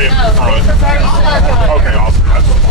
stay in front. Okay, awesome. That's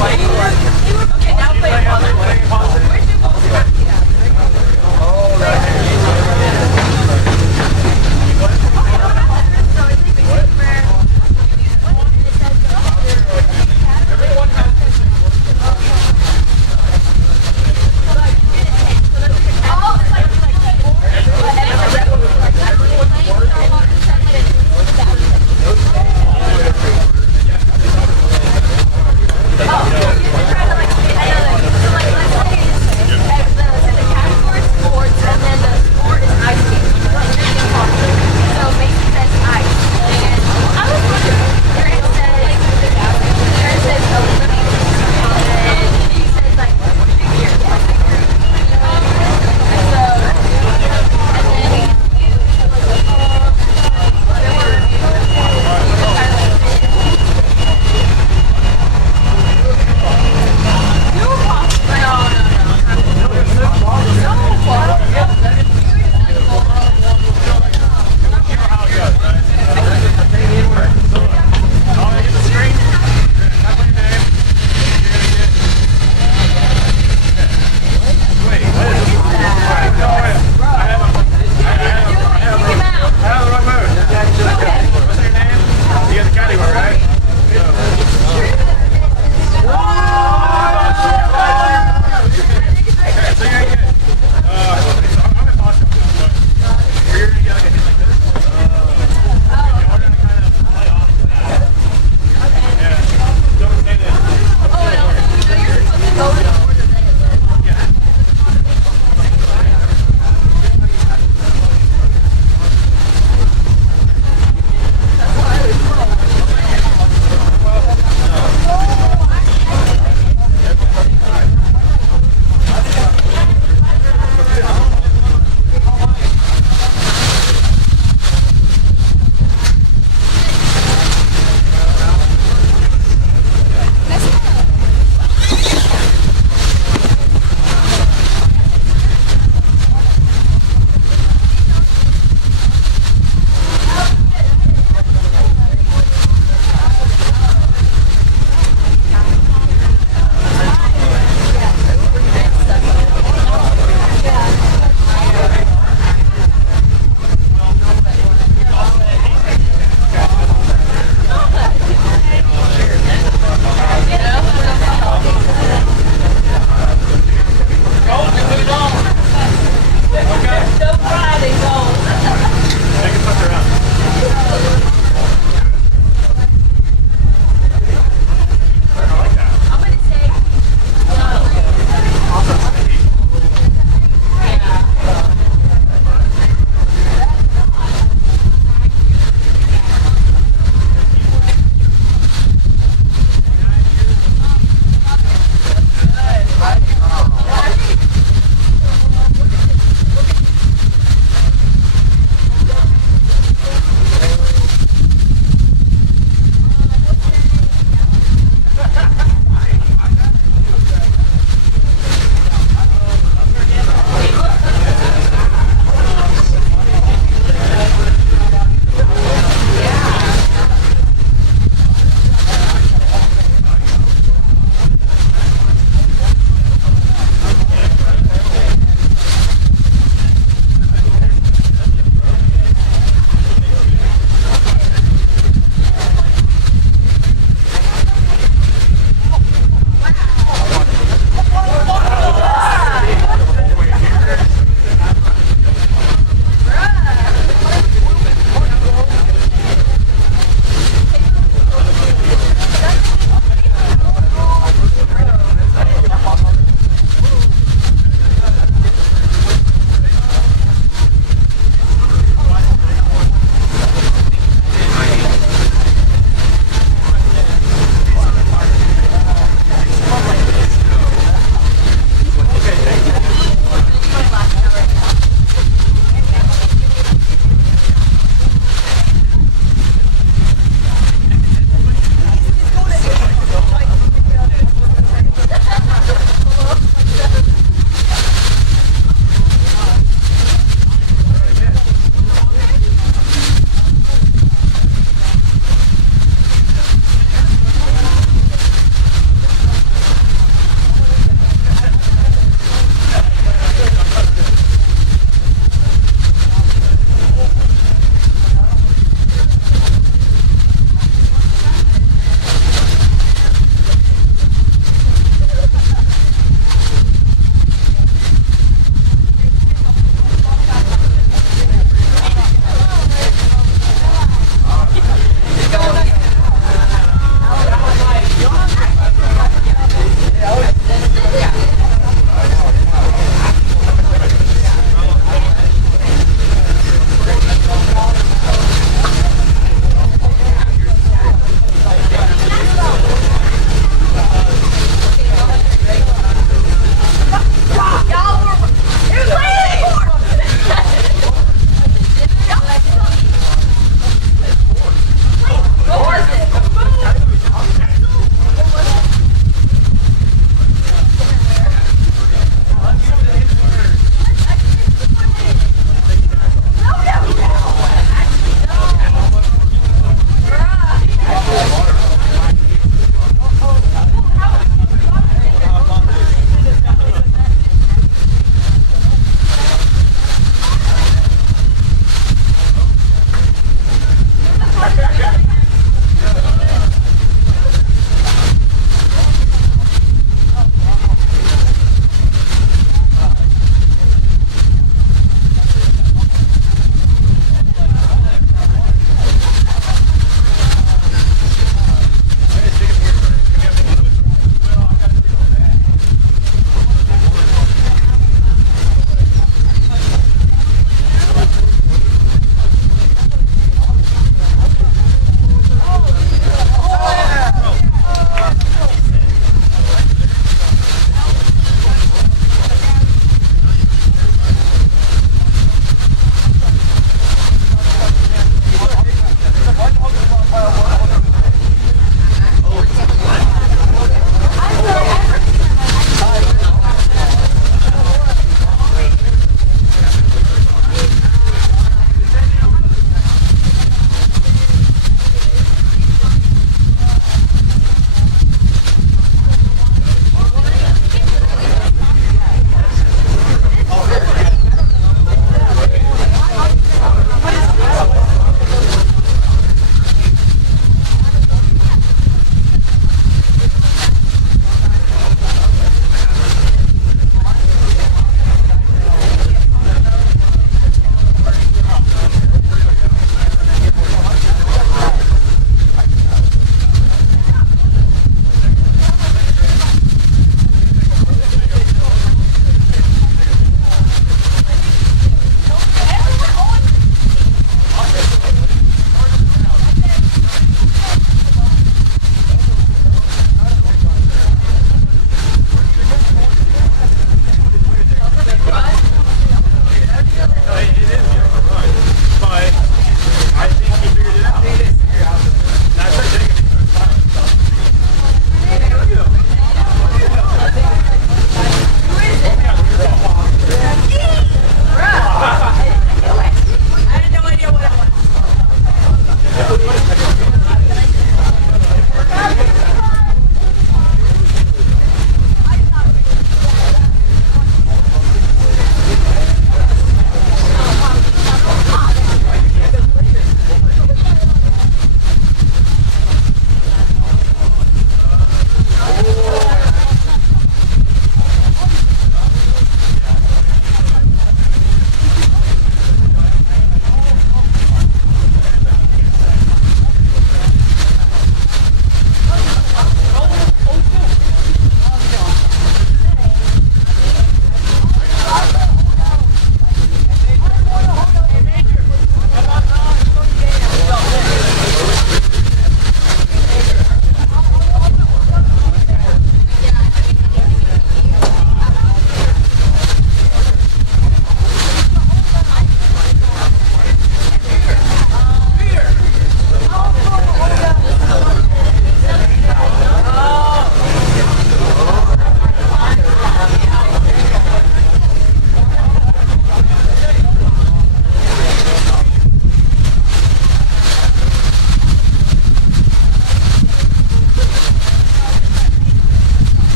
Okay, now play it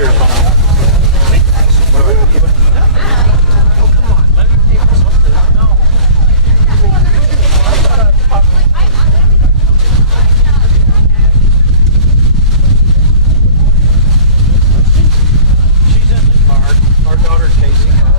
years home. She's in the car. Our daughter's chasing her.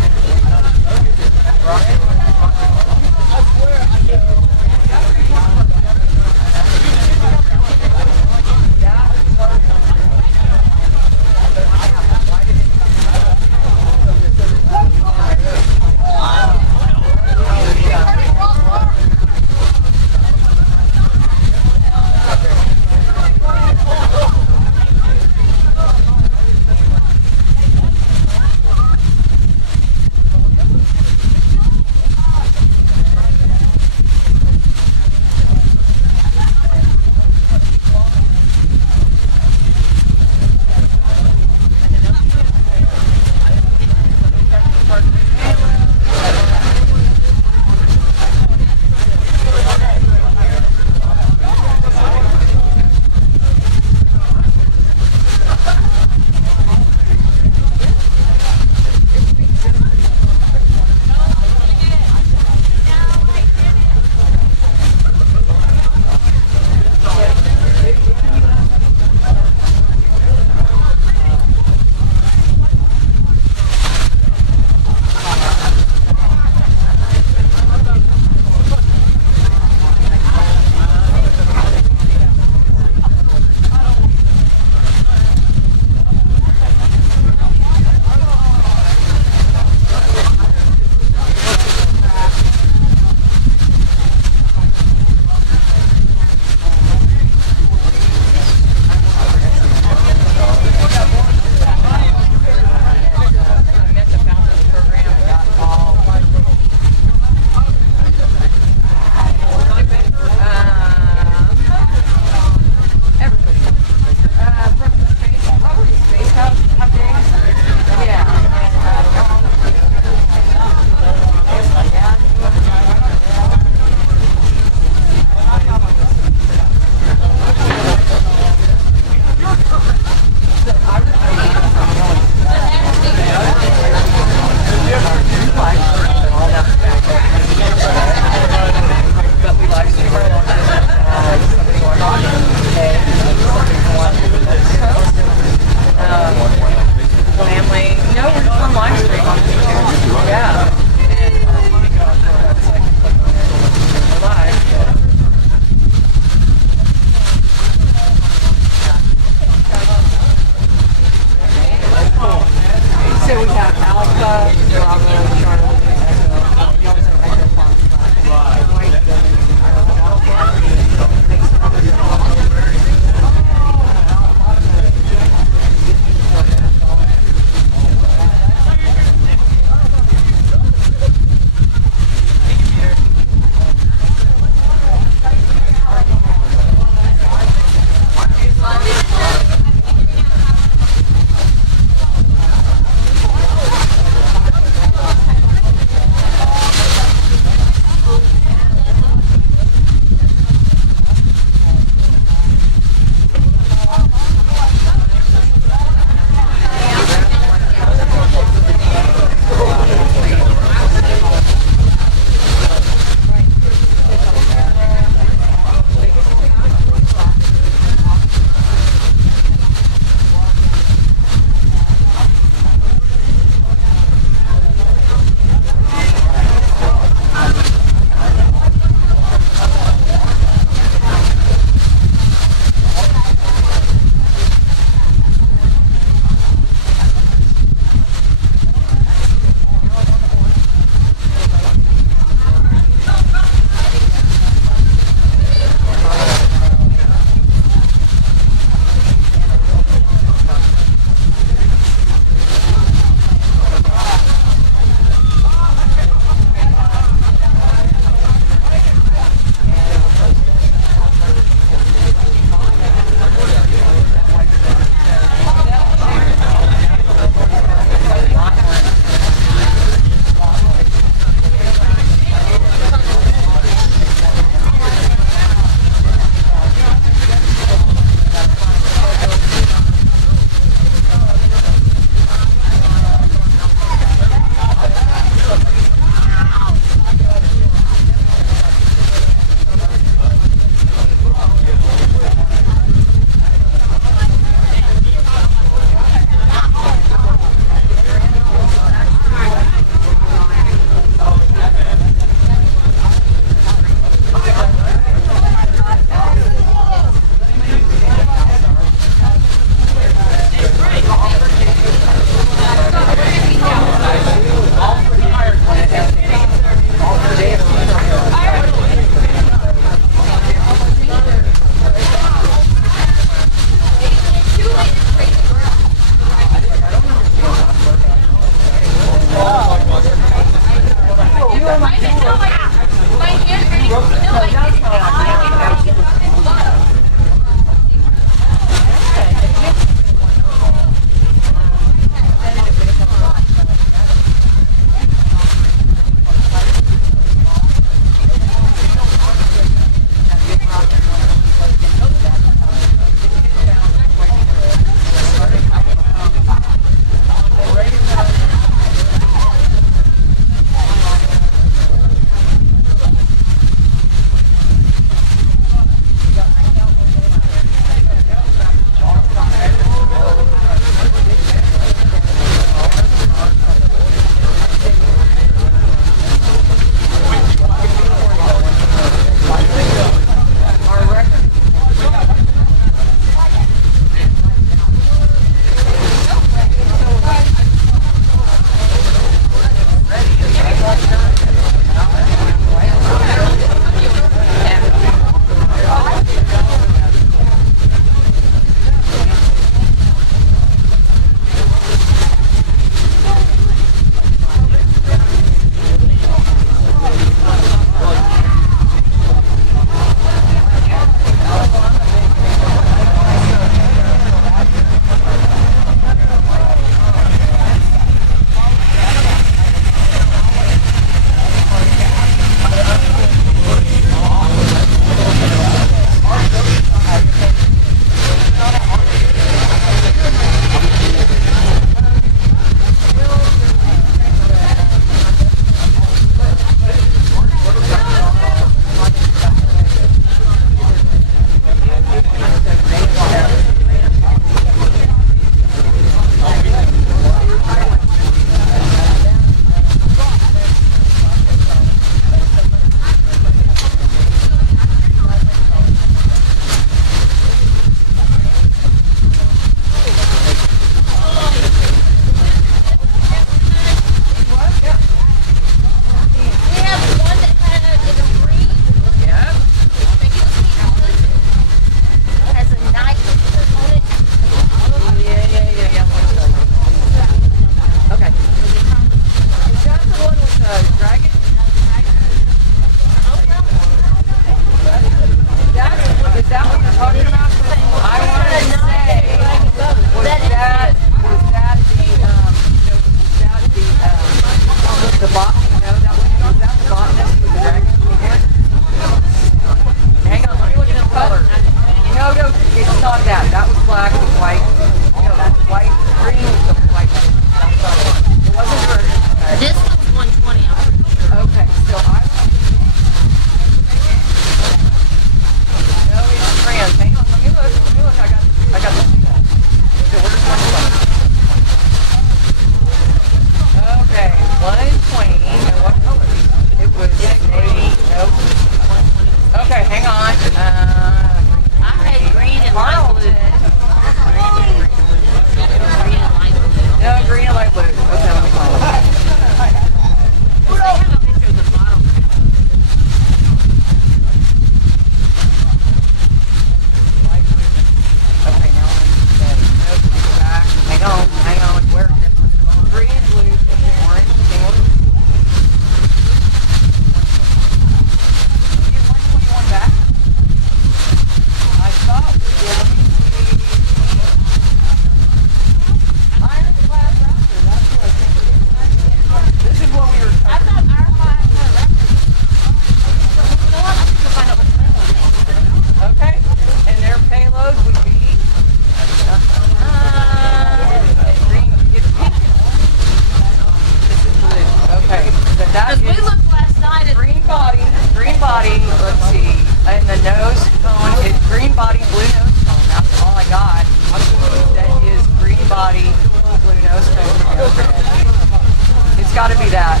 gotta be that.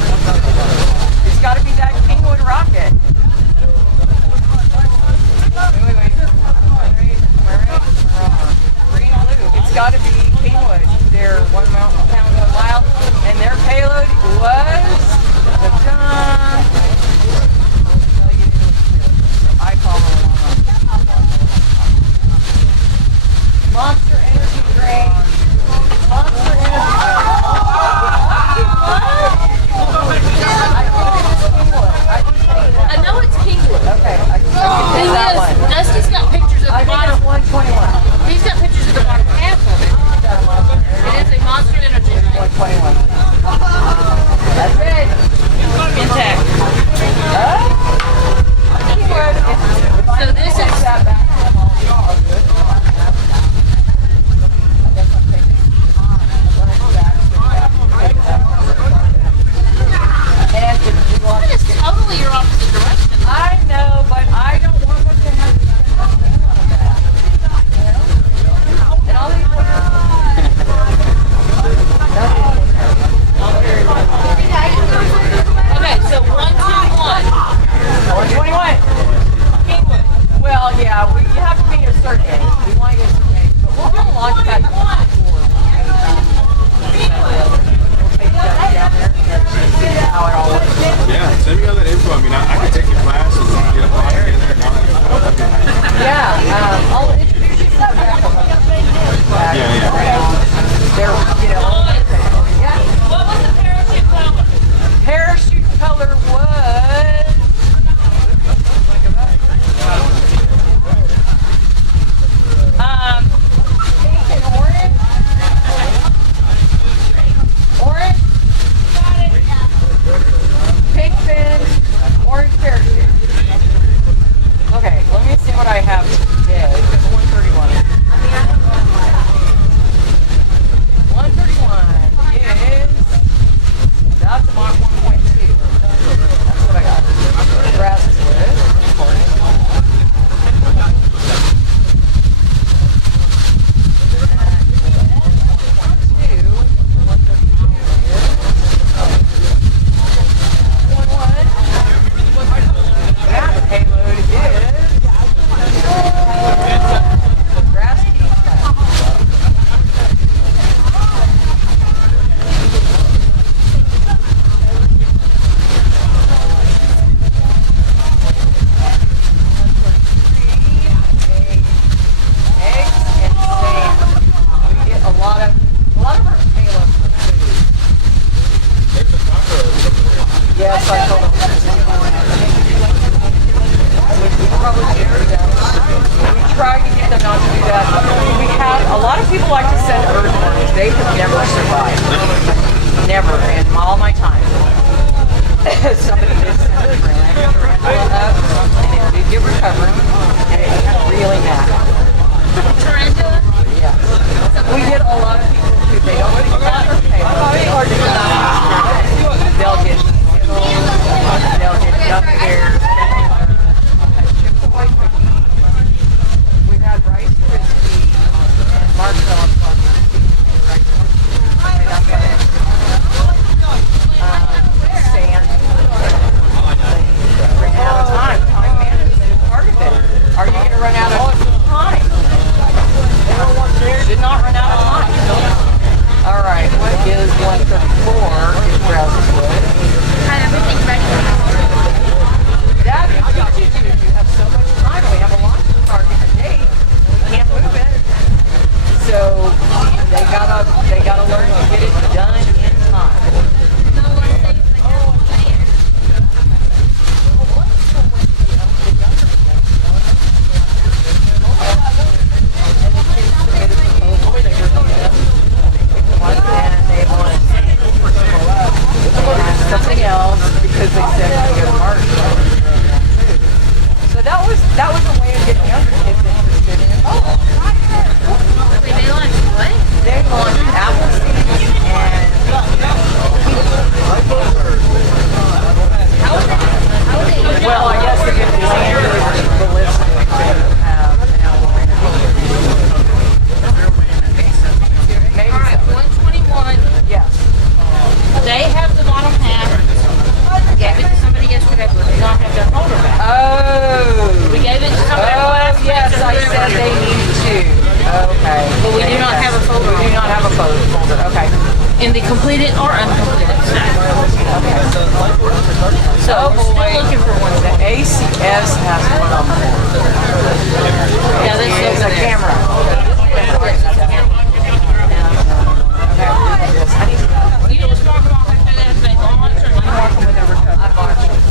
It's gotta be that Kingwood rocket. Wait. Am I right? Green and blue. It's gotta be Kingwood. They're 1 pound per mile, and their payload was I call it Monster Energy Drink. Monster Energy I know it's Kingwood. Okay, I can take that one. Dusty's got pictures of I the think bottom. it's 121. He's got pictures of the bottom half of it. It is a Monster Energy drink. 121. That's it. Intact. Kingwood. So this is That back. that is totally your opposite direction. I know, but I don't want them to have to spend my time on that. You know? And I'll leave Okay, so 121. 121. Kingwood. Well, yeah, you have to be a certain age. We want you to certain age. But we're going to launch that before. We'll take that down there and see how it all works. Yeah, send me all that info. I mean, I can take your class and get a lot together and all that. Yeah, I'll introduce you to the backup. They're, you know, yeah. What was the parachute color? Parachute color was pink and orange. Orange. Pink fins, orange parachute. Okay, let me see what I have today. It's 131. 131 is that's a Mach 1.2. That's what I got. Grass split. That payload is grass deep. Eggs and sand. We get a lot of our payloads are food. Yes, I told them. We probably should do that. We try to get them not to do that. We have a lot of people like to send earthworms. They have never survived. Never in all my time. Somebody did send a tarantula up, and it did get recovered, and it got really mad. Tarantula? Yeah. We get a lot of people who they don't really want their payload. Or they'll get skittles, they'll get gummy bears, chips ahoy cookies. We've had Rice Krispies and marshmallow fluffy. And I've got sand. Ran out of time. Time management is part of it. Are you going to run out of time? Should not run out of time. All right, what is 134 is Brownswood. Had everything ready. That teaches you you have so much time. We have a launch target a date. We can't move it. So they gotta learn to get it done in time. And they want something else because they said to go to March. So that was a way of getting younger kids interested in it. Wait, they launched what? They launched apple seeds and in the completed or uncompleted stack. So Oh we're boy. still looking for one. The ACS has one on board. Yeah, this It's is a over there. camera. You just walk along right there and say, launch or launch. I watch it.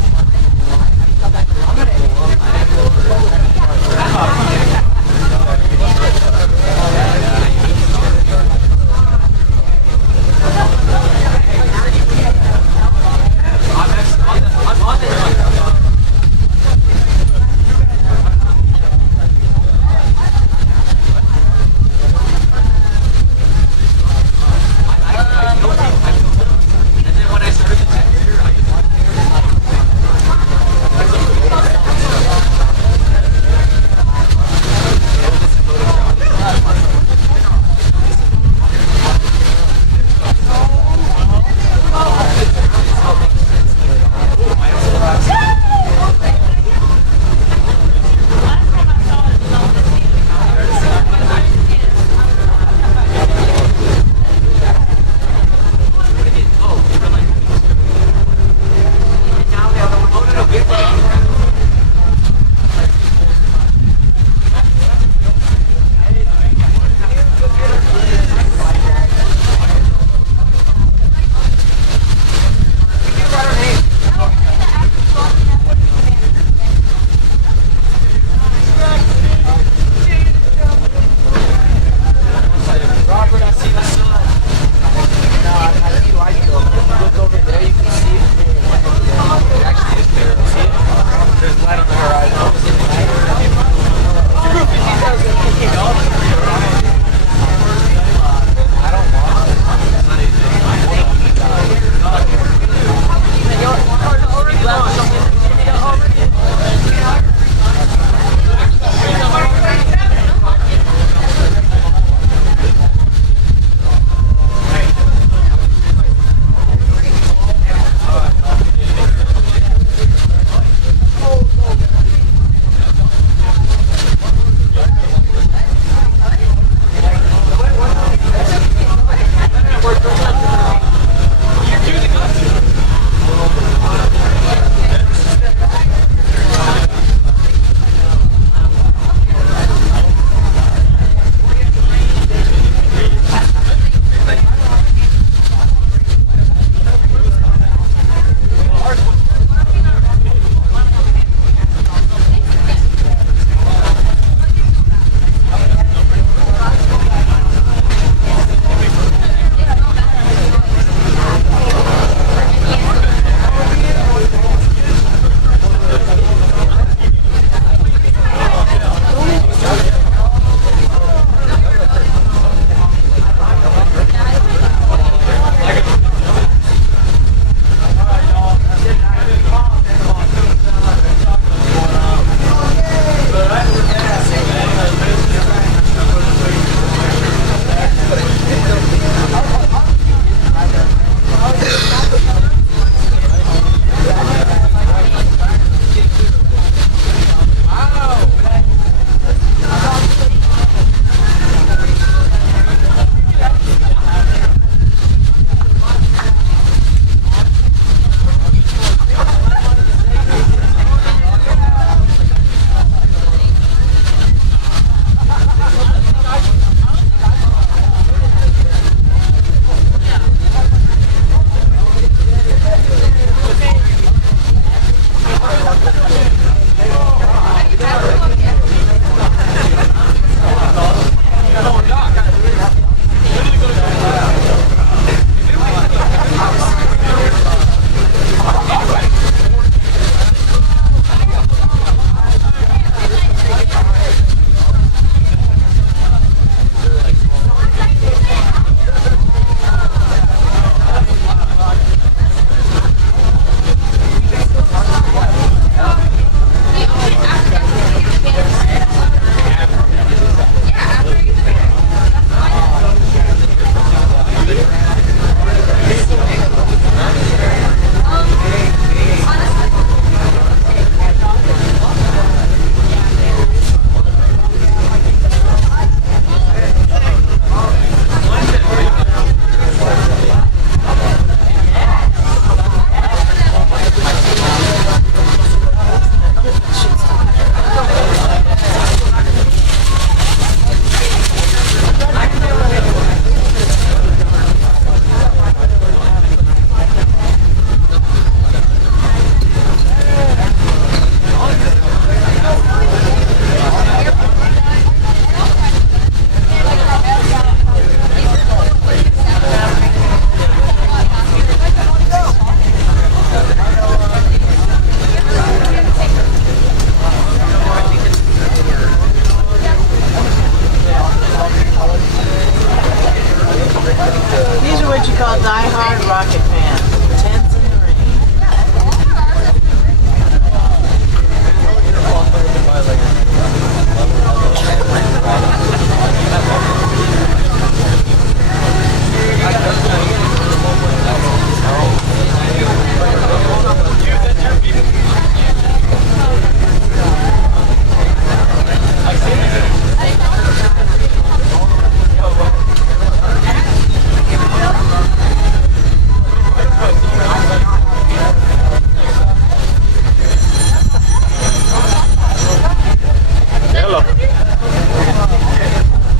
what you call die-hard rocket fans. Tents in the rain.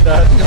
Hello.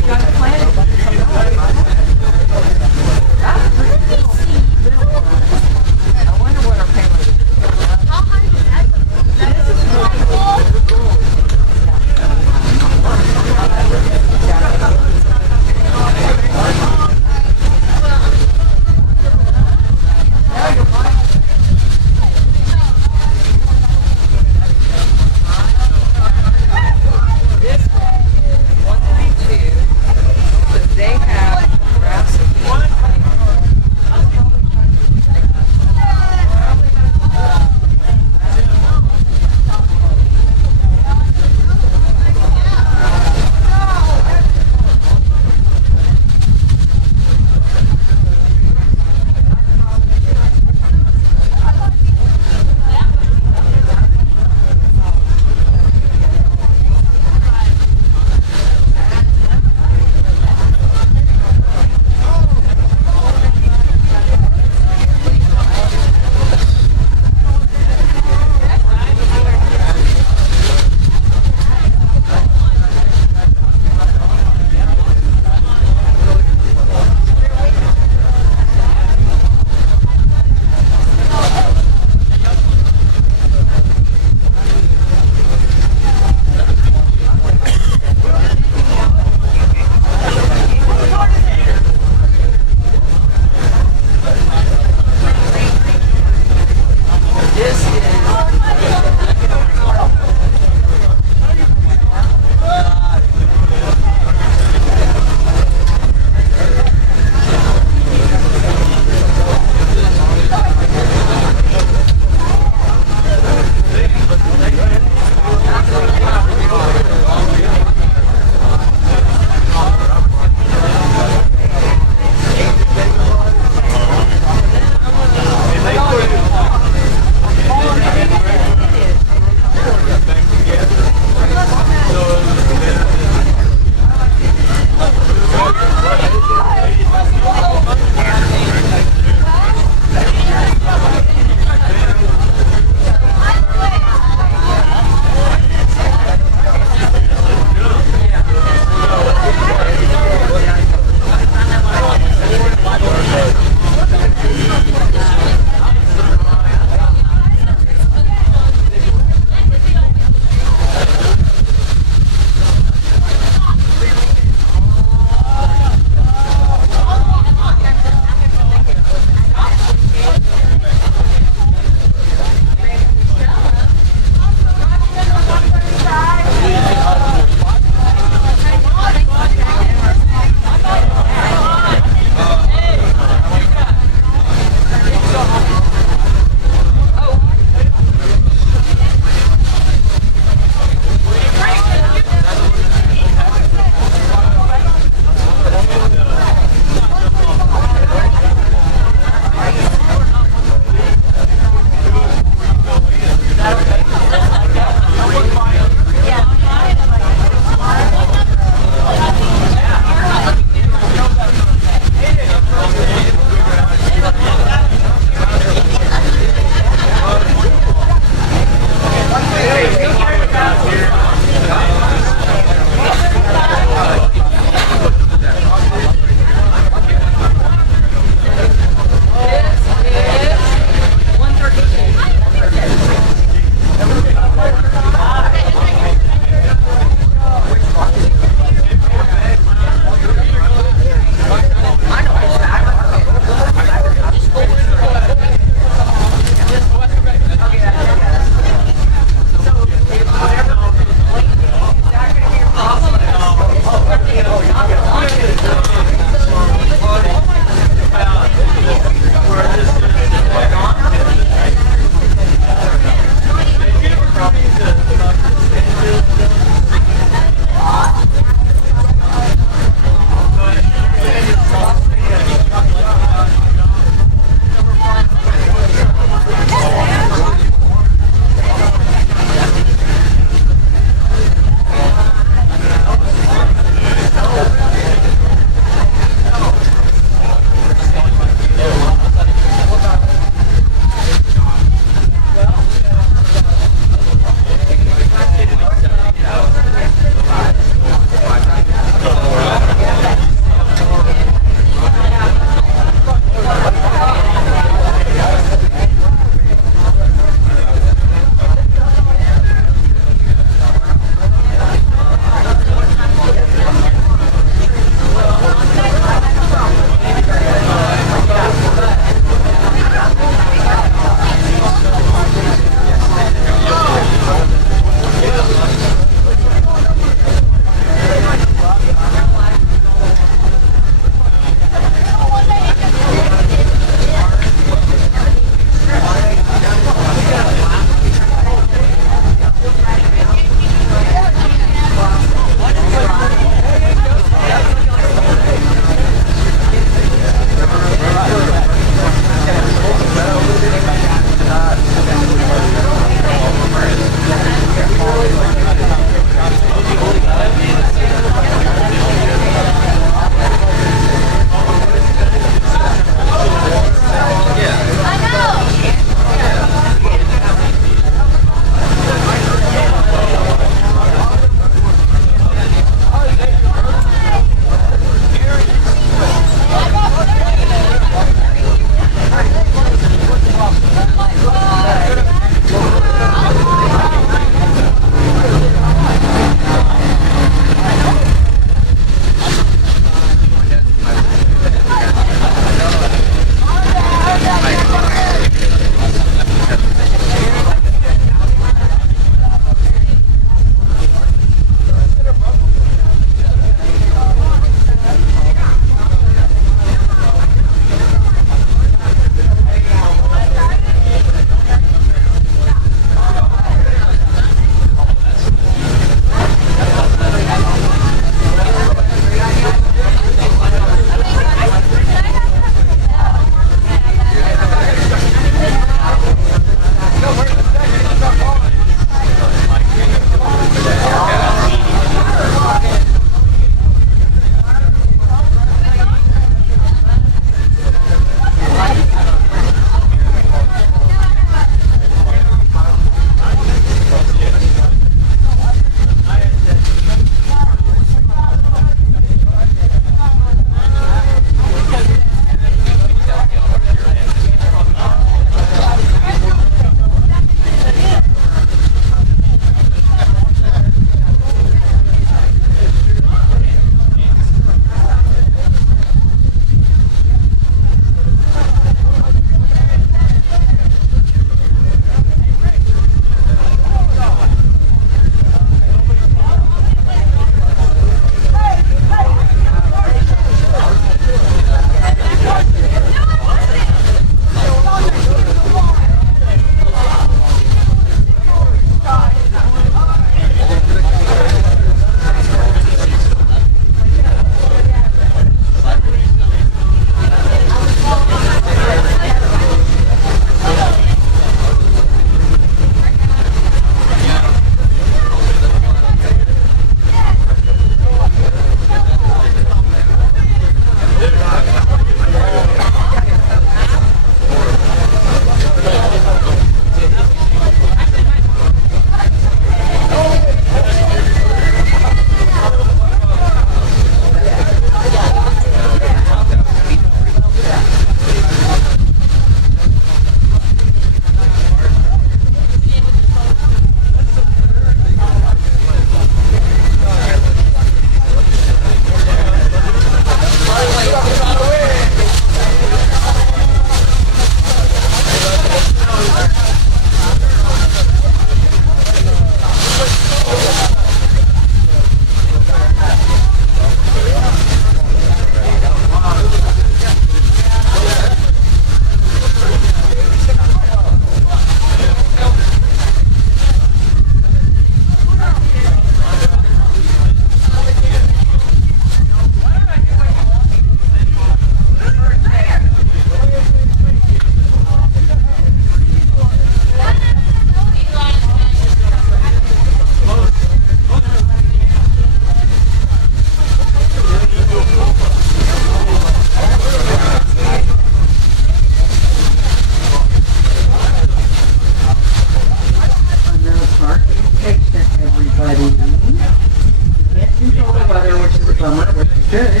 should.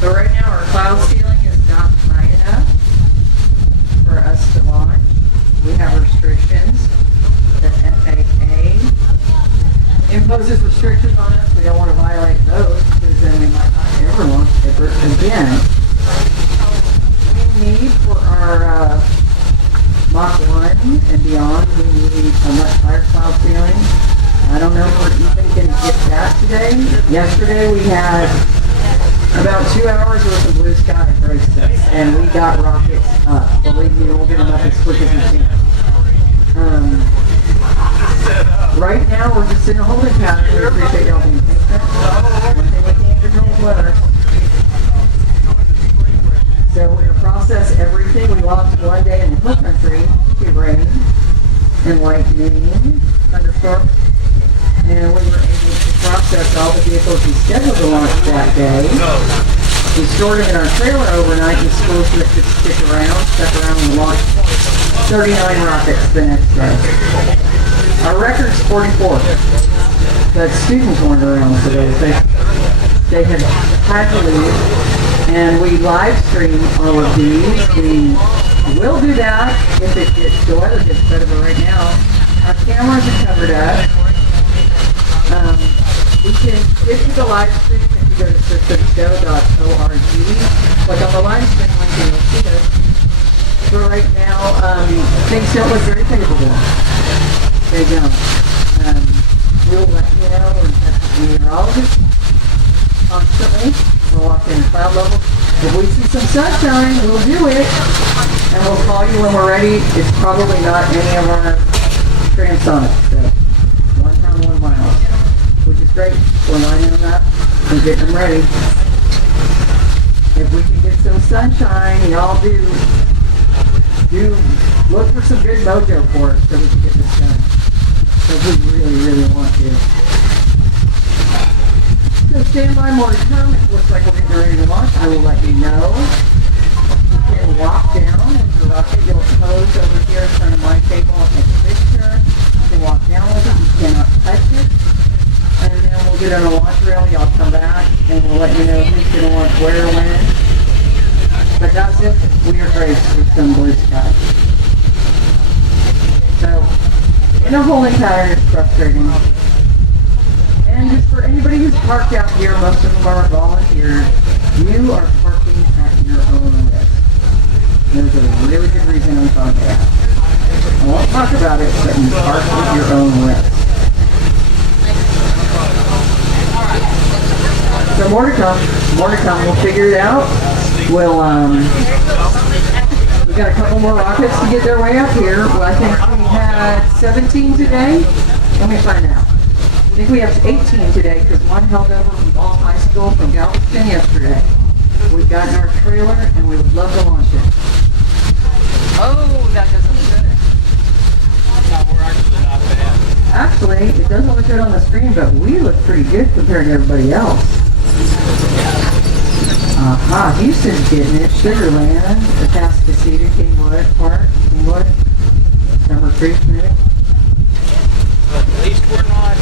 But right now our cloud ceiling is not high enough for us to launch. We have restrictions. The FAA imposes restrictions on us. We don't want to violate those because then we might not ever launch ever again. We need for our Mach 1 and beyond, we need a much higher cloud ceiling. I don't know if we're even going to get that today. Yesterday we had about 2 hours worth of blue sky graced us, and we got rockets up. Believe me, we'll get them up as quick as we can. Right now we're just in a holding pattern. We appreciate y'all being patient. One thing we can't control is weather. So we're going to process everything. We lost one day in the hill country to rain and lightning, thunderstorm. And we were able to process all the vehicles we scheduled to launch that day. We stored them in our trailer overnight and schools that could stuck around and launched 39 rockets the next day. Our record's 44. But students weren't around today. They had had to leave. And we live stream all of these. We will do that if the weather gets better, but right now our cameras are covered up. We can get to the live stream if you go to systemshow.org. Click on the live stream link and you'll see us. For right now, things don't look very favorable. They don't. We'll let you know. We're in touch with meteorologists constantly. We'll walk in cloud level. If we see some sunshine, we'll do it. And we'll call you when we're ready. It's probably not any of our transonics. So 1 pound, 1 mile. Which is great. We're lining them up. We're getting them ready. If we can get some sunshine, y'all do look for some good mojo for us so we can get this done. Because we really, really want to. So stand by, more to come. It looks like we're getting ready to launch. I will let you know. You can walk down into the rocket. You'll pose over here in front of my table and take a picture. You can walk down with it. You cannot touch it. And then we'll get on a launch rail. Y'all come back and we'll let you know who's going to launch where and when. But that's it. We are graced with some blue sky. So, in a holding pattern, it's frustrating. And just for anybody who's parked out here, most of them are volunteers, you are parking at your own risk. There's a really good reason I'm talking about it. I won't talk about it, but you park at your own risk. So more to come. We'll figure it out. We got a couple more rockets to get their way up here. Well, I think we had 17 today. Let me find out. I think we have 18 today because one held over from Ball High School from Galveston yesterday. We've got in our trailer and we would love to launch it. Oh, that doesn't look good. No, we're actually not bad. Actually, it doesn't look good on the screen, but we look pretty good compared to everybody else. Houston's getting it. Sugar Land, Atascocita, Kingwood Park, Kingwood, Summer Creek, maybe. But at least we're not.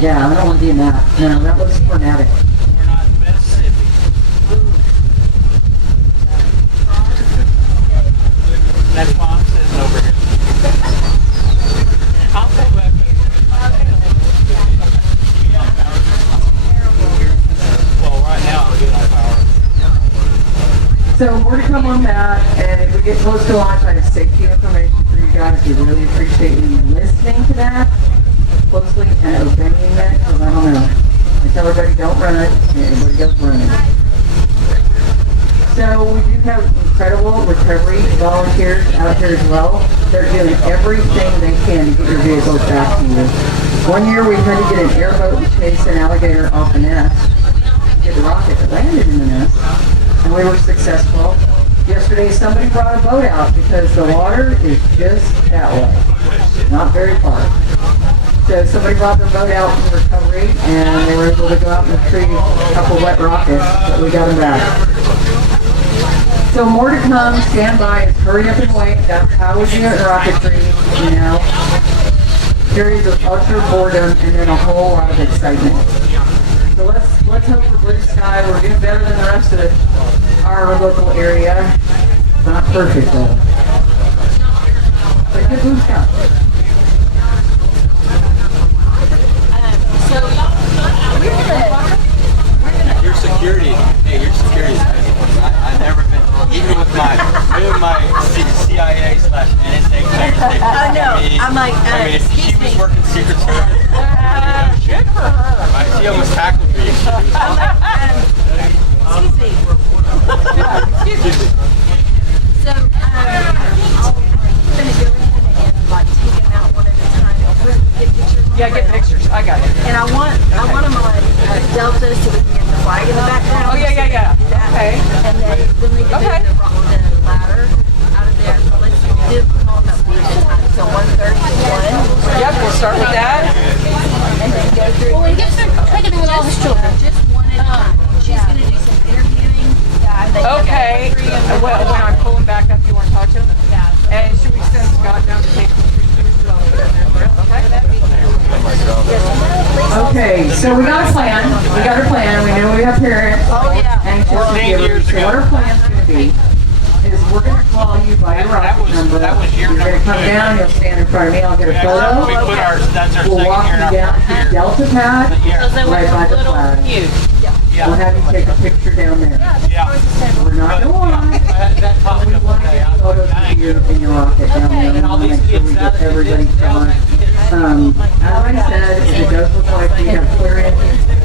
Yeah, I don't want to be in that. No, that looks fanatic. We're not in Mississippi. That's why I'm sitting over here. I'll go back. Well, right now we're getting our power. So more to come on that, and if we get close to launch, I have safety information for you guys. We really appreciate you listening to that closely and obeying that, because I don't know. I tell everybody don't run it, and everybody goes running. So we do have incredible recovery volunteers out here as well. They're doing everything they can to get your vehicles back to you. One year we had to get an airboat and chase an alligator off the nest. Get the rocket that landed in the nest. And we were successful. Yesterday somebody brought a boat out because the water is just that way. Not very far. So somebody brought their boat out in recovery and they were able to go out and retrieve a couple wet rockets, but we got them back. So more to come, stand by, hurry up and wait. That's how we do it in rocketry, you know. Periods of utter boredom and then a whole lot of excitement. So let's hope for blue sky. We're doing better than the rest of our local area. Not perfect though. But good blue sky. So Your security, hey, your security. I've never been, even with my CIA / NSA clearance. I know. I'm like, I mean, if she excuse was me. working Secret Service. Good for her. Right? She almost tackled me. I'm like, excuse me. Excuse me. So, I'm gonna go ahead and like take them out one at a time. Get pictures. Yeah, get pictures. I got it. And I want them on Delta so we can get the flag in the background. Oh, yeah. Okay. And then we can Okay. do the ladder out of there. So let's do call them up one at a time. So 1:30 to 1. Yep, we'll start with that. And then go through. well, when he gets there, try to do with all his children. Just one at a time. She's gonna do some interviewing. Okay. When I'm pulling back up, you want to talk to him? Yeah. And should we send Scott down to take pictures? Okay, so we got a plan. We got a plan. We know we have parents. Oh, yeah. Anxious to give us. So what our plan's gonna be is we're gonna call you by your rocket number. You're gonna come down, you'll stand in front of me, I'll get a We photo. put that's our We'll second walk year in you our down to the Delta pad, right by the flag. Yeah. We'll have you take a picture down there. Yeah. We're not gonna lie. That popped We up want to today. get photos of you in your rocket down there. We want to make sure we get everybody shot. As I said, it does look like we have clearance,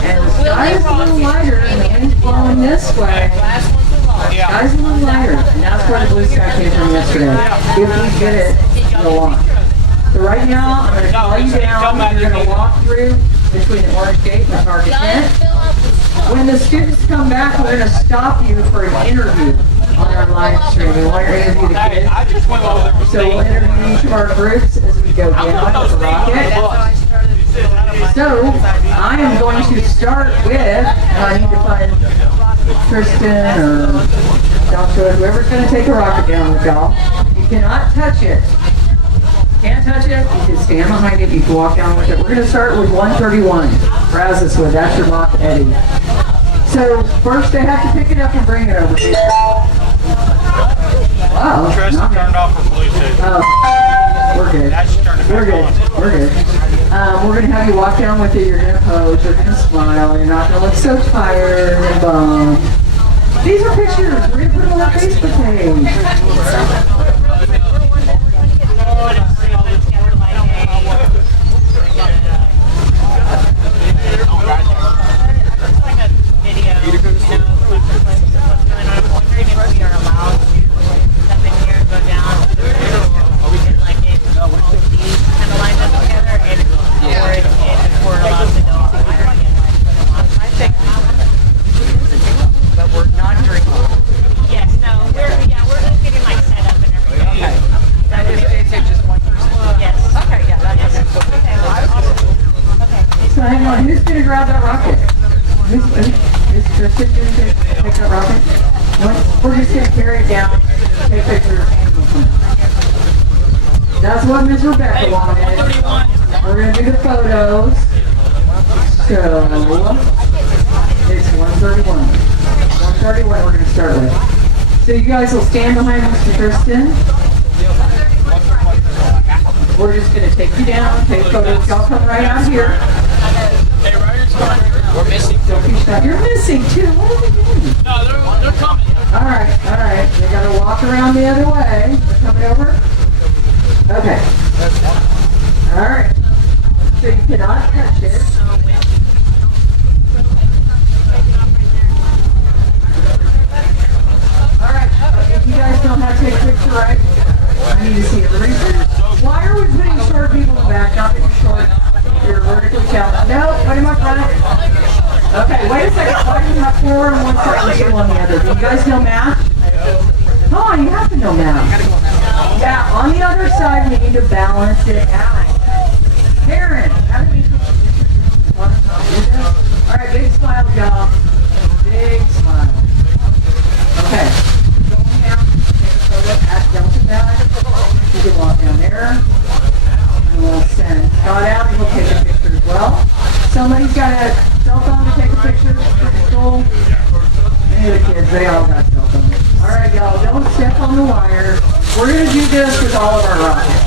and the sky is a little lighter, and the wind's blowing this way. Sky's a little lighter, and that's where the blue sky came from yesterday. If we get it, go on. So right now, I'm going to call you down, and you're going to walk through between the orange gate and the target tent. When the students come back, we're going to stop you for an interview on our live stream. We want to interview the Hey, kids. I just went over there with So we'll interview each of our groups as we go down with the rocket. So I am going to start with, and I need to find Tristan or Joshua, whoever's going to take a rocket down with y'all. You cannot touch it. Can't touch it. You can stand behind it. You can walk down with it. We're going to start with 131. Brazoswood. That's your lock, Eddie. So first they have to pick it up and bring it over here. Wow. Tristan turned off her Bluetooth. Oh, we're good. Now she turned it We're back good. on. We're good. We're going to have you walk down with it. You're going to pose. You're going to smile. You're not going to look so tired and bummed. These are pictures. We're going to put them on our Facebook page. But we're not drinking. Yes, no, we're just getting like set up and everything. Okay. That is just one person? Yes. Okay, yeah, that's So hang on, who's gonna grab that rocket? Who's Tristan gonna take that rocket? No, we're just gonna carry it down, take pictures. That's what Miss Rebecca wanted. We're gonna do the photos. So it's 131. 131 we're gonna start with. So you guys will stand behind Mr. Tristan. We're just gonna take you down, take photos. Y'all come right out here. Hey, Ryder's coming. We're missing. Don't be shy. You're missing too. What are they doing? No, they're coming. All right. They gotta walk around the other way. They're coming over. Okay. All right. So you cannot touch it. All right. If you guys don't have to take a picture, right? I need to see it. Why are we putting short people in the back? Not that you're short. You're vertically challenged. No, put him up front. Okay, wait a second. Why do you have 4 on one side and 2 on the other? Do you guys know math? Come on, you have to know math. Yeah, on the other side, we need to balance it out. Karen, how do we... All right, big smile, y'all. Big smile. Okay. Going down, take a photo at Delta Pad. You can walk down there. And we'll send Scott out and we'll take a picture as well. Somebody's got a cell phone to take a of the kids, they all got cell phones. All right, y'all, don't step on the wire. We're gonna do this with all of our rockets.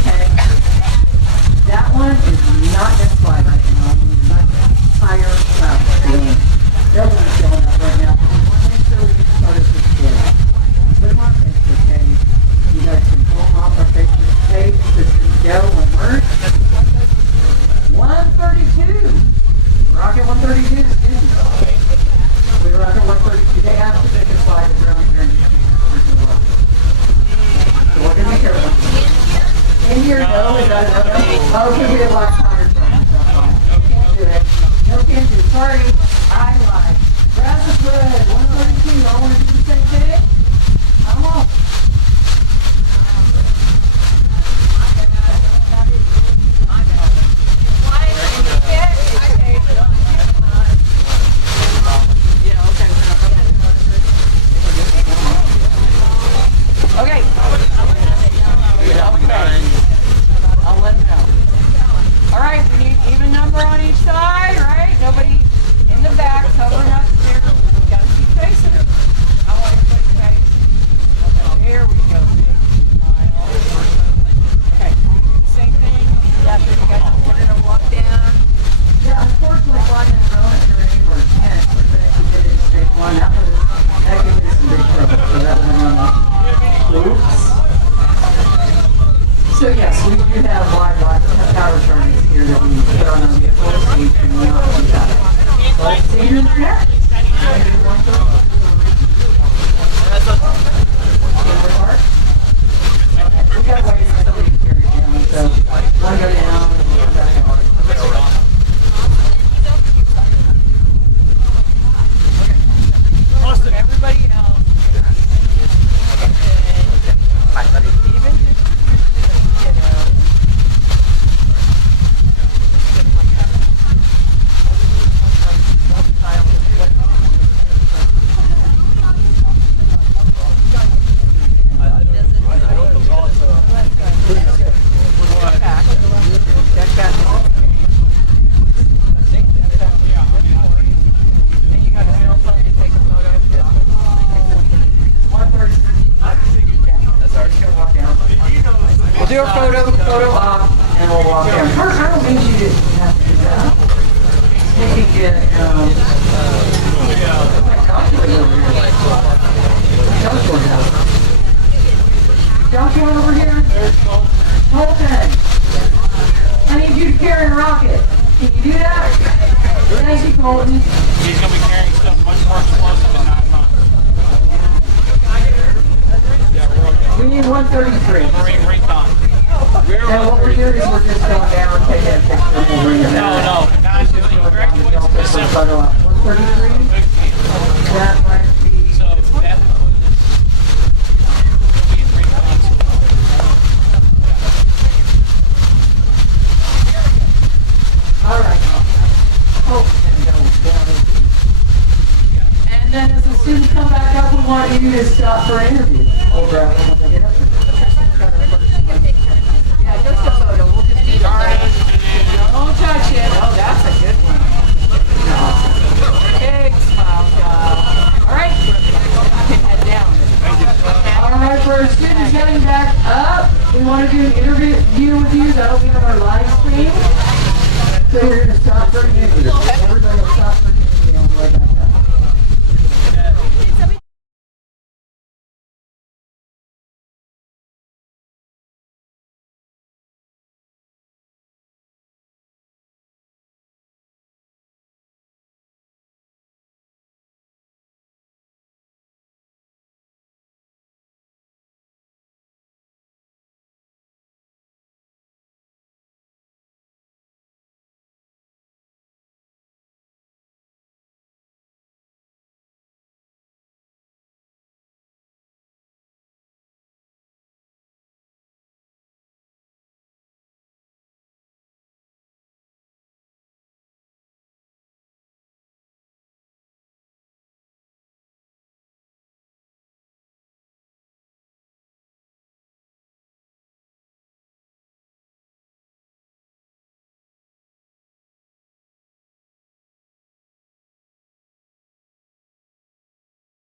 Okay? That one is not gonna fly right now. We must hire cloud. Nobody's showing up right now. We want to make sure we get started with kids. Put them on Facebook page. You guys can pull them off our Facebook page. This is Joe and Mert. 132. Rocket 132 students. We rocket 132. They asked if they could fly around here and so we're gonna be careful. In here, no, is that another? Oh, because we have black tires. That's fine. Can't do it. No, can't do it. Sorry. I lied. Grass is red. 132. I want to do the same thing. Come on. Okay. I'll let him know. All right, we need even number on each side, right? Nobody in the back, covering up there. We gotta keep facing it. I want everybody's face. Okay, there we go. Big smile. Okay, same thing. After you guys we're gonna walk down. Yeah, unfortunately, flying in drone at terrain or tent, but if you did it in straight one, that could get us in big trouble. So that was one. Oops. So yes, we do have wide power chargers here that we put on our vehicles. We cannot do that. So let's see you in the neck. We got ways for somebody to carry it down. So one go down and come back up. Okay. Everybody else. Even we'll do a photo op, and we'll walk down. I don't think you did have to do that. We can get, Joshua over here. Colton, I need you to carry a rocket. Can you do that? Thank you, Colton. He's going to be carrying stuff much more explosive in 9 months. We need 133. Marine recon. And what we're doing is we're just going down, taking a picture, and we'll bring it down. No. 9 Photo op. 133. That might be. So that will be 3 months. All right. Oh, and then as the students come back up, we want you to stop for an interview. Over when they get up there. Yeah, just a photo. We'll just do don't touch it. Oh, that's a good one. Big smile, job. All right. Head down. All right, for our students heading back up, we want to do an interview with you. That'll be on our live stream. So we're going to stop for an interview. Everybody will stop for an interview on the way back up.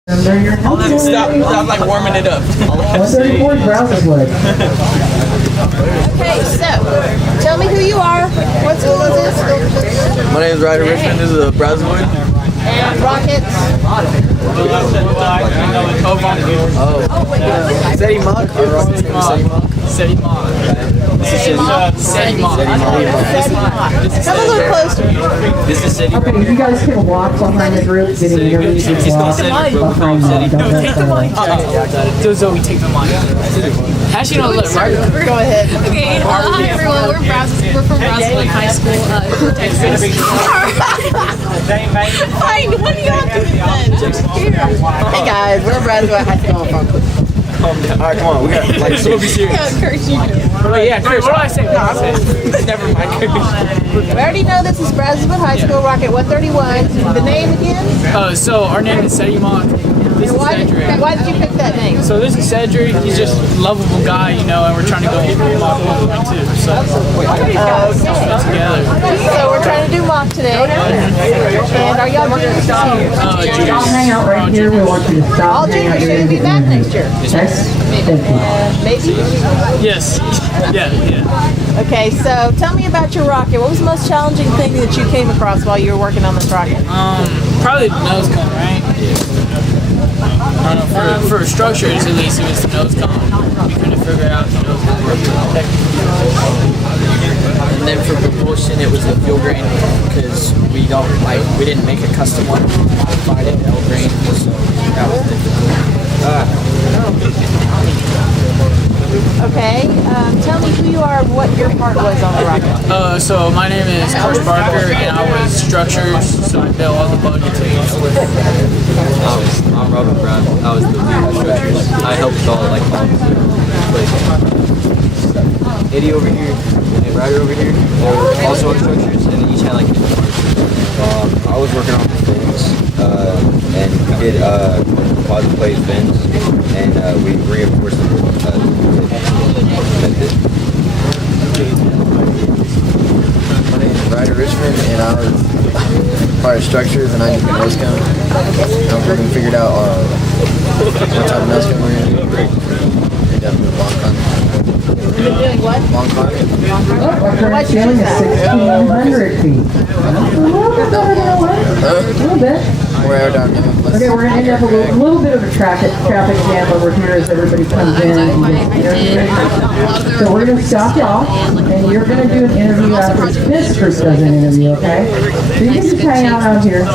Stop like warming it up. 134 is Brownswood. Okay, so tell me who you are. What school is this? My name is Ryder Richmond. This is Brownswood. And Rockets. Seti Mock or Rockets? Seti Mock. Seti Mock. Come a little closer. This is Seti. Okay, you guys can walk behind the group, getting interviews and walk behind them. Take the mic. So Zoe, take the mic. Actually, no, look, right. Go ahead. Okay, hi everyone. We're from Brasswood High School, Texas. Fine, what do you have to defend? Hey guys, we're Brownswood High School from. Alright, come on. We got like so be serious. Yeah, Curse, you do. Wait, yeah, Chris, what do I say? Never mind. We already know this is Brownswood High School, Rocket 131. The name again? So our name is Seti Mock. This is Why Cedric. did you pick that name? So this is Cedric. He's just a lovable guy, you know, and we're trying to go mock 1.2. So together. So we're trying to do mock today. And are y'all juniors? Stop hang out right here. We want you to stop All hanging out juniors here. should be back next year. Yes. Thank you. Maybe? Yes. Yeah. Okay, so tell me about your rocket. What was the most challenging thing that you came across while you were working on this rocket? Probably the nose cone, right? I don't know, for structures at least, it was the nose cone. We couldn't figure out the nose cone. And then for propulsion, it was the fuel grain because we didn't make a custom one. We modified it L grain, so that was difficult. Okay, tell me who you are and what your part was on the rocket. So my name is Coach Barker, and I was structures, so I built all the buckets. I'm Robert Brown. I was the lead of structures. I helped with all like Eddie over here and Ryder over here. They were also on structures, and they each had like different parts. I was working on the fins, and we did composite plate fins, and we reinforced them with method. My name is Ryder Richmond, and I was part of structures, and I did the nose cone. And we figured out what type of nose cone we're going to do. We definitely long con. You've been doing what? Long con. Our current ceiling is 1,600 feet. A little bit. We're aerodynamic. Okay, we're going to end up with a little bit of a traffic jam over here as everybody comes in and gets interviewed. So we're going to stop you off, and you're going to do an interview after this group does an interview, okay? So you can just hang out here. And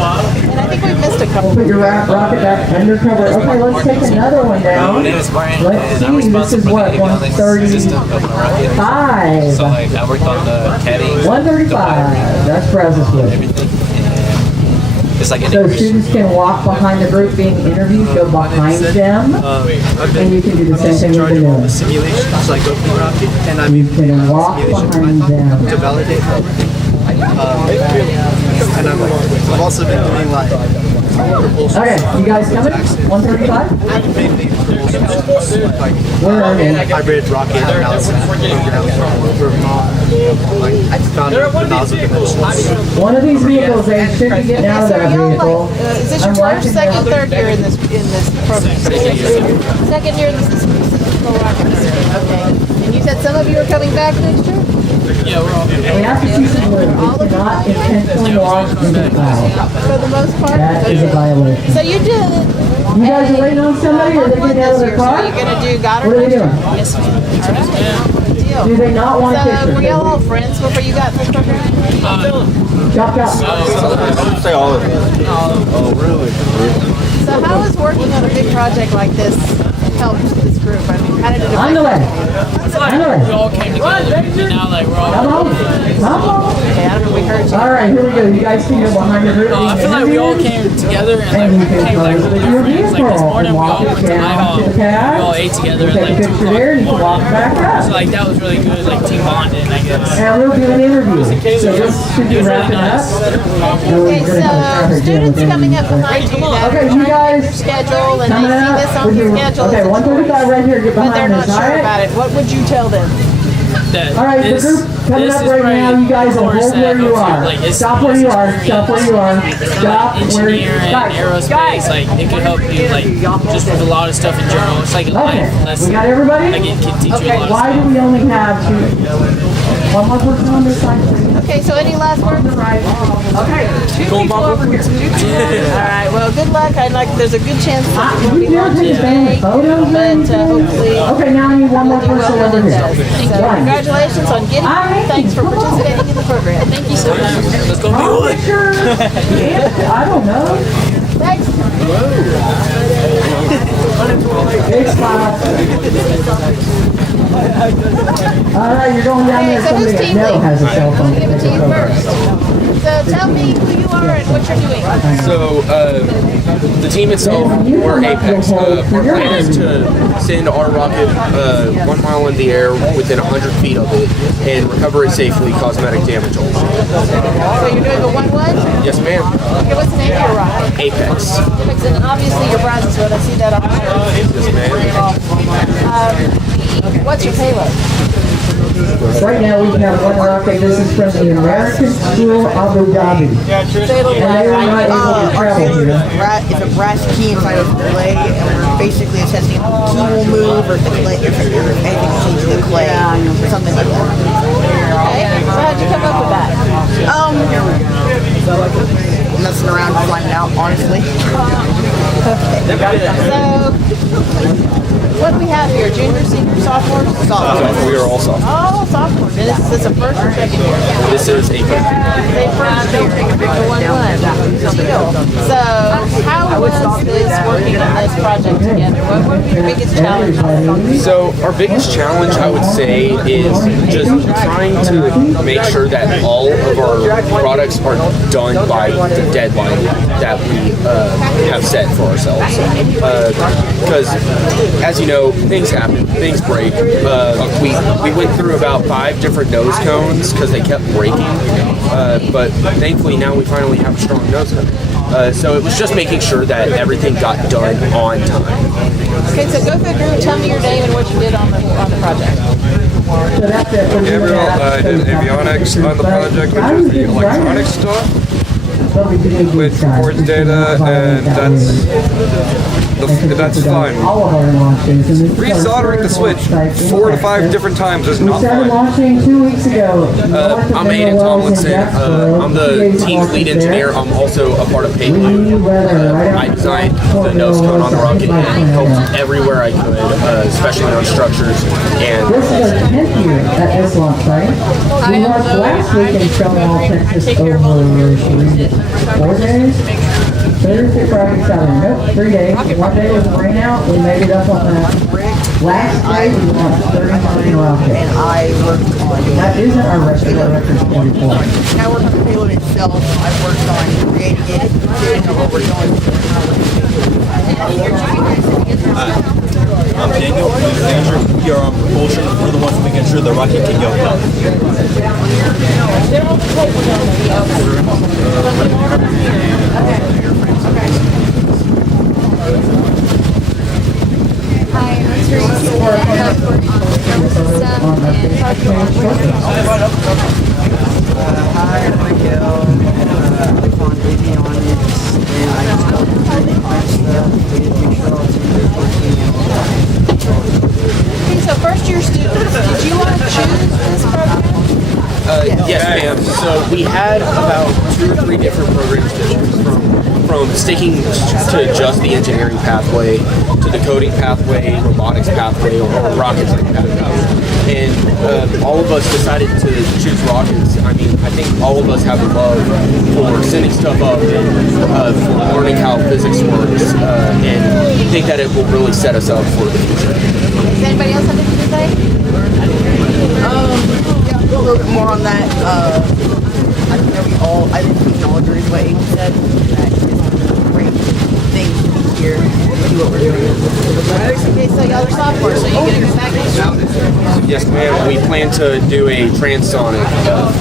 I think we missed a couple. Put your rocket back undercover. Okay, let's take another one down. Let's see, this is what, 135? I worked on the caddy. 135, that's Brownswood. It's like So students can walk behind the group being interviewed, go behind them, and you can do the same thing you've been doing. simulations, like open rocket, and You can walk behind them. validate And I've also been doing like Okay, you guys coming? 135? Where are you? hybrid rocket analysis I found the nozzle dimensions. One of these vehicles, they should be getting out of that So y'all vehicle. like, is this your I'm first, watching second, them. third year in this program? Second year in this Okay. And you said some of you are coming back next year? Yeah, we're all We have to see some room. We cannot intentionally walk into cloud. For the most part? That is a violation. So you did it. You guys are waiting on somebody, or are they getting out of their So car? are you going to do Goddard? What are they doing? Yes, ma'am. All right. Good deal. Do they not want a So were y'all all picture? friends before you got in this program? Chop, chop. Say all of it. Oh, really? So how has working on a big project like this helped this group? I mean, how did it On the affect? way. I feel like we all came together, and now like we're Come all. on. Come on. Okay, I don't know, we heard you. All right, here we go. You guys can go behind the group. I feel like we all came together and And you like can became like close really your good friends. Like this vehicle morning and we all walk went it to down Nighthawk. to the cab. We all ate together Take at a like 2 picture there, and you can walk back So up. like that was really good, like team bonding, I guess. And we'll do an interview. So this should be It was really wrapping up. nice. And we're Okay, gonna have a so traffic jam students with coming up interviews. behind you that Okay, are you trying to guys your schedule and coming they see up this on with your your, schedule. okay, as a 135 choice, right here, get but they're behind not us, all sure right? about it. What would you tell them? that All right, this, the group coming this up is right probably now, you guys the will course hold that where you helps are. Like, it's Stop where you are. Stop where you are. Stop like where you engineering, are. aerospace, like it can help you like just with a lot of stuff in general. It's like a life Okay, lesson. we got everybody? Like it can teach you a Okay, lot why of do stuff. we only have two? One more person on this side, please. Okay, so any last words? Okay, two people over here. All right, well, good luck. There's a good chance that You it'll be dare hard take to family make, photos? but hopefully Okay, now I need one more do well person when over it here. does. So One. congratulations on getting here. Thanks for participating in the program. Thank you so much. Let's go be Oh, one. sure. Yeah, I don't know. Thanks. Big smile. All right, you're going down Okay, there. so who's Somebody I team know lead? has a cell I'm phone. gonna give it to you first. So tell me who you are and what you're doing. So, the team itself, we're Apex. Our plan is to send our rocket 1 mile in the air within 100 feet of it and recover it safely, cosmetic damage only. So you're doing a 1-1? Yes, ma'am. Okay, what's the name of your rocket? Apex. And obviously your bronze road. I see that on the shirt. Yes, ma'am. What's your payload? Right now we have one rocket. This is from the American School Abu Dhabi. Payload And they were not able to Our travel failure here. is a brass key inside of the clay, and we're basically assessing if the key will move or if the clay, if anything will change to the clay, or something like that. Okay, so how'd you come up with that? Messing around, finding out, honestly. So, what do we have here? Junior, senior, sophomore? Sophomore. We are all soft. Oh, sophomore. Is this a first or second year? This is Apex. They first year. The 1-1. Deal. So, how was this working on this project together? What were your biggest challenges? So our biggest challenge, I would say, is just trying to make sure that all of our products are done by the deadline that we have set for ourselves. Because, as you know, things happen, things break. We went through about 5 different nose cones because they kept breaking. But thankfully now we finally have a strong nose cone. So it was just making sure that everything got done on time. Okay, so go through, tell me your name and what you did on the project. So that's it. For Gabriel, I did avionics on the project, which is the electronic stuff with board data, and that's fine. All of our launches. And this is our Resoldering the third switch launch site. 4 to 5 different times is We not started fine. launching 2 weeks ago. north of I'm Aiden Maryland Tomlinson. in Jacksboro. I'm 2 the days of team's launches lead there. engineer. I'm also a part of Payload. Windy weather, right I out designed Fort the nose cone on the Mill, rocket like and helped that. everywhere I could, especially on structures and This is our 10th year at this launch site. We launched last week in Stonewall, Texas over 4 days. Thursday, Friday, Saturday. Nope, 3 days. 1 day was rain out. We made it up on that. Last day we launched 39 rockets. And I worked on, That isn't our record. Our record's 44. I worked on the payload itself. I worked on creating it, doing what we're doing. I'm Daniel, lead manager. We are on propulsion. We're the ones making sure the rocket can go up. Hi, I'm Teresa. I help work on the camera system and Hi, I'm Miguel. I'm on avionics, and I just got stuff. We did make sure all teams are working and all that. Okay, so first year students, did you want to choose this program? yes, ma'am. So we had about 2 or 3 different programs to choose from sticking to just the engineering pathway, to the coding pathway, robotics pathway, or rocket science pathway. And all of us decided to choose rockets. I mean, I think all of us have a love for sending stuff up and for learning how physics works, and think that it will really set us up for the future. Does anybody else have anything to say? Yeah, a little bit more on that. I think that I think we all agree with what Aiden said. That it's a great thing to be here and do what we're doing. Okay, so y'all are sophomores, so you're gonna go back next year? Yes, ma'am. We plan to do a transonic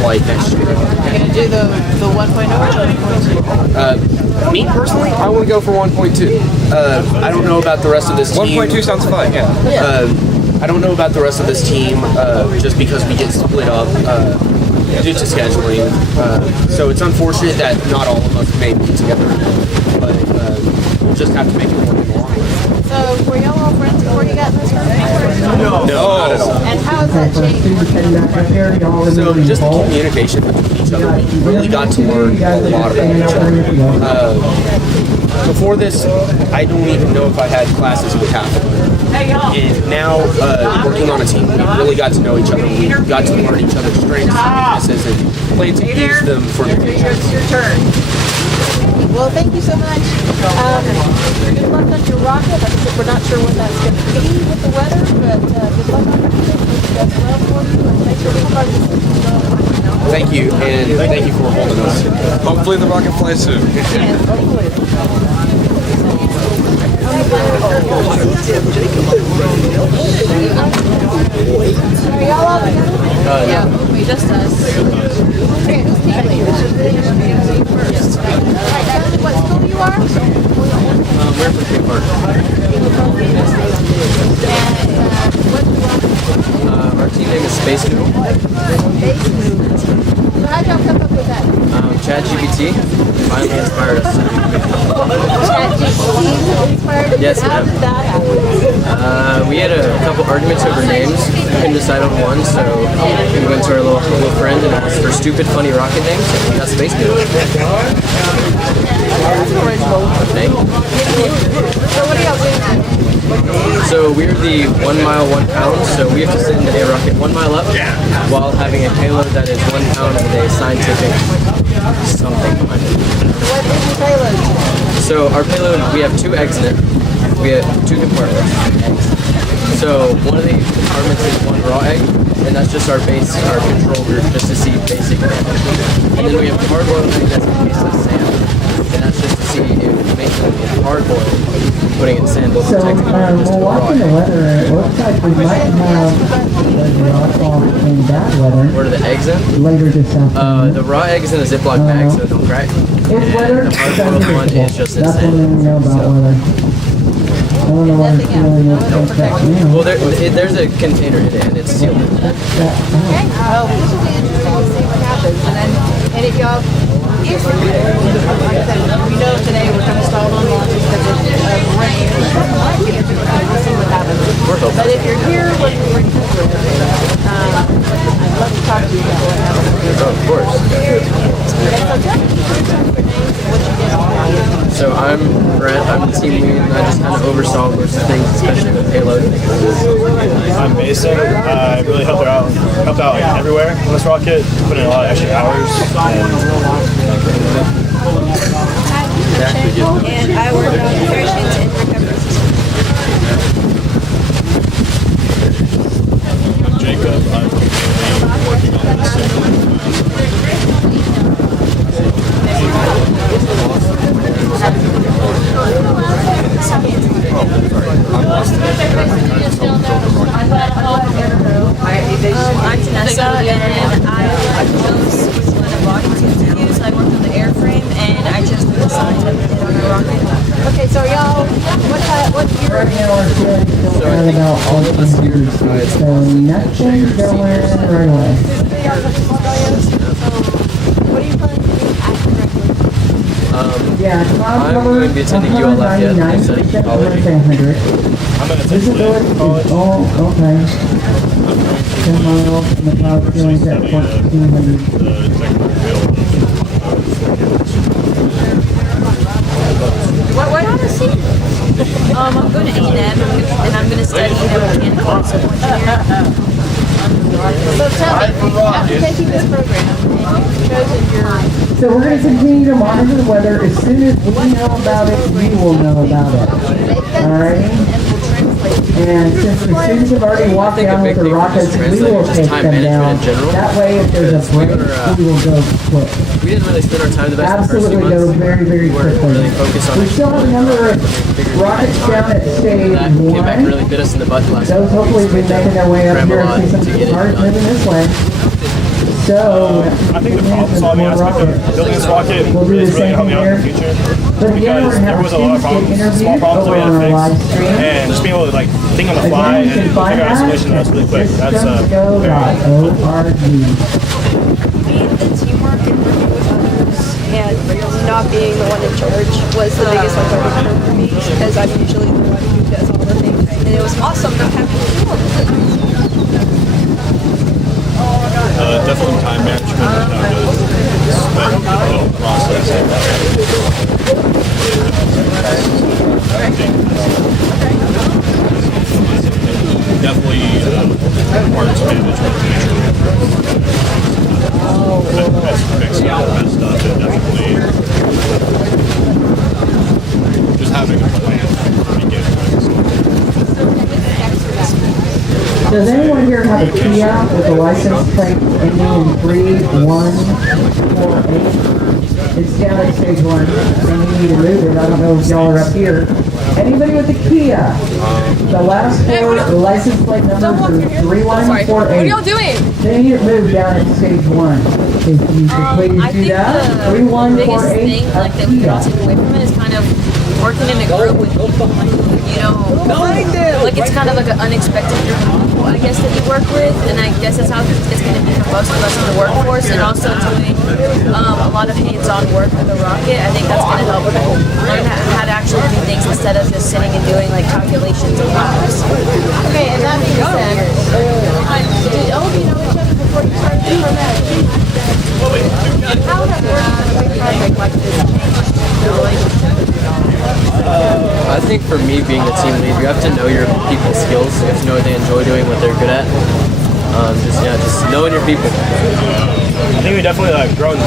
flight next year. You're gonna do the 1.0 or 1.2? Me personally, I want to go for 1.2. I don't know about the rest of this team. 1.2 sounds fine, yeah. I don't know about the rest of this team, just because we get split up due to scheduling. So it's unfortunate that not all of us may be together, but we'll just have to make it work in the long run. So were y'all all friends before you got in this room? No, not at all. And how has that changed? So just the communication between each other, we really got to learn a lot about each other. Before this, I don't even know if I had classes with half of them. And now, working on a team, we really got to know each other. We got to learn each other's strengths and weaknesses and plan to use them for the future. It's your turn. Well, thank you so much. Good luck on your rocket. Like I said, we're not sure when that's going to be with the weather, but good luck on everything. That's well for you, and thanks for being part of this. Thank you, and thank you for holding us. Hopefully the rocket flies soon. Yes, hopefully. Are y'all all together? Yeah, just us. Okay, who's team leader? First. Alright, now what school you are? we're from Cape Park. Our team name is Space Noodle. So how'd y'all come up with that? ChatGPT finally inspired us. ChatGPT inspired you? Yes, How ma'am. did that happen? We had a couple arguments over names. We couldn't decide on one, so we went to our little friend and asked for stupid, funny rocket names, and we got Space Noodle. That's original. Name. So what are y'all doing now? So we're the 1 mile, 1 pound, so we have to send a rocket 1 mile up while having a payload that is 1 pound with a scientific something behind it. What is your payload? So our payload, we have 2 eggs in it. We have 2 compartments. So one of the compartments is 1 raw egg, and that's just our base, our control group, just to see basic damage. And then we have hard-boiled egg that's in case of sand, and that's just to see if making it hard-boiled, putting it in sand will So, protect it just we're to raw watching the egg. weather, and it looks like we might have a drop-off in bad weather Where are the eggs in? later this afternoon. The raw egg is in a Ziploc bag, so it don't crack. If weather, And the hard-boiled one is just in that's sand. what we know about weather. I don't know why it's really not that now. Well, there's a container in it, and it's sealed. Okay. Well, this will be interesting to see what happens. And if y'all, like I said, we know today we're kind of stalled on launches because of rain. We'll see what happens. But if you're here when we bring this through, I'd love to talk to you about what happens. Oh, of course. So I'm Brent, I'm the team lead, and I just kind of oversaw most of the things, especially with payload. I'm Mason. I really helped out like, everywhere on this rocket. Put in a lot of extra hours. And I work on operations and recovery systems. I'm Jacob. I'm working on this. I'm Vanessa, and I chose which one of rockets to use. I worked on the airframe, and I chose the design of the rocket. Okay, so y'all, what year? Right now, we're feeling still at about 14 degrees, so nothing's going right away. What are you planning to do after graduation? Yeah, cloud I'm cover, going to be attending UL Lafayette instead of 199% ecology. 100. I'm going to take Visibility is all okay. 10 miles from the cloud ceilings at 1400. What are the seats? I'm going to A&M, and I'm going to study mechanical and civil engineering. So tell me, after taking this program, and you've chosen your... So we're going to continue to monitor the weather. As soon as we know about it, you will know about it. Alright? And since the students have already walked down with the rockets, we will take them down. That way, if there's a break, we will go quick. We didn't really spend our time the best the first few Absolutely go months. very, very We weren't quickly. really focused on We still have a number of rockets down at stage that came back and 1. really bit us in the butt the last Those couple hopefully weeks. will be making their way up Cram a here and lot see some to get it cars done. moving this way. So, I think the problem solving aspect of building this rocket we'll do really the same helped me thing out in the here. future. But again, we're Because gonna there have was a lot of students get problems, small interviewed problems that we over had on our to live fix, stream. and just being able to like think on the fly Again, you and can find figure out a that solution that's really quick. That's systemsgo.org. The teamwork and working with others and not being the one in charge was the biggest learning curve for me because I'm usually the one who does all the things. And it was awesome not having to do all the things. Definitely time management and how to spend the whole process. Definitely parts management to make sure that's fixing all that stuff and definitely just having a plan to begin Does anyone here have a Kia with a license plate ending in 3148? It's down at stage 1, and you need to move it. I don't know if y'all are up here. Anybody with a Kia? The last four license plate numbers are 3148. What are y'all doing? They need it moved down at stage 1. If you could please I do think that. the biggest 3148 thing like that we can all take away from it is kind of working in a group with people like who you know, like it's kind of like an unexpected group of people, I guess, that you work with, and I guess that's how it's going to be for most of us in the workforce, and also doing a lot of hands-on work with the rocket. I think that's going to help learn how to actually do things instead of just sitting and doing like calculations and labs. Okay, and that being said, did all of you know each other before you started the program? How has working on a big project like this changed your relationship? I think for me, being a team lead, you have to know your people's skills. You have to know what they enjoy doing, what they're good at. Just knowing your people. I think we definitely like growing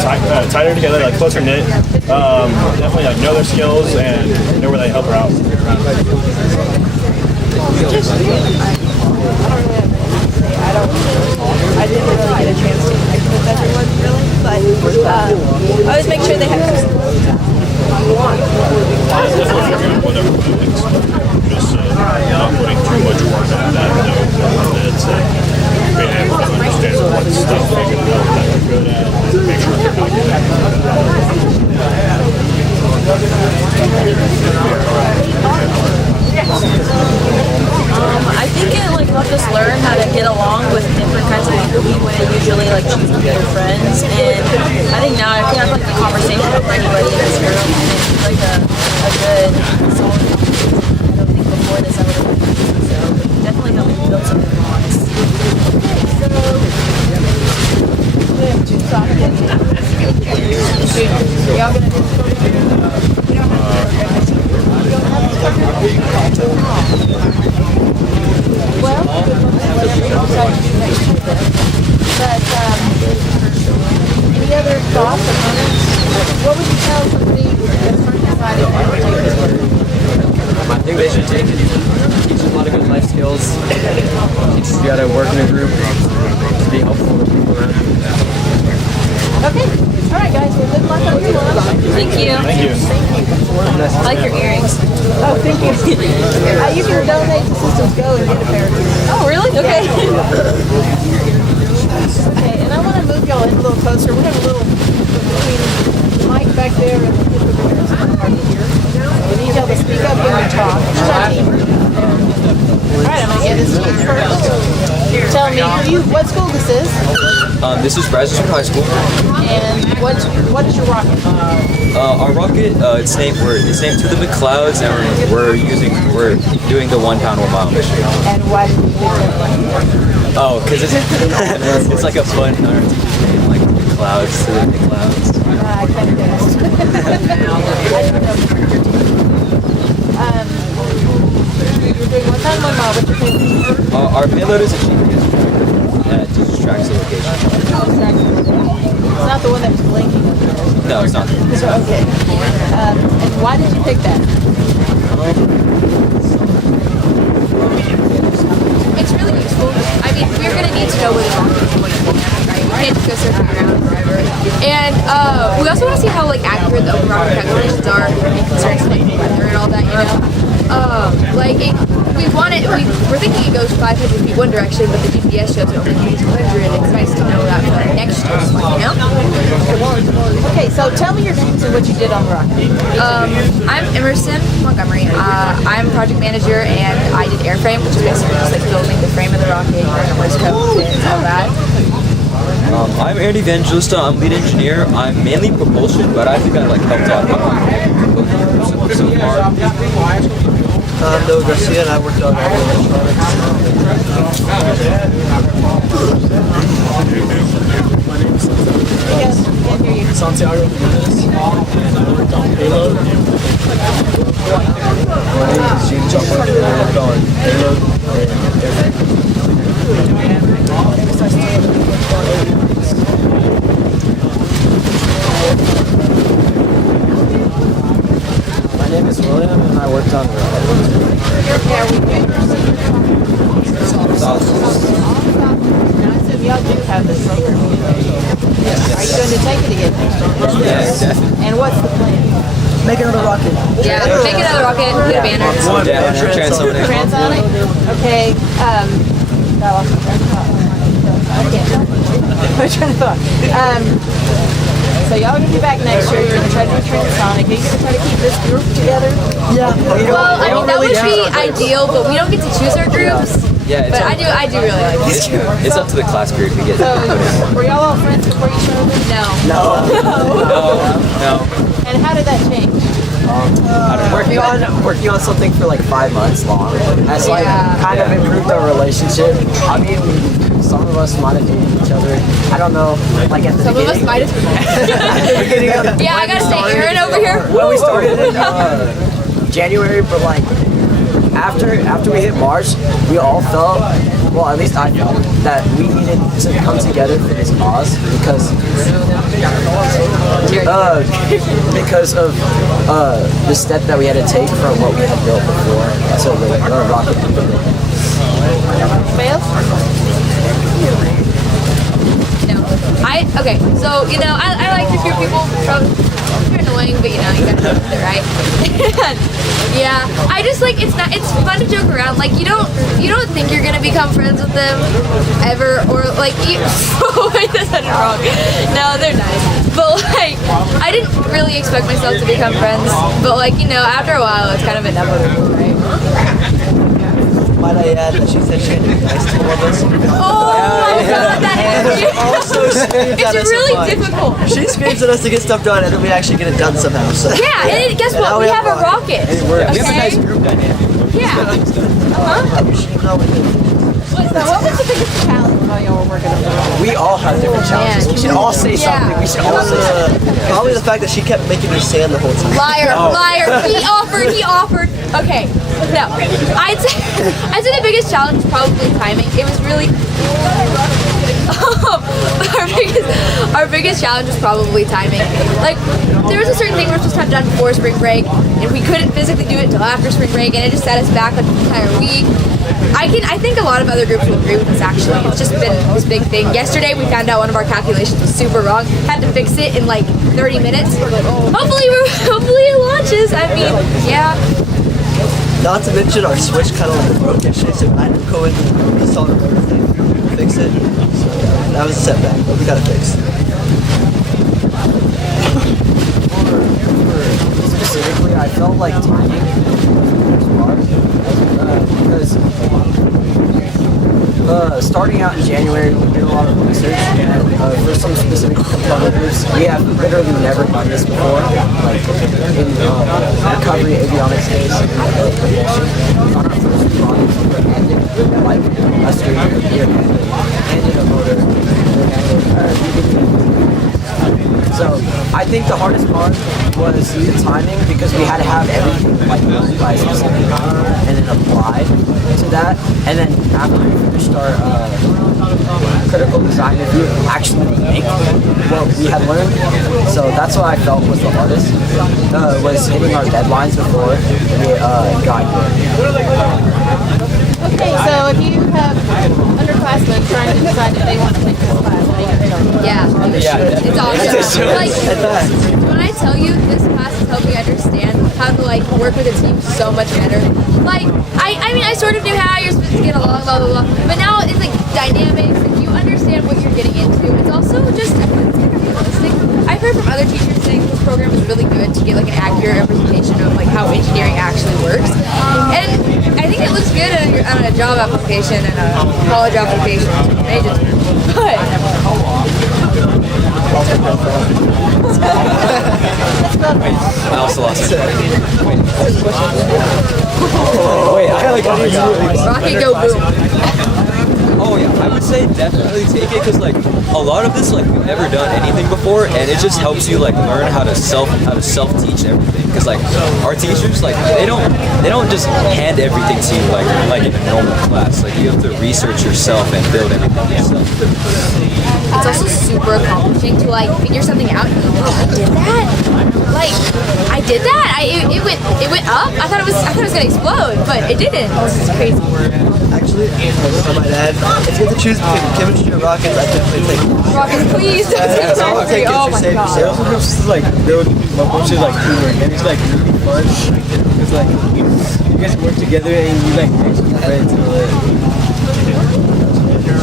tighter together, like closer knit. Definitely like know their skills and know where they help her out. I didn't really get a chance to connect with everyone really, but I always make sure they have Definitely figuring out whatever feelings. Just not putting too much work on that. It's being able to understand what stuff they can help that they're good at and make sure they're not good I think it like helped us learn how to get along with different kinds of people we wouldn't usually like choose to be their friends, and I think now I can have like a conversation with anybody in this room and it's like a good solid conversation. I don't think before this I would have been so definitely helped me build some good bonds. We have two sockets. Y'all gonna do well, whatever you decide to do next week then. But any other thoughts or comments? What would you tell somebody that's undecided to take this work? I think they should take it. Teach a lot of good life skills. Teach you how to work in a group. To be helpful with people around you. Okay. All right, guys. Well, good luck on your launch. Thank you. Thank you. I like your earrings. Oh, thank you. You can donate to Systems Go and get a pair. Oh, really? Okay. Okay, and I want to move y'all in a little closer. We have a little between the mic back there and the tip of the right here. We need y'all to speak up when we talk. All right, I'm gonna get this to you first. Tell me what school this is. This is Brazos High School. And what is your rocket? Our rocket, it's named to the McClouds, and we're doing the 1 pound 1 mile mission. And why did you pick that? Oh, because it's like a fun artistic name, like the clouds to the clouds. I kind of guessed. You're doing 1 pound 1 mile. What's your favorite? Our payload is a GPS that just tracks the location. It's not the one that was blinking over there. No, it's not. Okay. And why did you pick that? It's really useful. I mean, we're going to need to know where the rocket is going to be, right? We can't just go searching around forever. And we also want to see how like accurate the rocket calculations are concerning like weather and all that, you know? we're thinking it goes 500 feet one direction, but the GPS shows it only 200. It's nice to know that for the next year, you know? Okay, so tell me your names and what you did on the rocket. I'm Emerson Montgomery. I'm project manager, and I did airframe, which is basically just like building the frame of the rocket, Morse code, and all that. I'm Aaron Evangelista. I'm lead engineer. I'm mainly propulsion, but I think I helped out so far. I'm Noah Garcia, and I worked on electronics. My name is Santiago Jimenez, and I worked on payload. My name is Gene Chopper, and I worked on payload My name is William, and I worked on Y'all do have this program. Are you going to take it again next year? Yes. And what's the plan? Make another rocket. Yeah, make another rocket, put a banner. Transonic? Okay. I lost my train of thought. My train of thought. So y'all are going to be back next year. You're going to try to do transonic. Are you going to try to keep this group together? Yeah. Well, I mean, that would be ideal, but we don't get to choose our groups. Yeah, But I do really like this. It's up to the class period we get. So, were y'all all friends before you showed up? No. No. And how did that change? Working on something for like 5 months long has kind of improved our relationship. I mean, some of us might have dated each other. I don't know, like at the Some of us beginning. might have. Yeah, I gotta say, Aaron over here. When we started in January, but like after we hit March, we all felt, well, at least I felt, that we needed to come together for this cause because of the step that we had to take from what we had built before to the rocket. Okay, so, you know, I like to hear people from, they're annoying, but you know, you gotta deal with it, right? Yeah, I just like, it's fun to joke around, like, you don't think you're gonna become friends with them, ever, or like, oh wait, I said it wrong. No, they're nice, but like, I didn't really expect myself to become friends, but like, you know, after a while, it's kind of inevitable, right? Might I add that she said she had to be nice to all of us? Oh my god, that energy! It's really difficult. She screams at us to get stuff done, and then we actually get it done somehow. So. Yeah, and guess what? We have a rocket. We have a nice group dynamic. Yeah. So what was the biggest challenge while y'all were working on the rocket? We all have different challenges. We should all say something. We should all say something. Probably the fact that she kept making me stand the whole time. Liar. He offered. Okay. No. I'd say the biggest challenge was probably timing. It was really our biggest challenge was probably timing. Like, there was a certain thing we were supposed to have done before spring break, and we couldn't physically do it until after spring break, and it just set us back like the entire week. I think a lot of other groups will agree with this actually. It's just been this big thing. Yesterday we found out one of our calculations was super wrong. Had to fix it in like 30 minutes. Hopefully it launches. I mean, yeah. Not to mention our switch kind of broke yesterday, so I had to go in and install everything, fix it. So that was a setback, but we got it fixed. Specifically, I felt like timing because starting out in January, we did a lot of research, and for some specific component groups, we have literally never done this before, like in recovery avionics case, on our first product, and like a straight gear and a motor. So I think the hardest part was the timing because we had to have everything like by specific and then apply to that, and then after we finished our critical design review, actually make what we had learned. So that's what I felt was the hardest, was hitting our deadlines before we got here. Okay, so if you have underclassmen trying to decide if they want to take this class, what do you tell them? Yeah. It's awesome. Like, when I tell you, this class has helped me understand how to like work with a team so much better. Like, I mean, I sort of knew how you're supposed to get along, blah, blah, blah. But now it's like dynamics, and you understand what you're getting into. It's also just, I think it's kind of realistic. I've heard from other teachers saying this program is really good to get like an accurate representation of like how engineering actually works. And I think it looks good on a job application and a college application. But I also lost it. Wait, I like Rocky go boom. Oh yeah, I would say definitely take it because like a lot of this like we've never done anything before, and it just helps you like learn how to self teach everything. Because like our teachers like they don't just hand everything to you like in a normal class. Like you have to research yourself and build everything yourself. It's also super accomplishing to like figure something out. And go, oh, I did that. Like I did that. It went up. I thought it was gonna explode, but it didn't. This is crazy. Actually, for my dad, if you had to choose between chemistry or rockets, I'd definitely take Rockets, please. I'll take it Oh for my safe. god. It also helps to like build which is like teamwork, and it's like really fun because like you guys work together and you like make some friends and all that.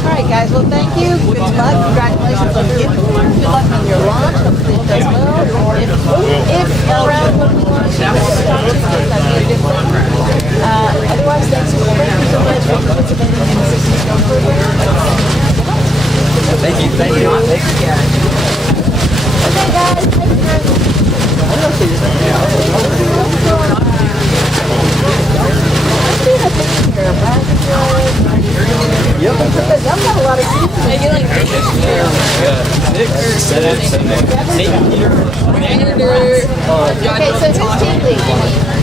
All right, guys. Well, thank you. Good luck. Congratulations on getting here. Good luck on your launch. Hopefully it does well. If around when we launch, that'd be different. Otherwise, thank you so much for participating in the Systems Go program. Thank you. Okay, guys. Yep. Because I've got a lot of students. Yeah, 6, 7, 8. Okay, so who's team lead?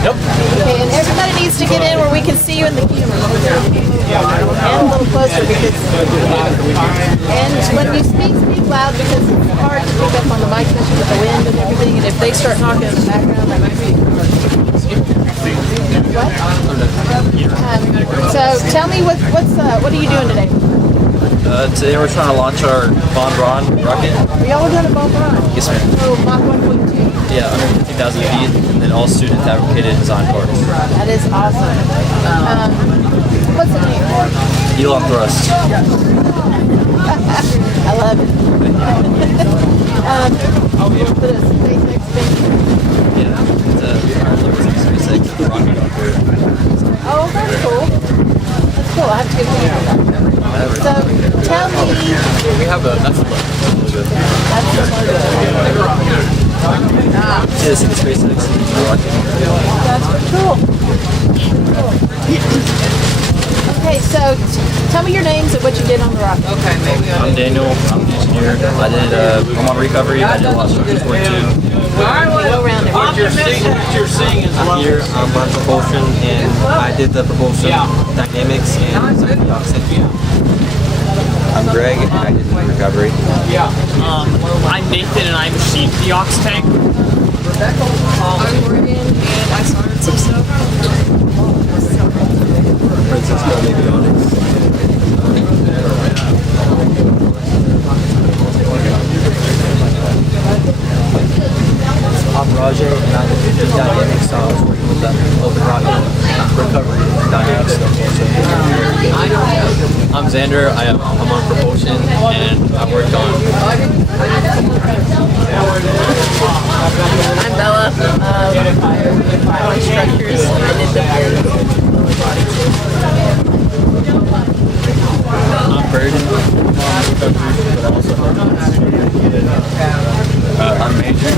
Nope. Okay, and everybody needs to get in where we can see you in the camera. And a little closer because. And when you speak loud because it's hard to pick up on the mic, especially with the wind and everything. And if they start talking in the background, that might be. What? So tell me what are you doing today? Today we're trying to launch our Von Braun rocket. We all doing a Von Braun. Yes, ma'am. So Mach 1.2. Yeah, under 50,000 feet, and then all student fabricated design parts. That is awesome. What's the name? Elon Thrust. I love it. Put a SpaceX thing. Yeah, it's a SpaceX rocket up there. Oh, that's cool. That's cool. I have to get a picture of that. So, tell me. We have that's the logo. Yeah, it's the SpaceX rocket. That's cool. Okay, so tell me your names and what you did on the rocket. Okay, maybe I'm Daniel. I'm an engineer. I'm on recovery. I did a lot of structures work too. Go around it. What you're seeing is here on propulsion, and I did the propulsion dynamics and some of the oxygen. I'm Greg, and I did recovery. I'm Nathan, and I machined the ox tank. I'm Morgan, and I started some stuff. Francisco Avionics. I'm Rajay, and I did the dynamics, so I was working with the open rocket recovery dynamics stuff. I'm Xander. I'm on propulsion, and I worked on. I'm Bella. I'm on structures. I did the I'm Braden. I'm on recovery, but I also I'm Major.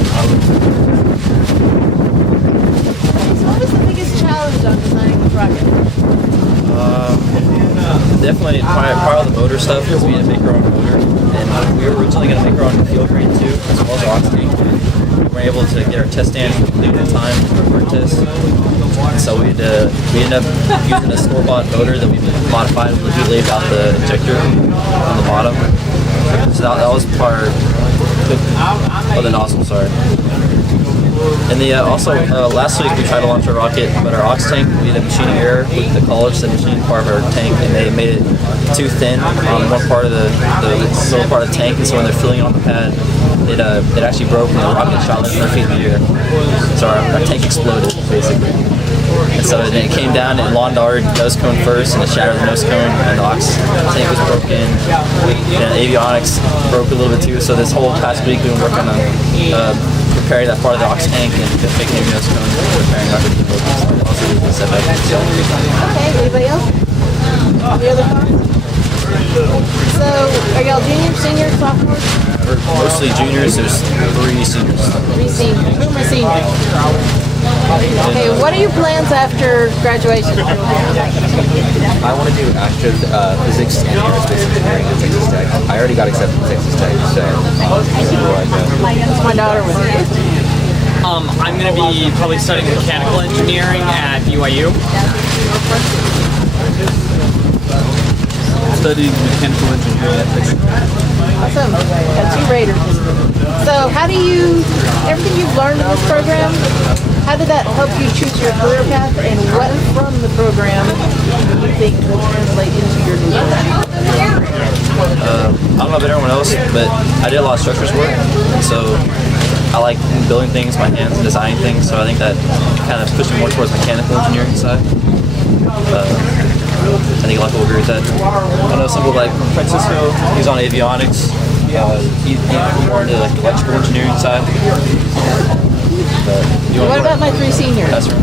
So what was the biggest challenge on designing this rocket? Definitely part of the motor stuff is we had to make our own motor, and we were originally going to make our own fuel grain too, as well as oxygen. We weren't able to get our test stand completed in time for our test, so we ended up using a store-bought motor that we modified legitly about the injector on the bottom. So that was part of the nozzle. Sorry. And also last week we tried to launch a rocket, but our ox tank, we had a machining error with the college that machining part of our tank, and they made it too thin on one part of the little part of the tank, and so when they're filling it on the pad, it actually broke and the rocket shot less than 100 feet in the air. So our tank exploded, basically. And so then it came down and lawned nose cone first, and it shattered the nose cone, and the ox tank was broken, and avionics broke a little bit too. So this whole past week we've been working on repairing that part of the ox tank and making a nose cone, repairing our also the setback. Okay, anybody else? Any other thoughts? So, are y'all juniors, seniors, sophomores? Mostly juniors, there's 3 seniors. 3 seniors. Who are my seniors? Okay, what are your plans after graduation? I want to do physics and aerospace engineering at Texas Tech. I already got accepted to Texas Tech, so What's my daughter with you? I'm going to be probably studying mechanical engineering at BYU. Studying mechanical engineering at Texas. Awesome. Got 2 Raiders. So how do you, everything you've learned in this program, how did that help you choose your career path, and what from the program do you think will translate into your new career? I don't know about everyone else, but I did a lot of structures work, and so I like building things, my hands, and designing things, so I think that kind of pushed me more towards mechanical engineering side. I think a lot of people agree with that. I know some people like Francisco, he's on avionics, he's more into like electrical engineering side. What about my 3 seniors? That's right.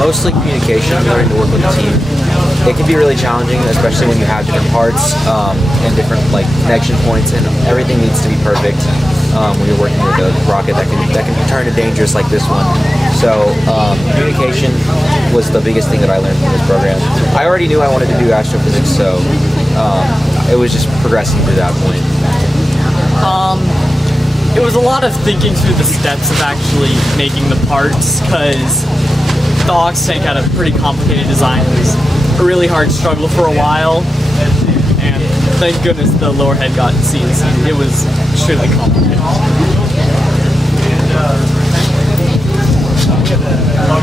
mostly communication, learning to work with a team. It can be really challenging, especially when you have different parts and different like connection points, and everything needs to be perfect when you're working with a rocket that can turn to dangerous like this one. So communication was the biggest thing that I learned from this program. I already knew I wanted to do astrophysics, so it was just progressing to that point. It was a lot of thinking through the steps of actually making the parts, because the Ox tank had a pretty complicated design. It was a really hard struggle for a while, and thank goodness the lower head got CNC. It was extremely complicated.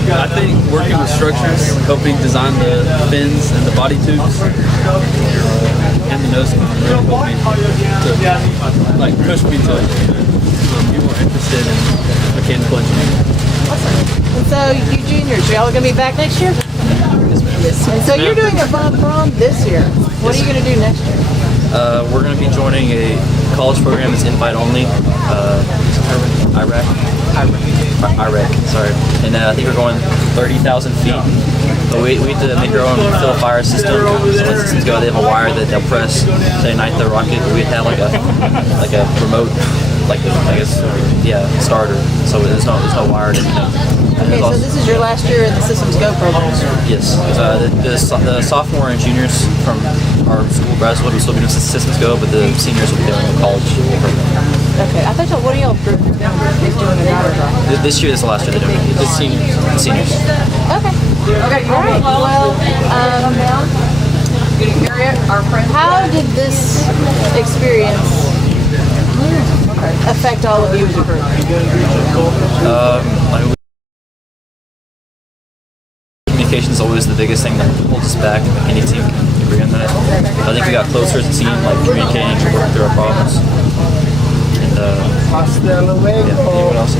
I think working with structures, helping design the fins and the body tubes, and the nose cone really helped me to like push me to be more interested in mechanical engineering. And so you juniors, y'all are going to be back next year? Yes. And so you're doing a Bob Prom this year. What are you going to do next year? We're going to be joining a college program that's invite only, Iraq, sorry. And I think we're going 30,000 feet. But we need to make our own fill fire system. So when the systems go, they have a wire that they'll press to ignite the rocket. We'd have like a remote, like I guess, starter. So there's no wire to Okay, so this is your last year in the Systems Go program. Yes. The sophomore and juniors from our school graduate will still be doing Systems Go, but the seniors will be doing the college program. Okay, I thought what are y'all doing in This year is the last year they're doing it. It's seniors. Seniors. Okay. Okay, all right. Well, how did this experience affect all of you as a group? Communication is always the biggest thing that holds us back. Any team can agree on that. I think we got closer as a team, like communicating and working through our problems. And anyone else?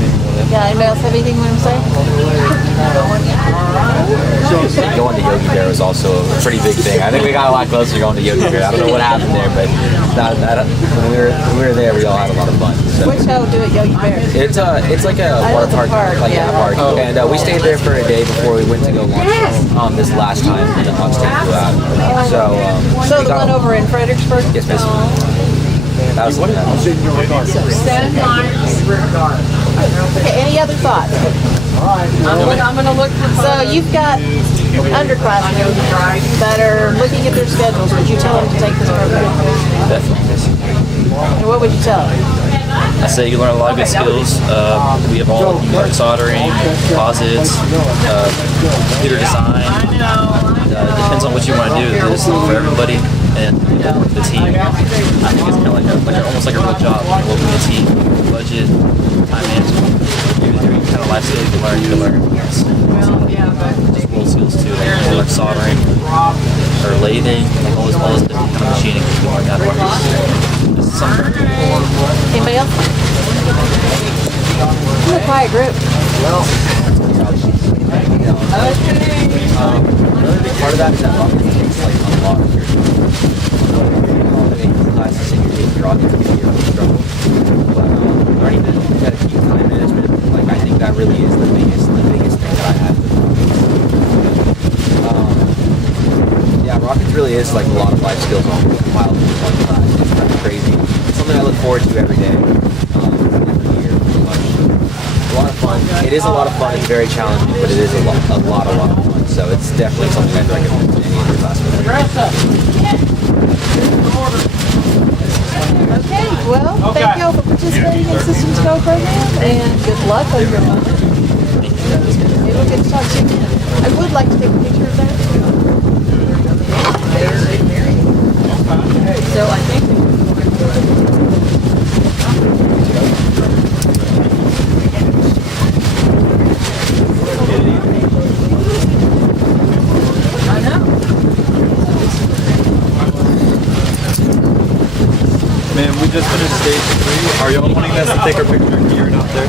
Yeah, anybody else have anything you want to say? Going to Yogi Bear was also a pretty big thing. I think we got a lot closer going to Yogi Bear. I don't know what happened there, but when we were there, we all had a lot of fun. So. Which show do at Yogi Bear? It's like a water park, park. Oh. And we stayed there for a day before we went to go launch this last time the Ox tank flew out. So the one over in Fredericksburg? Yes, basically. That was what happened. Okay, any other thoughts? I'm gonna look. So you've got underclassmen that are looking at their schedules. Would you tell them to take this program? Definitely. And what would you tell them? I say you learn a lot of good skills. We have all soldering, composites, computer design. It depends on what you want to do. There's something for everybody, and the team. I think it's kind of like almost like a real job. Working with the team, budget, time life skill you can learn. Yes. Just world skills too, like soldering or lathing, like all this different kind of machining you can learn how to work. This is something. Anybody else? You're a quiet group. Well, another big part of that is that rocket takes like a lot of your classes and your rocket can be a struggle. But learning to keep time management, like I think that really is the biggest thing that I have. Yeah, rockets really is like a lot of life skills on compiled in one class. It's kind of crazy. It's something I look forward to every day, every year, pretty much. A lot of fun. It is a lot of fun. It's very challenging, but it is a lot of fun. So it's definitely something I'd recommend to any of your classmates. Okay, well, thank you all for participating in Systems Go program, and good luck on your project. Maybe we'll get to talk to you again. I would like to take a picture of that. So I think I know. Man, we just finished stage 3. Are y'all wanting us to take our picture here and up there?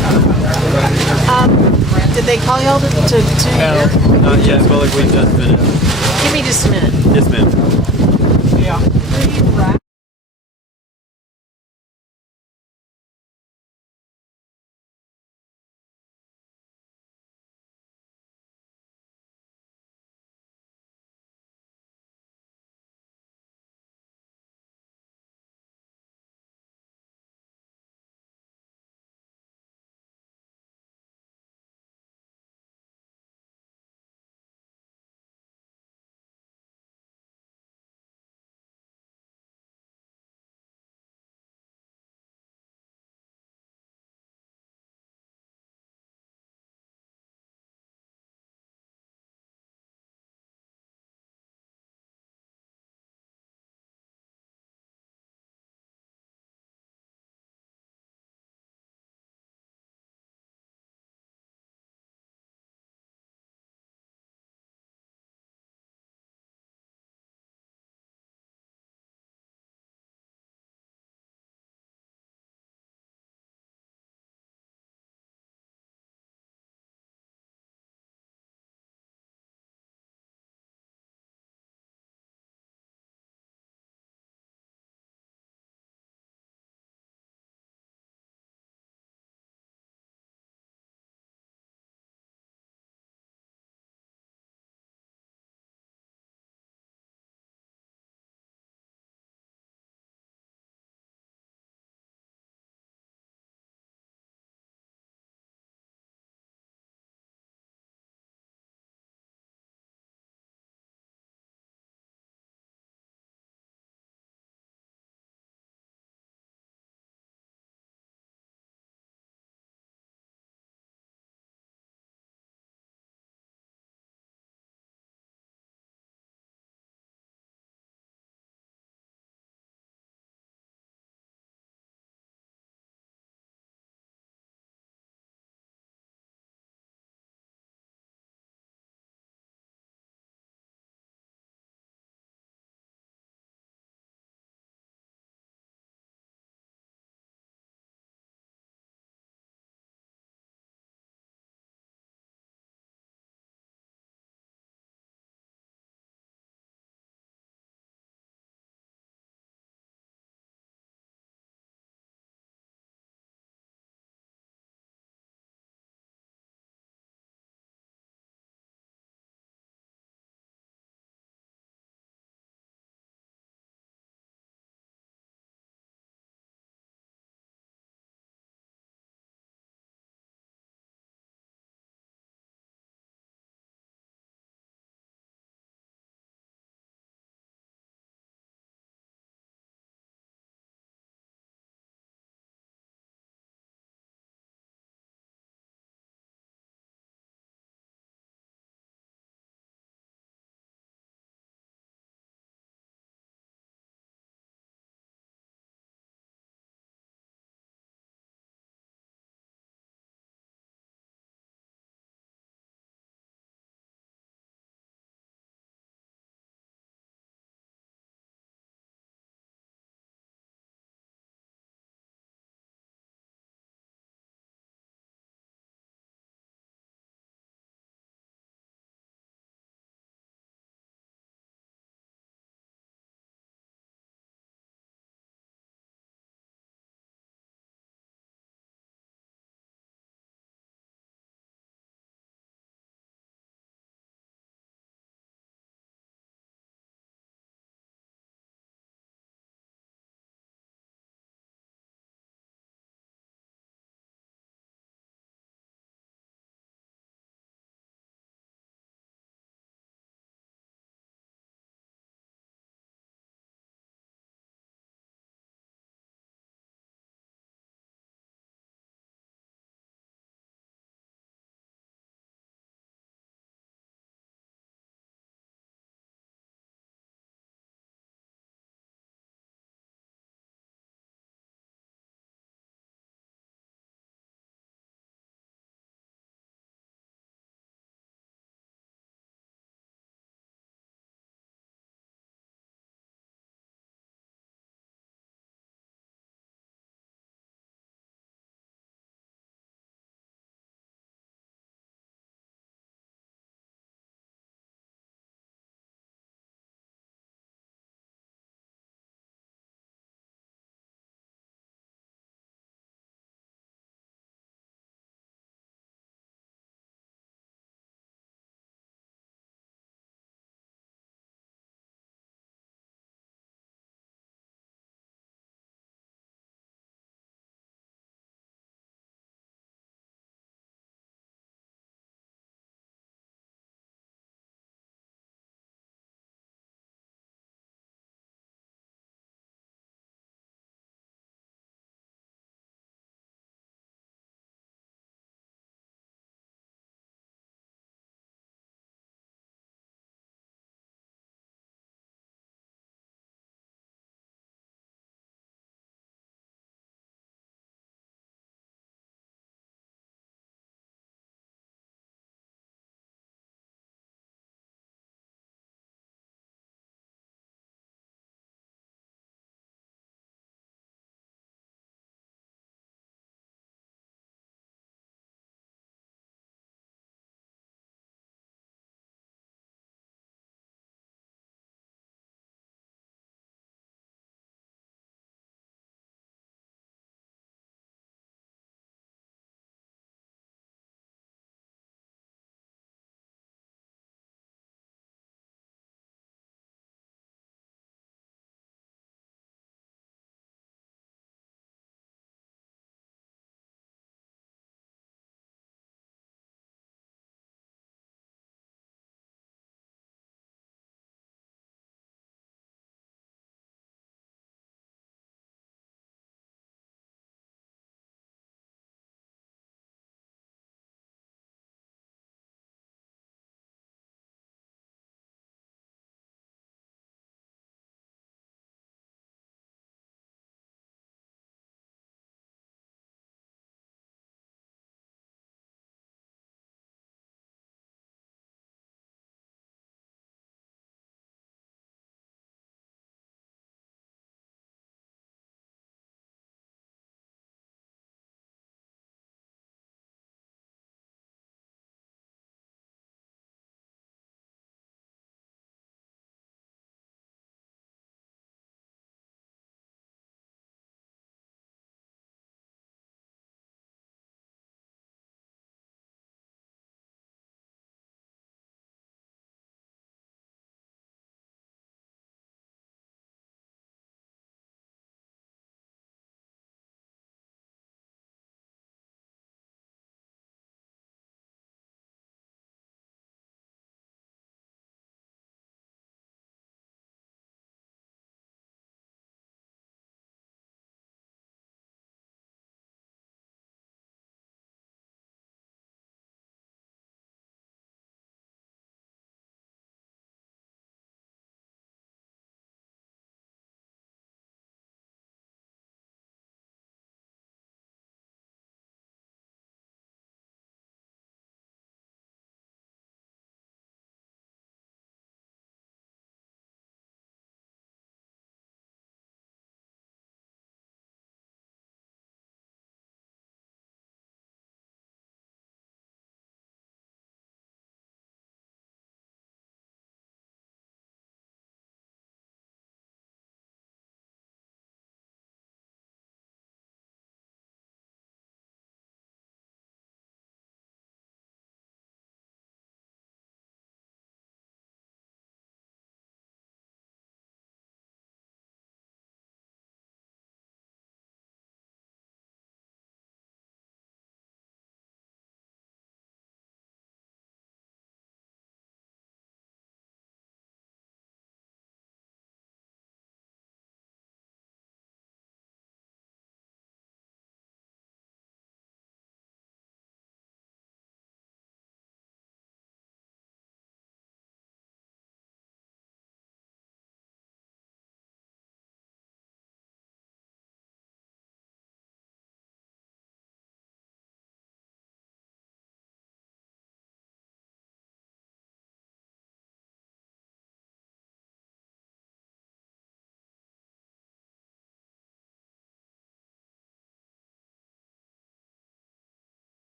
Did they call y'all to No, not yet, but like we just finished. Give me just a minute. Yes, ma'am. Yeah.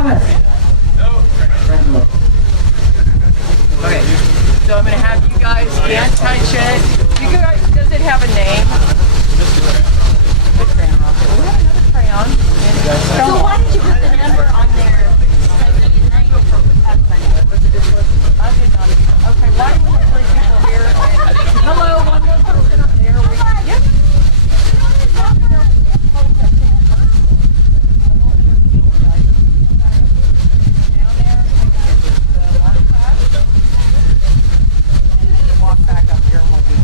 Thomas. Okay, so I'm gonna have you guys anti-check. You guys, does it have a name? The crayon rocket. We have another crayon. So why did you put the number on there? I did not. Okay, why do we have 3 people here? Hello, one more person up there. Yep. Walk back up here and we'll do it.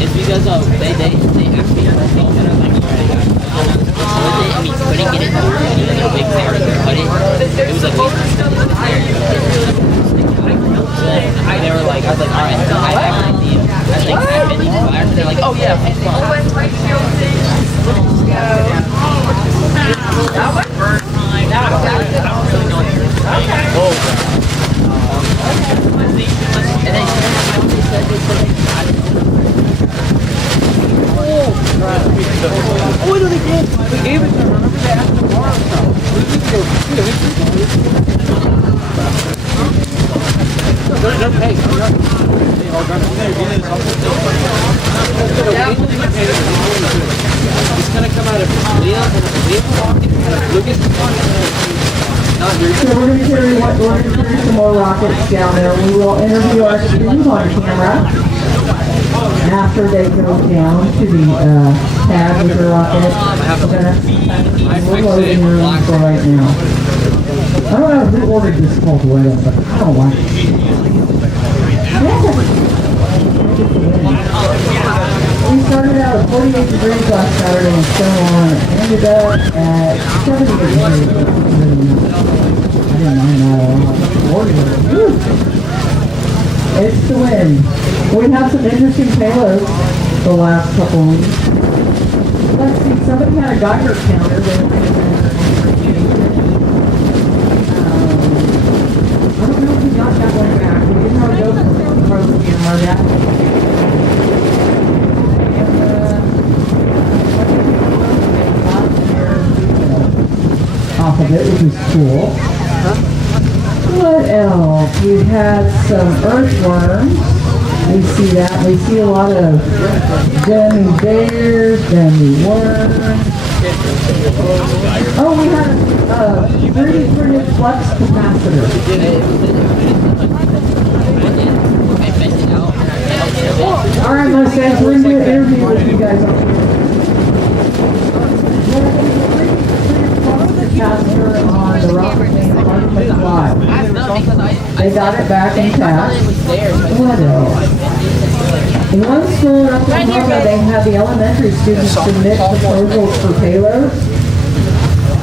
It's because they actually putting it in the big power to cut it. It was like they were like, I was like, alright, I have an idea. I was like, I have any fires. They're like, oh yeah, Oh, no, they did. We gave it to her. Remember they asked to borrow some. it's gonna come out of Leo and Lucas. So we're going to carry some more rockets down there. We will interview our students on camera after they go down to the pad with the rocket. We're loading rooms for right now. I don't know who ordered this cold weather, but I don't like it. We started out at 48 degrees last Saturday in Stonewall and ended up at 70 degrees. I didn't mind that at all. It's the wind. We have some interesting payloads the last couple of weeks. Let's see, somebody had a Geiger counter. I don't know if we got that one back. We didn't have a go for the camera yet. Off of it, which is cool. What else? We had some earthworms. We see that. We see a lot of gummy bears, gummy worms. Oh, we had a 3D printed flux capacitor. All right, my friends, we're going to do an interview with you guys. Capacitor on the rocket named Artemis Live. They got it back intact. What else? In one school in Oklahoma, they had the elementary students submit proposals for payloads.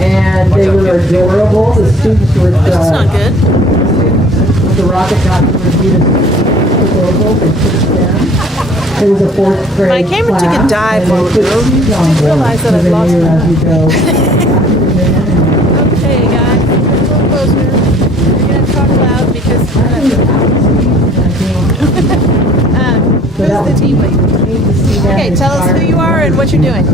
And they were adorable. The students were. That's not good. The rocket got to review the proposal. They took them. It was a fourth grade I came and took a class, dive and while they we put drove. seats on board, Realized that so I'd they lost knew my as we go. Okay, guys, a little closer. You're gonna talk loud because who's the team lead? Okay, tell us who you are and what you're doing.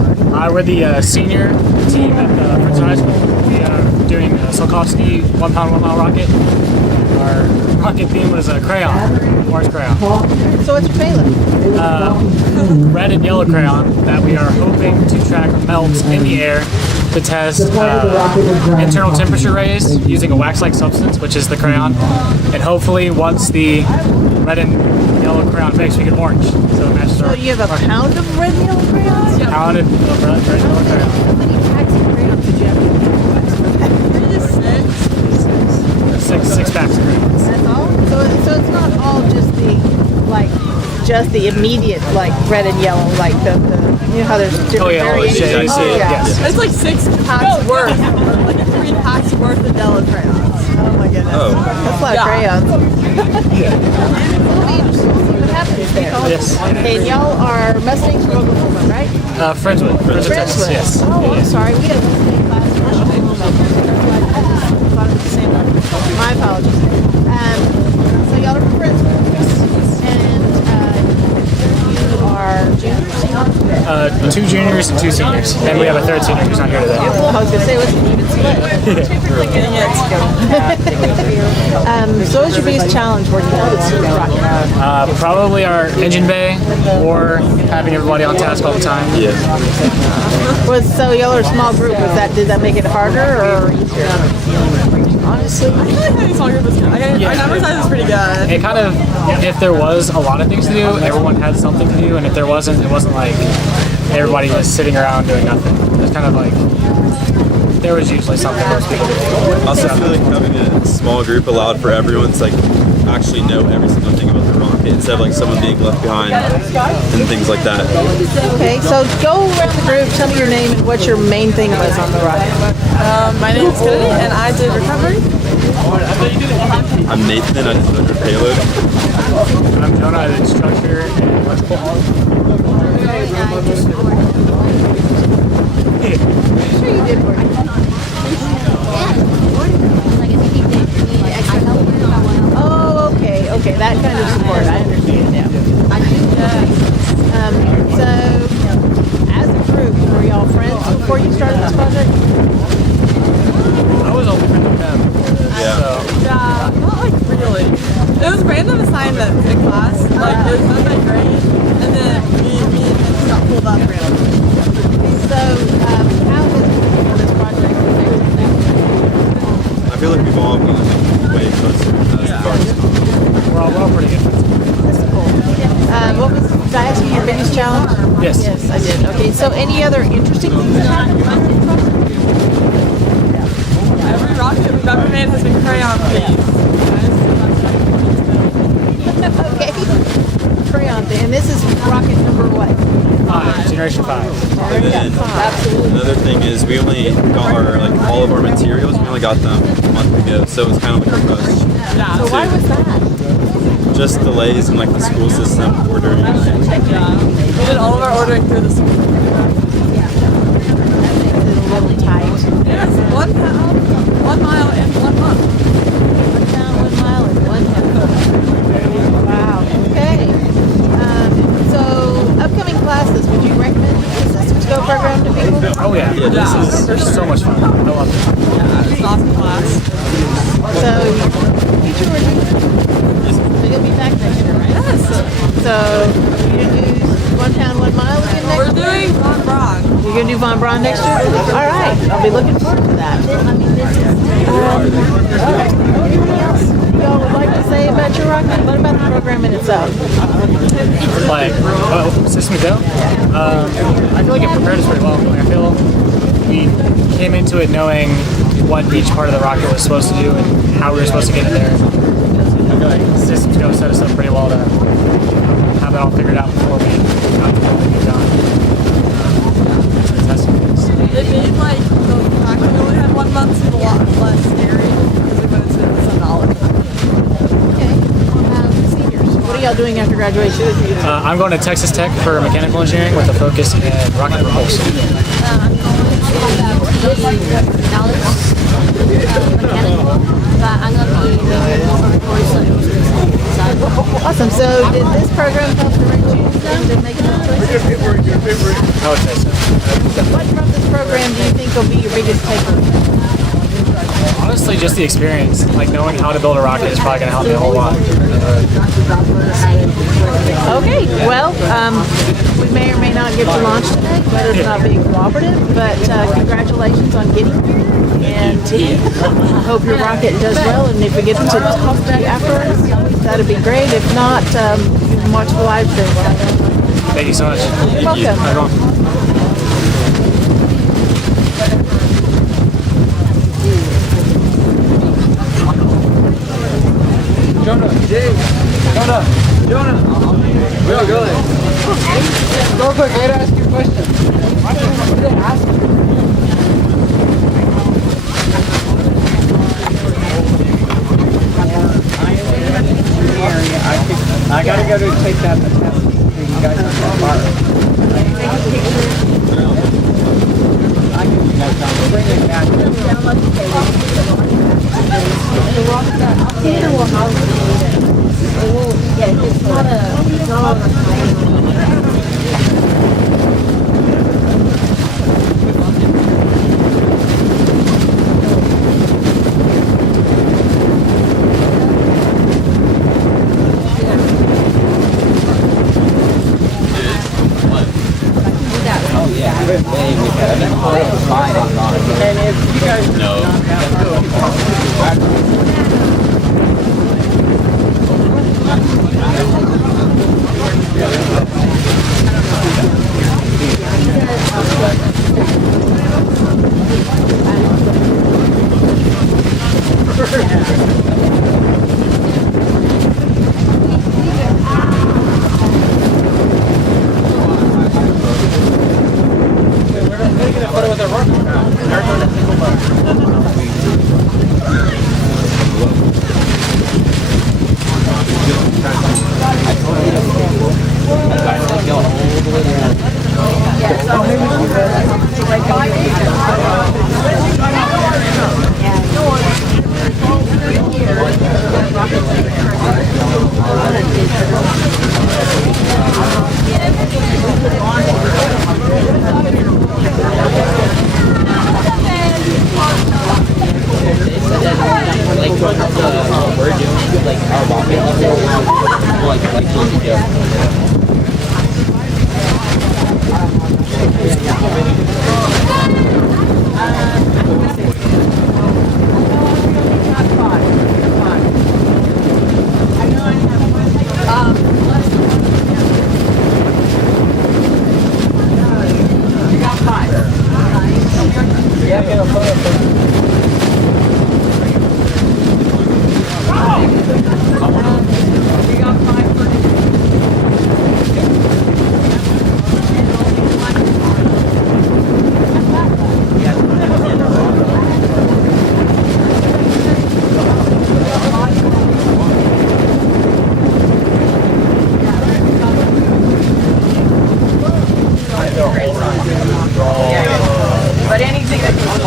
We're the senior team at Princeton High School. We are doing Tsiolkovsky 1 pound 1 mile rocket. Our rocket theme was a crayon, Mars crayon. So what's your payload? Red and yellow crayon that we are hoping to track melts in the air to test internal temperature raise using a wax-like substance, which is the crayon. And hopefully once the red and yellow crayon mix, we get orange. So it matches So our you have a pound of red and yellow crayons? pound of red and yellow crayon. How many packs of crayons did you have? 6 packs of crayons. That's all? So it's not all just the immediate red and yellow, like the you know how there's different variations. shades, yes. It's like 6 packs worth, like 3 packs worth of yellow crayons. Oh my goodness. That's a lot of crayons. It'll be interesting to see what happens there. Yes. Okay, and y'all are Mustangs from Oklahoma, right? Friendswood. Texas, yes. Oh, I'm sorry. We had a Mustang class in Oklahoma. Thought it was the same one. My apologies. So y'all are from Friendswood. And you are juniors, seniors? 2 juniors and 2 seniors. And we have a 3rd senior who's not here today. I was going to say, what's an even split? So what's your biggest challenge working on this rocket? Probably our engine bay or having everybody on task all the time. Yeah. So y'all are a small group. Did that make it harder or easier? Honestly, I feel like having a small group is good. Our number size is pretty good. It kind of, if there was a lot of things to do, everyone had something to do, and if there wasn't, it wasn't like everybody was sitting around doing nothing. It was kind of like there was usually something most people did. I also feel like having a small group allowed for everyone to actually know every single thing about the rocket instead of someone being left behind and things like that. Okay, so go around the group, tell me your name and what your main thing was on the rocket. My name is Kennedy and I did recovery. I'm Nathan, I delivered payload. I'm Jonah, I did structure and electrical. Sure you did work. Oh, okay, that kind of support, I understand now. So, as a group, were y'all friends before you started this project? I was only friend with them before this, so. Yeah, not really. It was random assignments in class. It was not that great. And then me and him got pulled up randomly. So, how has this project affected things? I feel like we've all gotten way closer as regards. We're all pretty good friends. What was, did I ask you your biggest challenge? Yes. Yes, I did. Okay, so any other interesting things that happened? Every rocket we've ever made has been crayon themed. Okay. Crayon thing. And this is rocket number what? 5, generation 5. And then another thing is we only got our all of our materials. We only got them a month ago, so it's kind of like a rush. So why was that? Just delays in the school system ordering. Yeah. We did all of our ordering through the school. That makes it a little tight. Yes, 1 pound, 1 mile, and 1 month. 1 pound, 1 mile, and 1 month. Wow. Okay. So upcoming classes, would you recommend the Systems Go program to people? Oh yeah, this is so much fun. I love it. Yeah, it's an awesome class. So future review. So you'll be back next year, right? Yes. So you're gonna do 1 pound, 1 mile again next year? We're doing Von Braun. You're gonna do Von Braun next year? All right. I'll be looking forward to that. Anything else y'all would like to say about your rocket? What about the program in itself? System Go? I feel like it prepared us pretty well. I feel we came into it knowing what each part of the rocket was supposed to do and how we were supposed to get it there. I feel like Systems Go set us up pretty well to have it all figured out before we got to what we done. Testing things. It made like the fact that we only had 1 month seem a lot less scary because we went into it with some knowledge. Seniors, what are y'all doing after graduation? I'm going to Texas Tech for mechanical engineering with a focus in rocket propulsion. Awesome. So did this program help direct you to make those choices? I would say so. What from this program do you think will be your biggest takeaway? Honestly, just the experience. Like knowing how to build a rocket is probably going to help me a whole lot. Okay, well, we may or may not get to launch today, but it's not being cooperative, but congratulations on getting here, and I hope your rocket does well, and if we get to talk to you afterwards, that'd be great. If not, you can watch the live stream. Thank you so much. You're welcome. Jonah, real good. Real quick, I gotta ask you a question. What did they ask you? I gotta go to take that test. You guys are so far. I can you guys down. Bring it back. Yeah, it's not And if you guys But anything that can come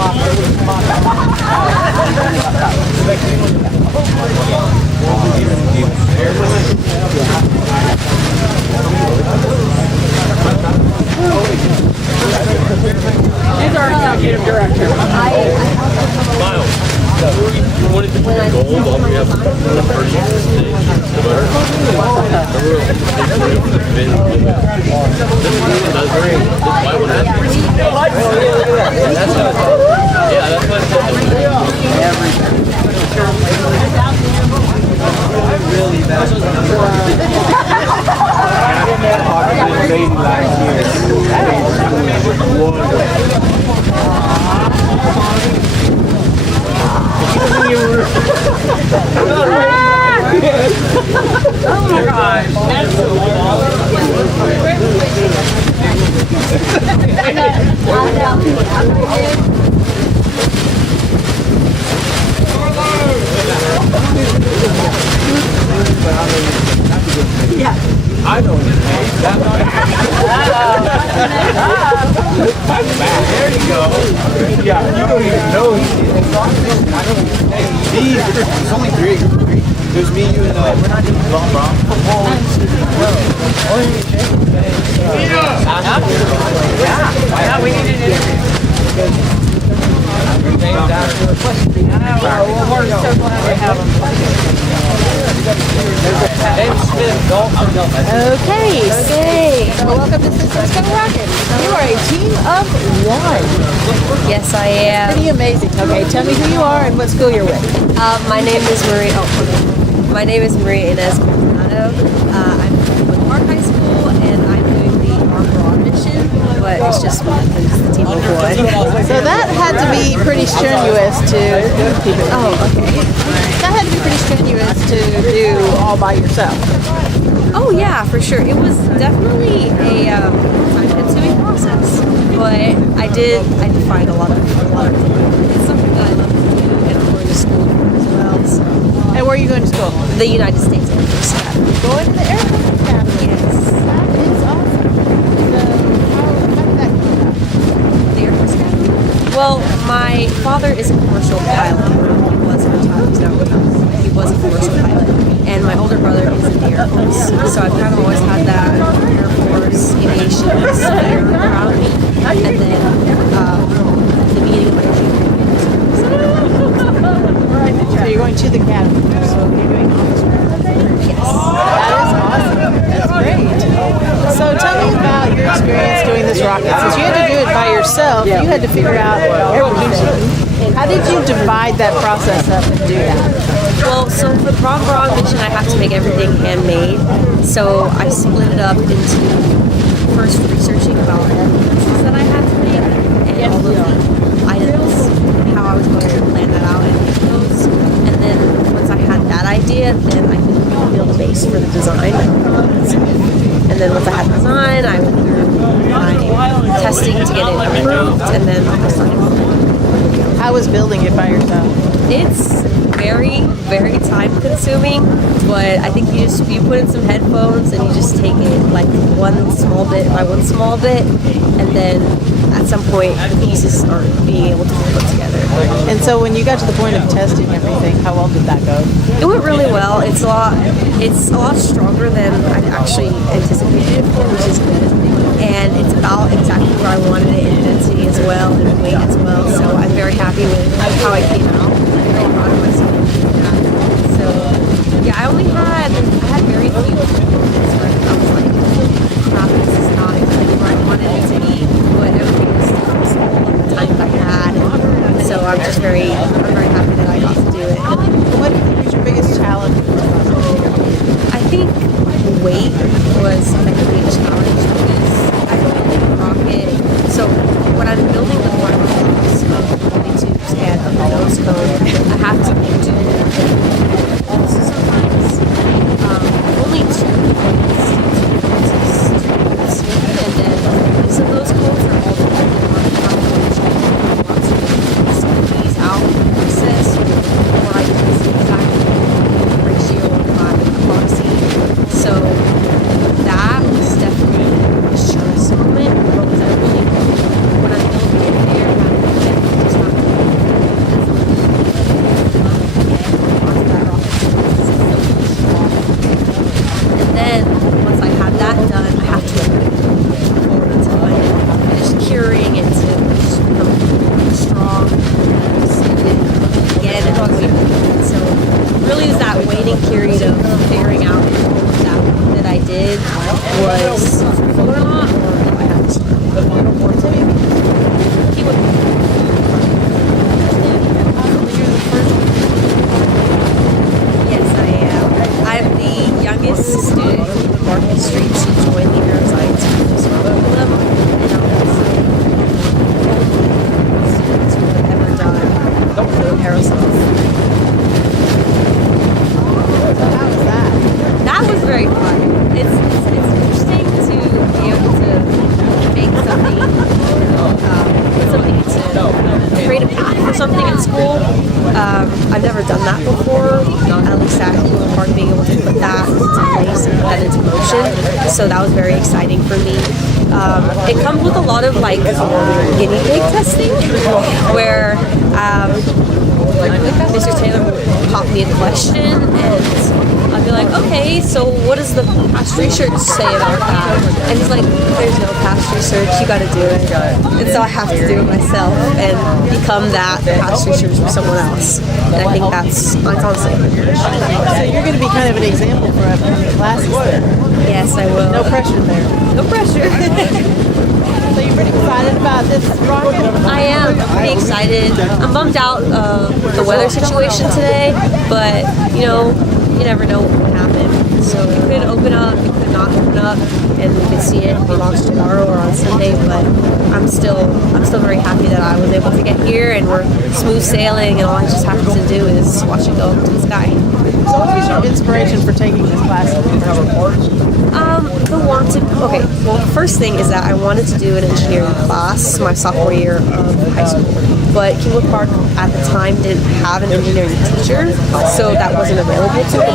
He's our executive director. Miles, you wanted to bring gold all the way up to the first stage. Oh my gosh. That's so Yeah. I know his name. There you go. Yeah, you don't even know his name. I know his name. There's only three. There's me, you, and we're not doing Brom. Yeah, we need an interview. We're so glad to have them. Okay. Well, welcome to Systems Come Rocket. You are a team of one. Yes, I am. Pretty amazing. Okay, tell me who you are and what school you're with. My name is Marie. My name is Maria Inez Coronado. I'm with Park High School, and I'm doing the Armor mission. But it's just because the team of one. So that had to be pretty strenuous to. That had to be pretty strenuous to do all by yourself. Oh yeah, for sure. It was definitely a time-consuming process, but I did find a lot of it's something that I love to do, and I'm going to school as well. So. And where are you going to school? The United States Air Force Academy. Going to the Air Force Academy. Yes. That is awesome. So how did that come about? The Air Force Academy. Well, my father is a commercial pilot. He was retired. He's not with us. He was a commercial pilot. And my older brother is in the Air Force. So I've kind of always had that Air Force aviation spirit around me. And then the beginning of my junior year. So you're going to the academy. So you're doing officer. Yes. That is awesome. That's great. So tell me about your experience doing this rocket. Since you had to do it by yourself, you had to figure out everything. How did you divide that process up and do that? Well, so for the Brom mission, I have to make everything handmade. So I split it up into first researching about the pieces that I had to make and all of the items, how I was going to plan that out and make those. And then once I had that idea, then I could build a base for the design. And then once I had the design, I went through my testing to get it approved, and then I started. How was building it by yourself? It's very, very time consuming, but I think you put in some headphones and you just take it like one small bit by one small bit, and then at some point the pieces start being able to be put together. And so when you got to the point of testing everything, how well did that go? It went really well. It's a lot stronger than I'd actually anticipated it for, which is good. And it's about exactly where I wanted it in density as well and weight as well. So I'm very happy with how it came out. I'm very proud of myself. So yeah, I had very few moments where I was like, wow, this is not exactly where I wanted it to be, but everything was still the time that I had. And so I'm very happy that I got to do it. What do you think was your biggest challenge? I think weight was a big challenge because I built a rocket. So when I'm building the fiberglass tubes and of the nose cone, I have to do sometimes only two points, and then some of those codes are all dependent on how much these out process, or I can see exactly the ratio of my epoxy. So that was definitely a stress moment because I really, when I'm building it there, I'm just not and then once I had that done, I have to forward into my finished curing it to become strong again and waiting. So really was that waiting period of figuring out that I did was fruitful or not, or do I have to start more to me? He would. Yes, I am. I'm the youngest student in the Market Street to join the Aeroscience Campus program, and I'm the students who have ever done aerospace. So how was that? That was very fun. It's interesting to so that was very exciting for me. It comes with a lot of like guinea pig testing, where Mr. Taylor would pop me a question and I'd be like, okay, so what does the past research say about that? And he's like, there's no past research, you gotta do it. And so I have to do it myself and become that past research for someone else. And I think that's honestly a privilege. So you're going to be kind of an example for upcoming classes there. Yes, I will. No pressure there. No pressure. So you're pretty excited about this rocket? I am pretty excited. I'm bummed out the weather situation today, but you know, you never know what can happen. So it could open up, it could not open up, and we could see it launch tomorrow or on Sunday. But I'm still very happy that I was able to get here, and we're smooth sailing, and all I just have to do is watch it go up to the sky. So what was your inspiration for taking this class? Okay, well, the first thing is that I wanted to do an engineering class my sophomore year of high school, but Kingwood Park at the time didn't have an engineering teacher, so that wasn't available to me.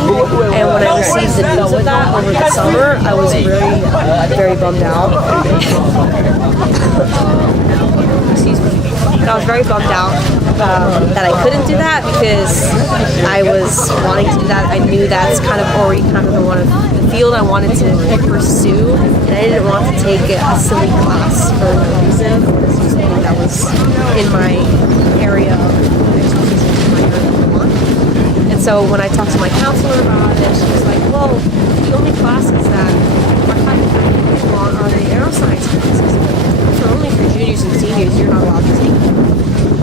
And when I received the news of that over the summer, I was really very bummed out. Excuse me. I was very bummed out that I couldn't do that because I was wanting to do that. I knew that's kind of already kind of the field I wanted to pursue, and I didn't want to take a silly class for no reason. This was something that was in my area of expertise, in my area of want. And so when I talked to my counselor about it, she was like, well, the only classes that are kind of on are the aeroscience classes. So only for juniors and seniors, you're not allowed to take them.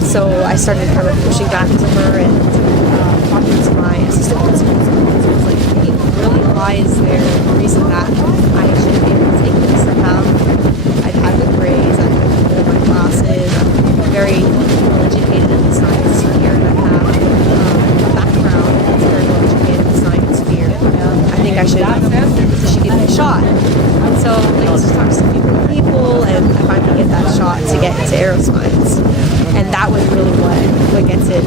So I started kind of pushing back to her and talking to my assistant principal. So I was like, hey, really, why is there a reason that I should be able to take this? I've had good grades, I've been good at my classes, I'm very well educated in the science sphere, and I have a background that's very well educated in the science sphere. I think I should give it a shot. And so like, just talk to some people, and I finally get that shot to get into aeroscience. And that was really what gets it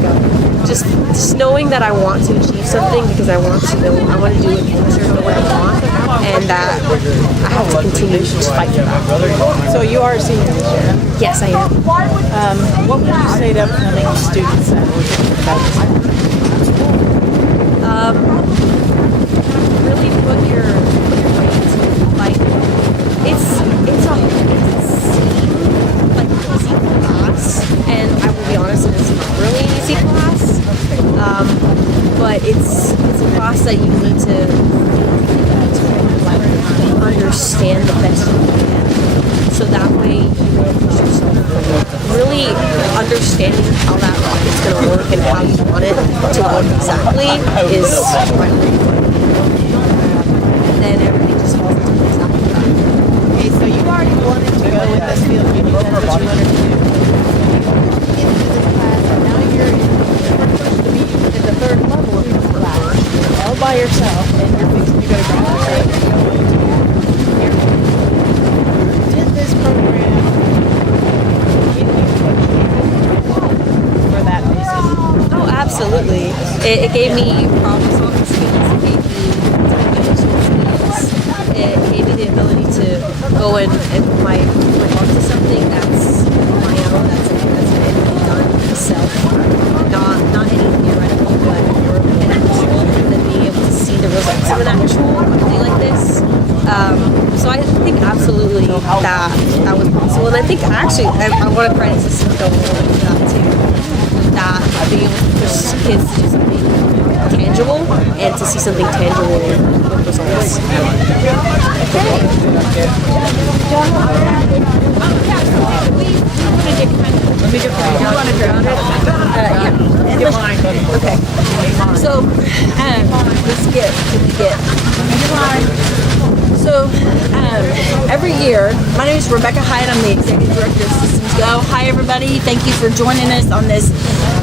going. Just knowing that I want to achieve something because I want to do it and know what I want, and that I have to continue to fight for that. So you are a senior this year? Yes, I am. What would you say to upcoming students that were thinking about this? Really put your weight into, like, it's easy class, and I will be honest, it's not really an easy class, but it's a class that you need to understand the best you can, so that way you will push yourself. Really understanding how that rocket's going to work and how you want it to work exactly is quite important. And then everything just falls into place after that. Okay, so you already wanted to go in this field when you said what you wanted to do. Into this class, and now you're supposed to be at the third level of this class, all by yourself, and you're fixing to go to graduate. Did this program give you for that basis? Oh, absolutely. It gave me problem-solving skills. It gave me time-management skills. It gave me the ability to go and put my heart to something that's my own, that's done myself. Not any theoretical, but more of an actual, and then being able to see the results of an actual company like this. So I think absolutely that was possible, and I think actually I want to credit Cisco for that too. That being able to push kids to do something tangible and to see something tangible with results. Okay. So, let's get. So, every year, my name is Rebecca Hyatt. I'm the Executive Director of Systems Go. Hi, everybody. Thank you for joining us on this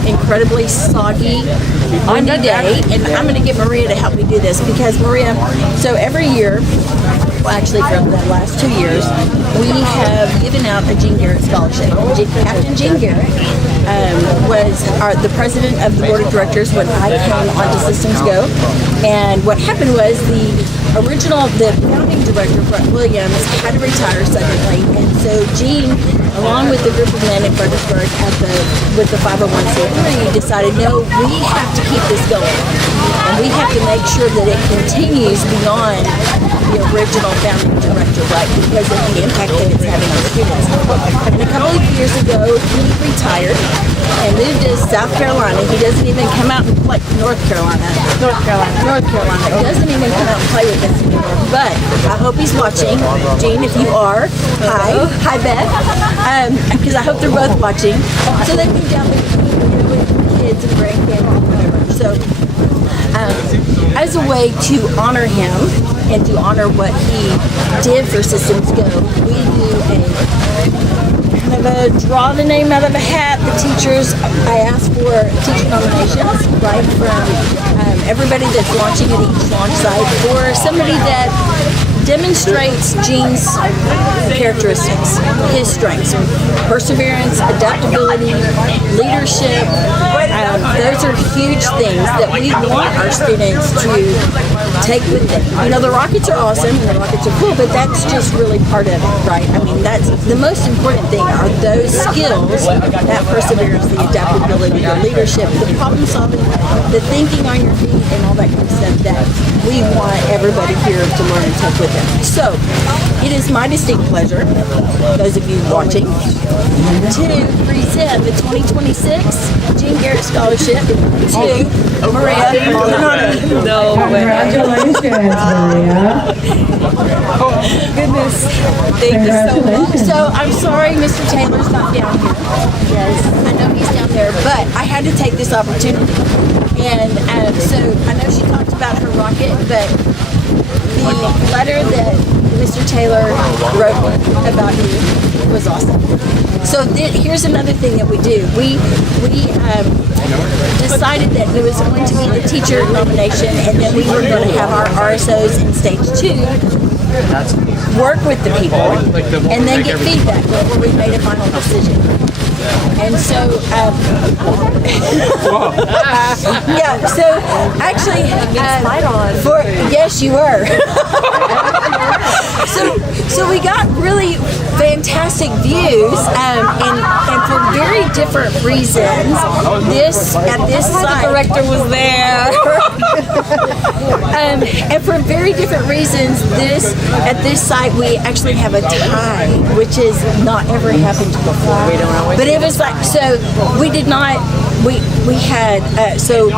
incredibly soggy, windy day, and I'm going to get Maria to help me do this because Maria, so every year, well actually for the last 2 years, we have given out a Gene Garrett Scholarship. Captain Gene Garrett was the president of the board of directors when I came onto Systems Go, and what happened was the founding director, Brett Williams, had to retire suddenly, and so Gene, along with the group of men in Fredericksburg with the 501c3, decided, no, we have to keep this going, and we have to make sure that it continues beyond the original founding director, right, because of the impact that it's having on students. And a couple of years ago, he retired and moved to South Carolina. He doesn't even come out and play North Carolina. He doesn't even come out and play with us anymore. But I hope he's watching. Gene, if you are, hi Beth, because I hope they're both watching. So they move down with kids and grandkids and whatever. So as a way to honor him and to honor what he did for Systems Go, we do kind of a draw the name out of a hat. The teachers, I asked for teacher nominations, right, from everybody that's launching at each launch site, or somebody that demonstrates Gene's characteristics, his strengths, perseverance, adaptability, leadership. Those are huge things that we want our students to take with them. You know, the Rockets are awesome and the Rockets are cool, but that's just really part of it, right? I mean, that's the most important thing are those skills, that perseverance, the adaptability, the leadership, the problem solving, the thinking on your feet, and all that kind of stuff that we want everybody here to learn and take with them. So, it is my distinct pleasure, those of you watching, to present the 2026 Gene Garrett Scholarship to Maria Maldonado. No way. Congratulations, Maria. Oh, goodness. Thank you so much. So, I'm sorry Mr. Taylor's not down here. Yes, I know he's down there, but I had to take this opportunity. And so, I know she talked about her rocket, but the letter that Mr. Taylor wrote about you was awesome. So here's another thing that we do. We decided that it was going to be the teacher nomination, and then we were going to have our RSOs in stage 2 work with the people and then get feedback before we made a final decision. And so, yeah, so actually, yes, you were. So we got really fantastic views, and for very different reasons. At this site, the director was there, and for very different reasons, at this site we actually have a tie, which is not ever happened before. We don't always. But it was like, so we did not. We had so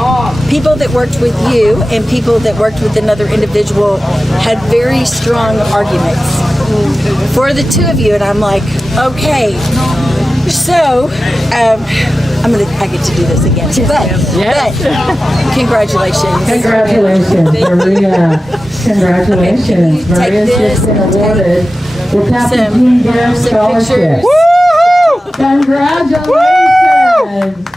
people that worked with you and people that worked with another individual had very strong arguments for the two of you, and I'm like, okay, so I get to do this again, but congratulations. Congratulations, Maria. Congratulations. Maria's just been awarded the Captain Gene Garrett Scholarship. Congratulations.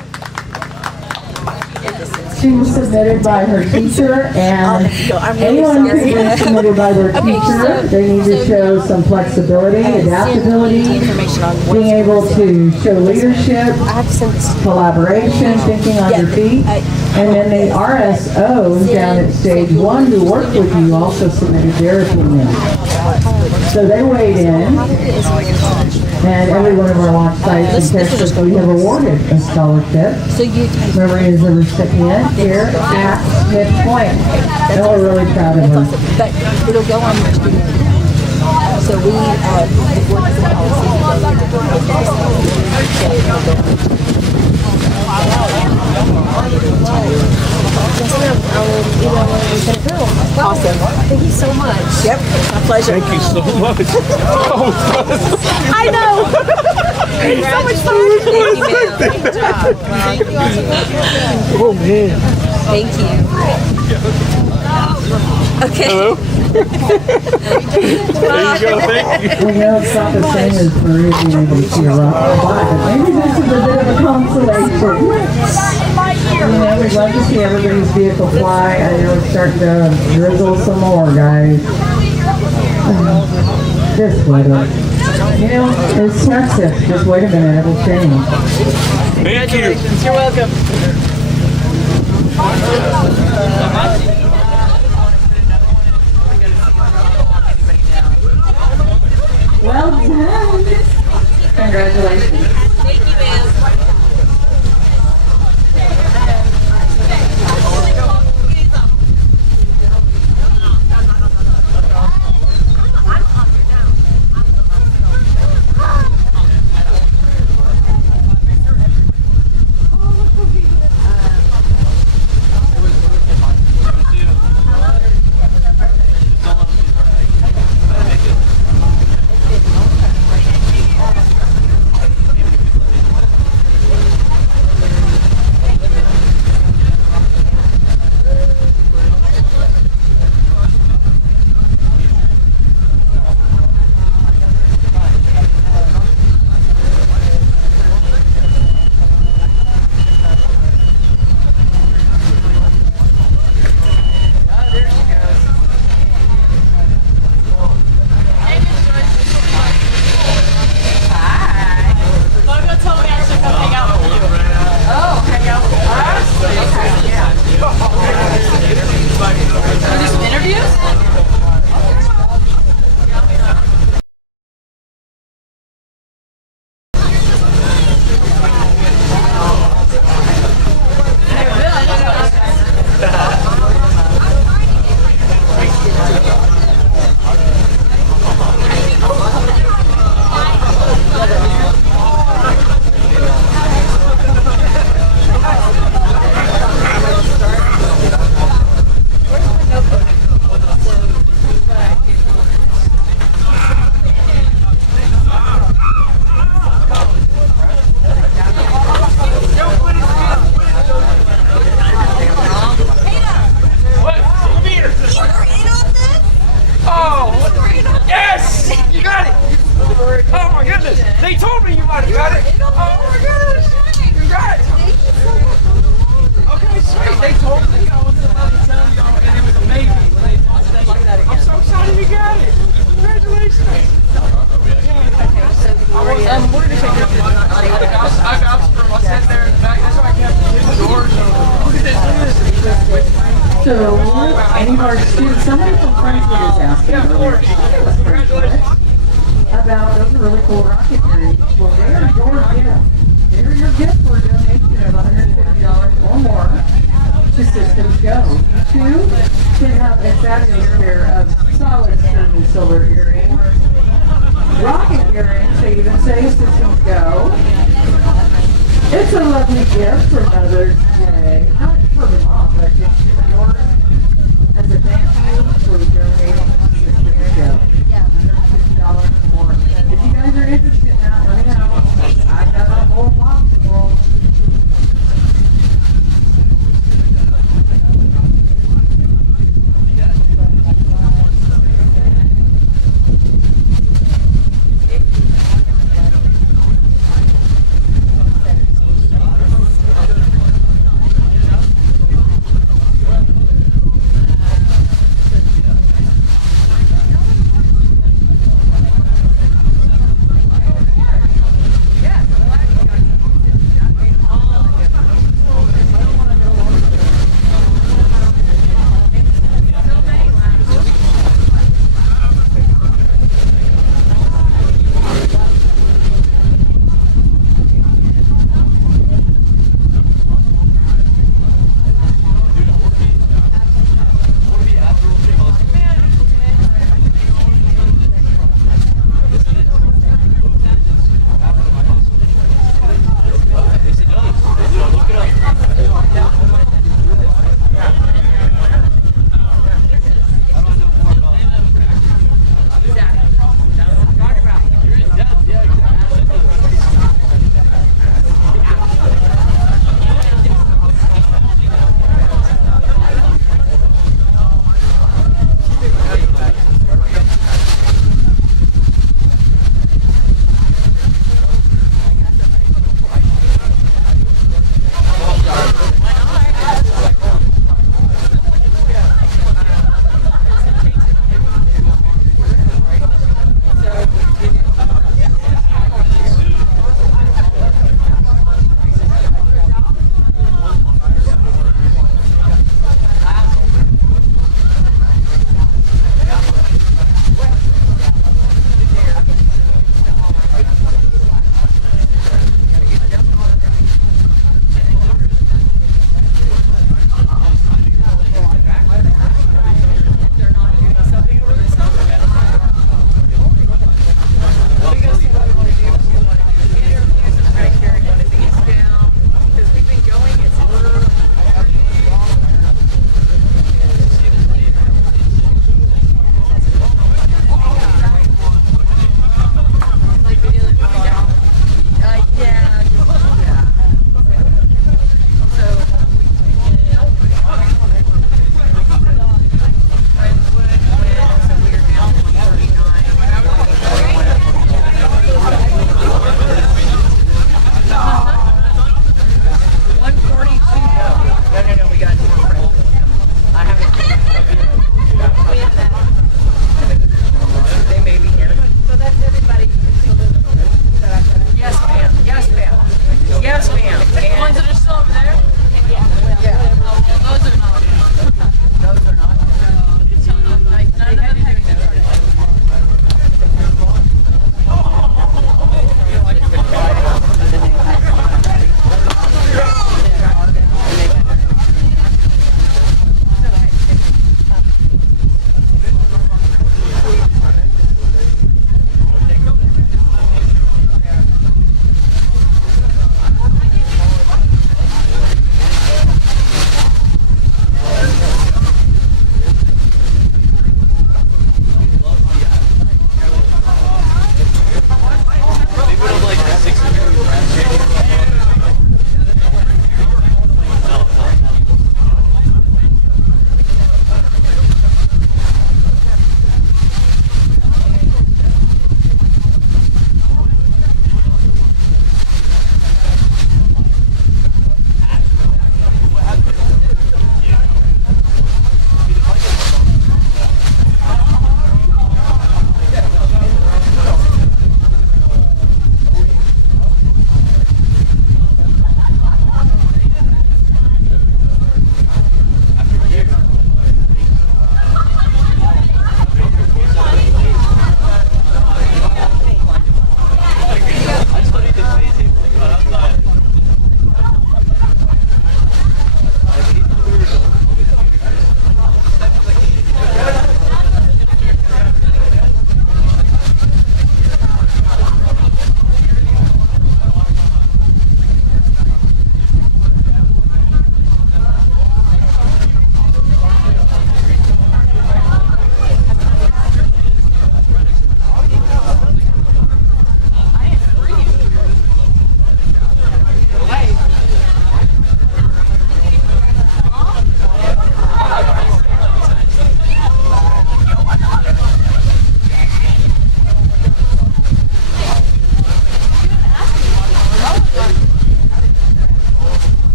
She was submitted by her teacher, and anyone who is submitted by their teacher, they need to show some flexibility, adaptability, being able to show leadership, collaboration, thinking on your feet, and then the RSOs down at stage 1 who worked with you also submitted their opinion. So they weighed in, and every one of our launch sites in Texas, we have awarded a scholarship. Maria is a recipient here at Smith Point, and we're really proud of her. But it'll go on your student. So we work with the Awesome. Thank you so much. Yep, my pleasure. Thank you so much. I know. It's so much fun. Thank you, man. Oh man. Thank you. Okay. Hello. There you go. Thank you. We know it's not the same as Maria being able to see a rocket fly, but maybe this is a bit of a consolation. You know, we'd love to see everybody's vehicle fly. I know it's starting to drizzle some more, guys. This weather. You know, it's Texas. Just wait a minute, it'll change. Thank you. You're welcome. Well done. Congratulations. Thank you, ma'am. So, any of our students, somebody from Friendswood is asking about those really cool rocket earrings. Well, they are your gift. They're your gift for a donation of $150 or more to Systems Go. You too can have a fabulous pair of solid sterling silver earrings, rocket earrings, they even say Systems Go. It's a lovely gift for Mother's Day. Not for the mom, but just for yours. As a thank you for donating to Systems Go. $150 or more. If you guys are interested now, let me know. I've got a whole box full.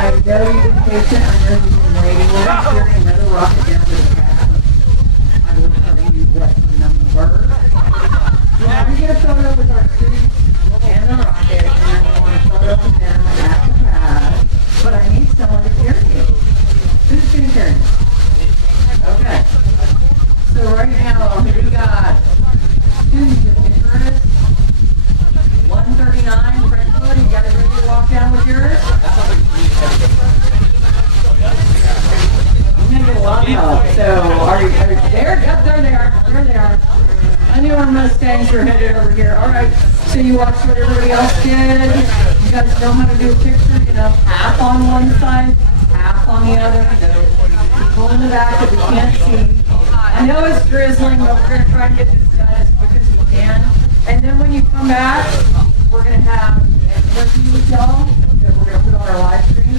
I know you've been patient. I know you've been waiting. We're going to carry another rocket down to the pad. I will tell you what number. We want to get a photo with our students and the rocket, and then we want to photo them down at the pad. But I need someone to carry you. Who's going to carry you? Okay. So right now, we got students of interest. 139, Brentwood, you guys ready to walk down with yours? You're gonna get a lot of help. So, are you there? Yep, there they are. There they are. I knew our Mustangs were headed over here. All right, so you watched what everybody else did. You guys know how to do a picture, you know, half on one side, half on the other. People in the back that we can't see. I know it's drizzling, but we're going to try and get this done as quick as we can. And then when you come back, we're going to have an interview with y'all that we're going to put on our live stream.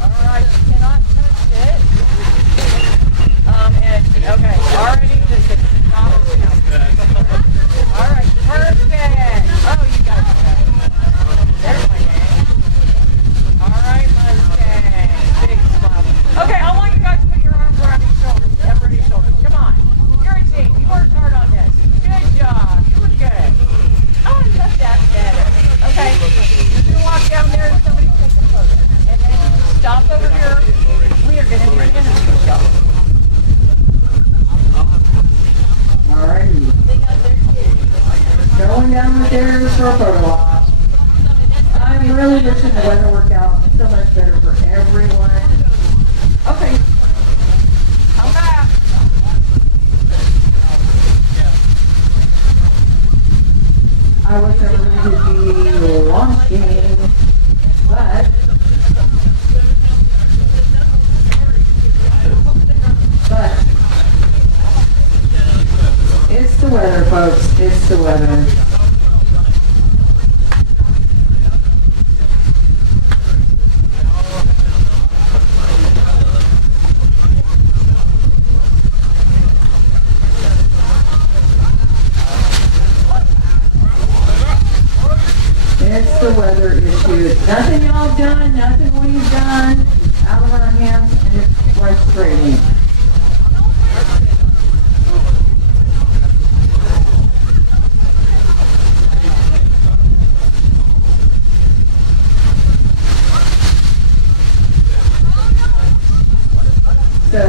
All right, you cannot touch it. Okay, already the top is down. All right, perfect. Oh, you got it. There's my name. All right, Mustang. Big smile. Okay, I want you guys to put your arms around each shoulder. Everybody's shoulders. Come on. You're a team. You worked hard on this. Good job. You look good. Oh, that's better. Okay. You're going to walk down there and somebody take a photo. And then stop over here. We are going to do an interview show. Alrighty. Going down the stairs for a photo op. I'm really wishing the weather worked out so much better for everyone. Okay. Come back. I wish everybody could be launching, but it's the weather, folks. It's the weather. It's the weather issue. It's nothing y'all done, nothing we've done. It's out of our hands and it's frustrating. So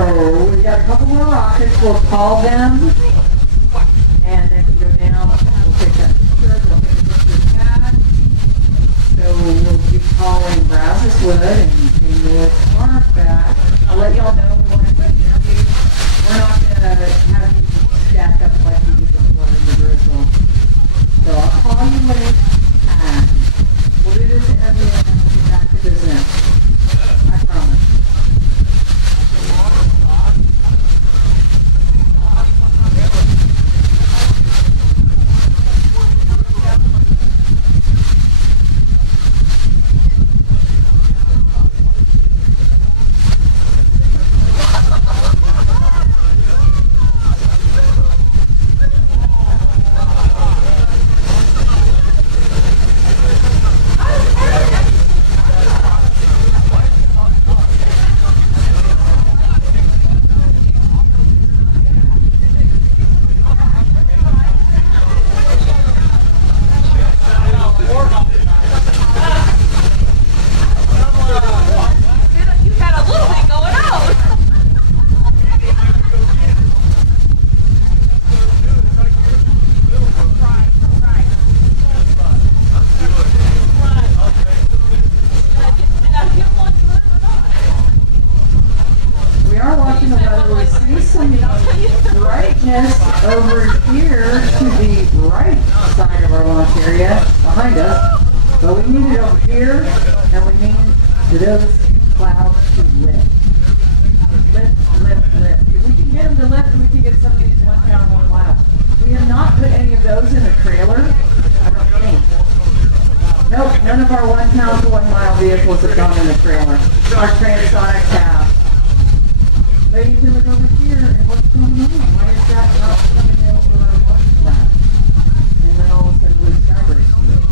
we've got a couple more rockets. We'll call them, and they can go down. We'll take that picture. We'll take a picture of the pad. So we'll be calling Brazos Wood and Wood Scarf back. I'll let y'all know we want to do an interview. We're not going to have you stacked up like we did before in the drizzle. So I'll call you when it's time. We'll do this interview and then we'll get back to business. I promise. brightness over here to the right side of our launch area behind us, but we need it over here, and we need those clouds to lift. Lift, lift, lift. If we can get them to lift, we can get some of these 1 pound, 1 mile. We have not put any of those in the trailer, I don't think. Nope, none of our 1 pound, 1 mile vehicles have gone in the trailer. Our transonics have. But you can look over here and what's going on? Why is that not coming over our launch pad? And then all of a sudden blue sky breaks through.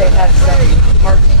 they had some parts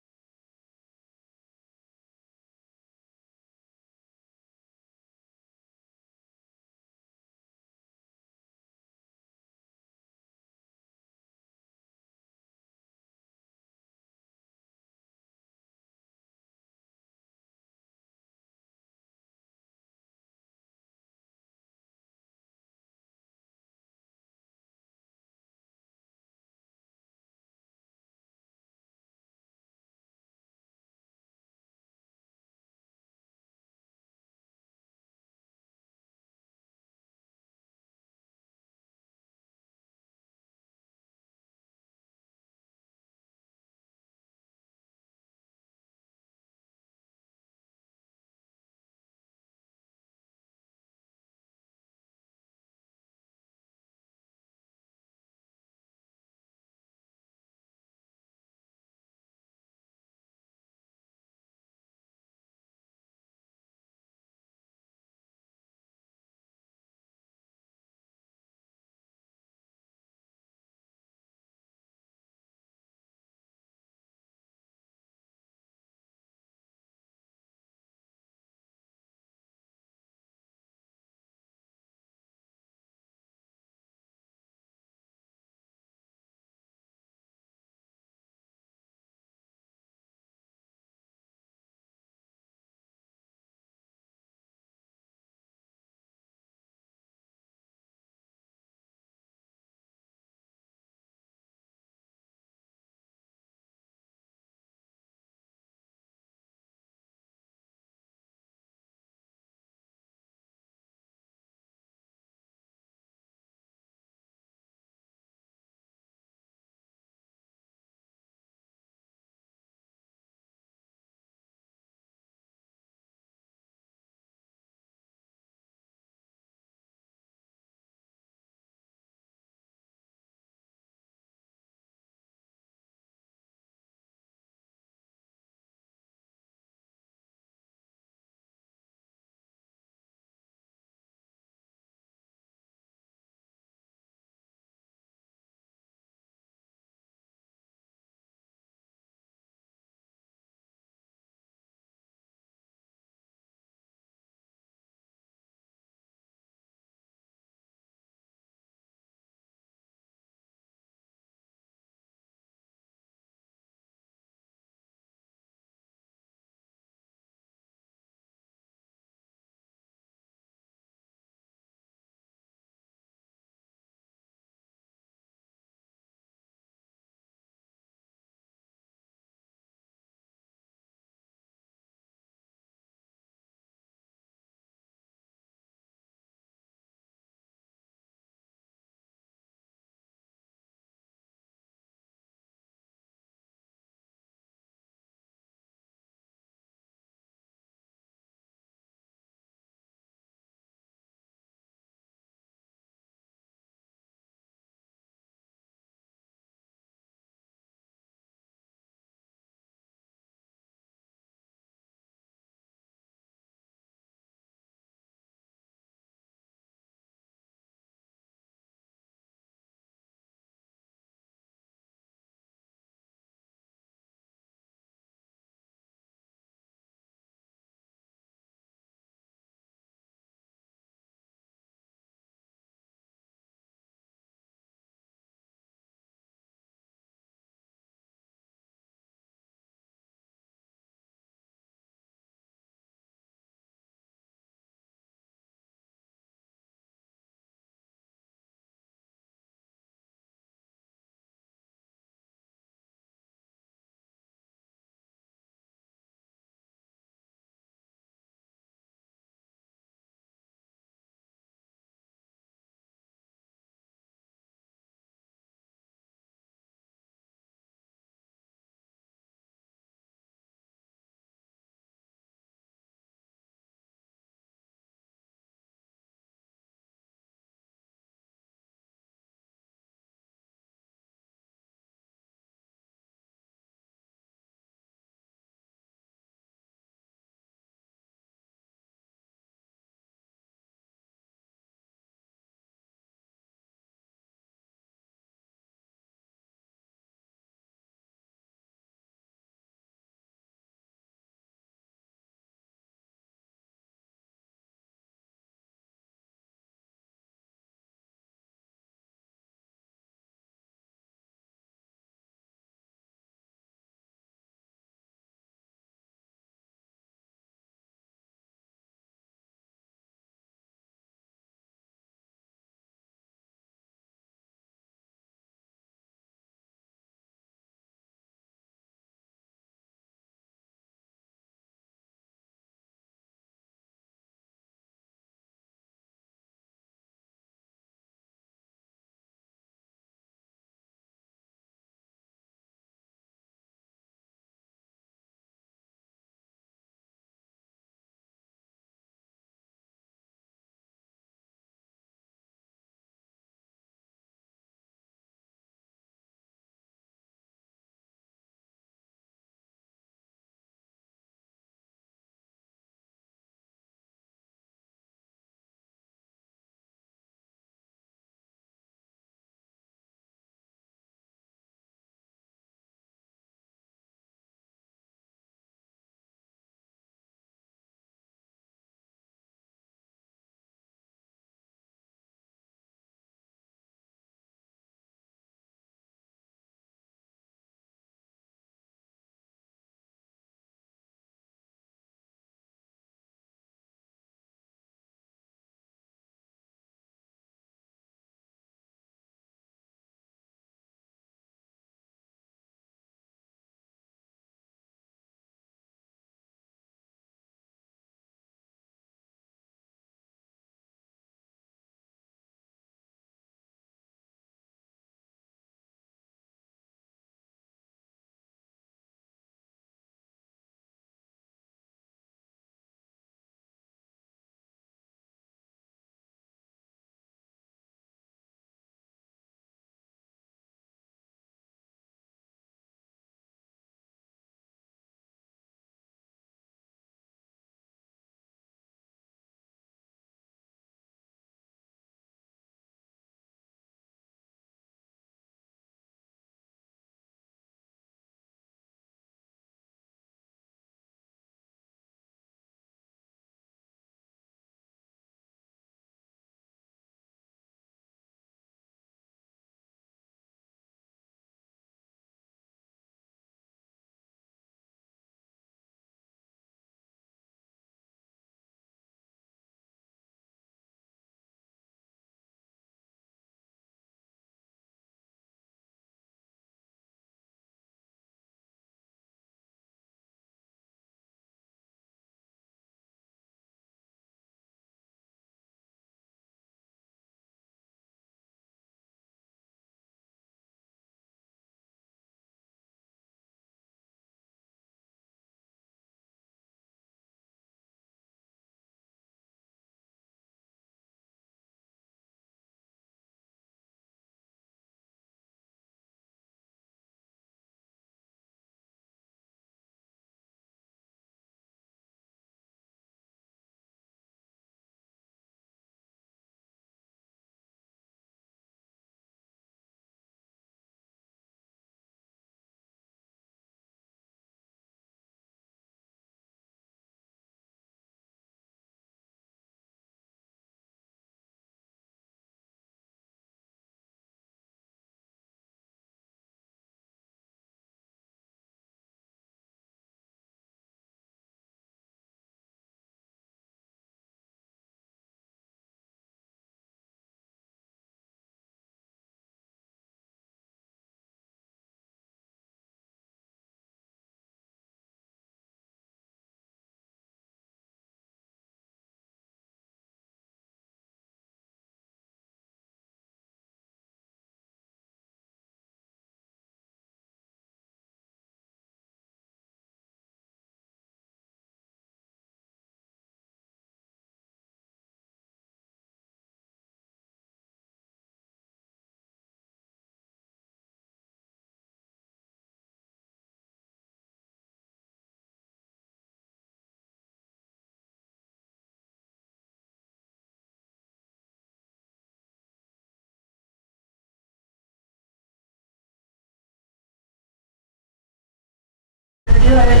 good.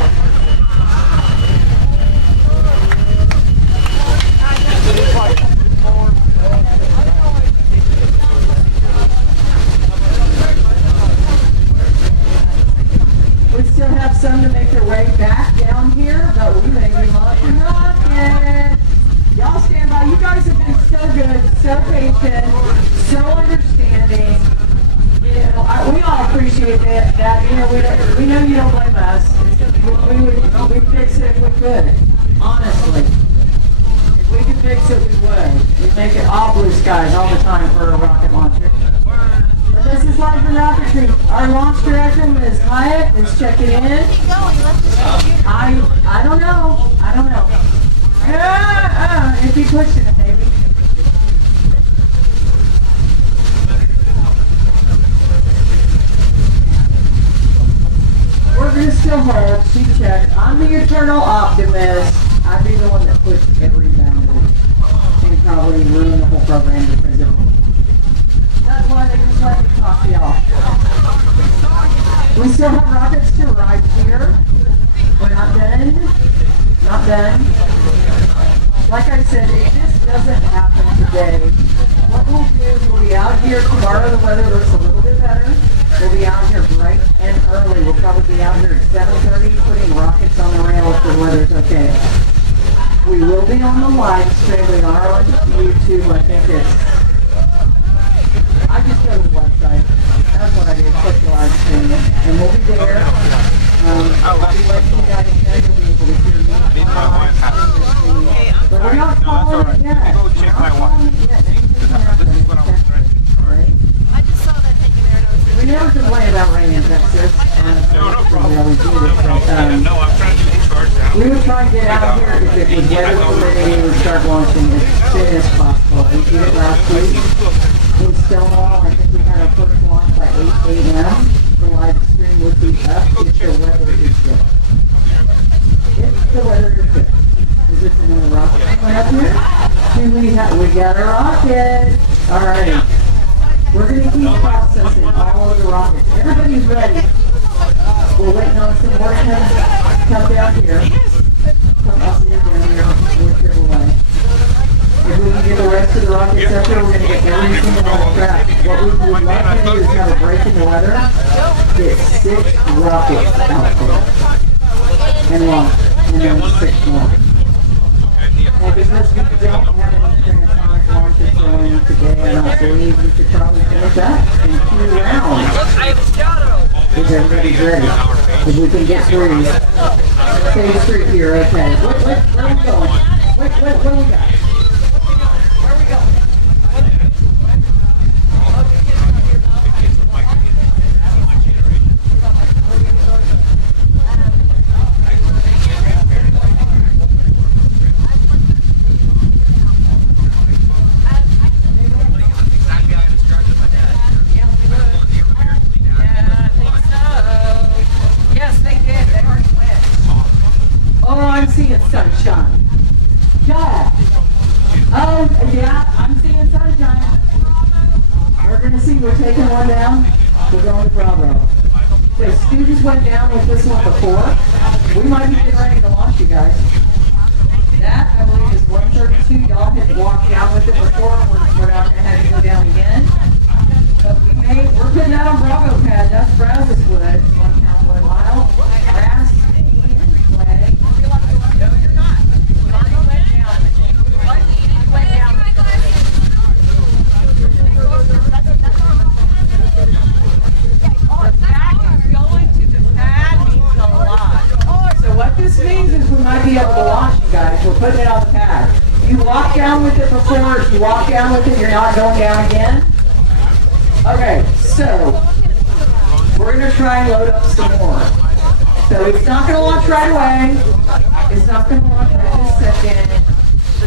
We still have some to make their way back down here, but we may be launching rockets. Y'all stand by. You guys have been so good, so patient, so understanding. You know, we all appreciate that. You know, we know you don't blame us. We'd fix it if we could. Honestly, if we could fix it, we would. We'd make it all blue skies all the time for a rocket launcher. But this is Life in Rocketry. Our launch director, Ms. Hyatt, is checking in. I don't know. I don't know. If he pushing it, maybe. We're going to still hold. She checked. I'm the eternal optimist. I'd be the one that pushed every boundary and probably ruin the whole program because of it. That's why they just let me talk y'all. We still have rockets to ride here. We're not done. Not done. Like I said, if this doesn't happen today, what we'll do is we'll be out here tomorrow. The weather looks a little bit better. We'll be out here bright and early. We'll probably be out here at 7:30 putting rockets on the rail if the weather's okay. We will be on the live stream. We are on YouTube. I think I just go to the website. That's what I do. Click the live stream. And we'll be there. I'll be letting you guys know you'll be able to hear me. But we're not calling it yet. We're not calling it yet. Anything can happen. Right? I just saw that thing in there and I was We never complain about rain in Texas. No problem. We would try and get out here if it was weather permitting. We would start launching as soon as possible. We did it last week in Stonewall. I think we had our first launch by 8 a.m. The live stream would be up if the weather is good. If the weather is good. Is this another rocket coming up here? We got a rocket. Alright. We're going to keep processing all of the rockets. Everybody's ready. We're waiting on some more to come down here. Come up here, down here, whichever way. If we can get the rest of the rockets up here, we're going to get every single one on track. What we would love to do is have a break in the weather, get 6 rockets out there, and launch, and then 6 more. And because we don't have any transonic launches going today, I believe we could probably finish that in 2 rounds. If everybody's ready. If we can get through. Stay straight here, okay. Where are we going? What do we got? Where are we going? Oh, I'm seeing sunshine. Yeah. Oh, yeah, I'm seeing sunshine. We're going to see, we're taking one down. We're going to Bravo. The students went down with this one before. We might be getting ready to launch, you guys. That, I believe, is 132. Y'all had walked down with it before. We're not going to have to go down again. But we're putting that on Bravo pad. That's Brazos Wood, 1 pound 1 mile. Grass, and clay. No, you're not. You went down. You went down. The fact of going to the pad means a lot. So what this means is we might be able to launch you guys. We're putting it on the pad. You walk down with it before. If you walk down with it, you're not going down again. Okay, so we're going to try and load up some more. So it's not going to launch right away. It's not going to launch right this second.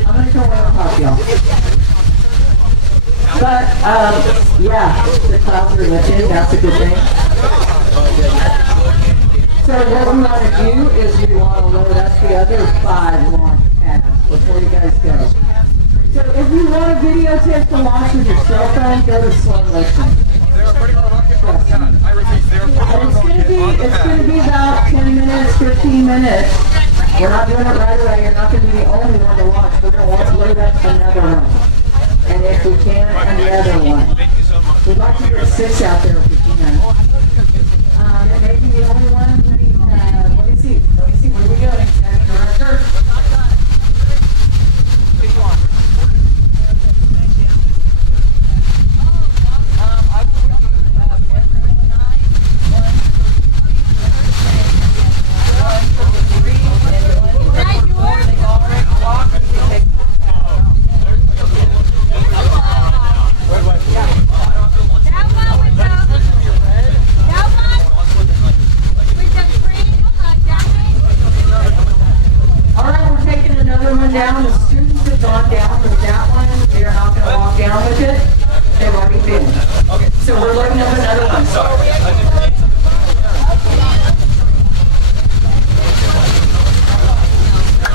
I'm going to go around and pop y'all. But, yeah, the clouds are lifting. That's a good thing. So what we want to do is we want to load up the other 5 launch pads before you guys go. So if you want to videotape the launch with your cell phone, go to slow motion. It's gonna be about 10 minutes, 15 minutes. We're not doing it right away. You're not gonna be the only one to watch. We're gonna load up another one. And if we can, another one. We'd like to get 6 out there if we can. Maybe the only one, let me see, where are we going? Director? Down. The students have gone down with that one. They are not going to walk down with it. They've already been. Okay. So we're loading up another one.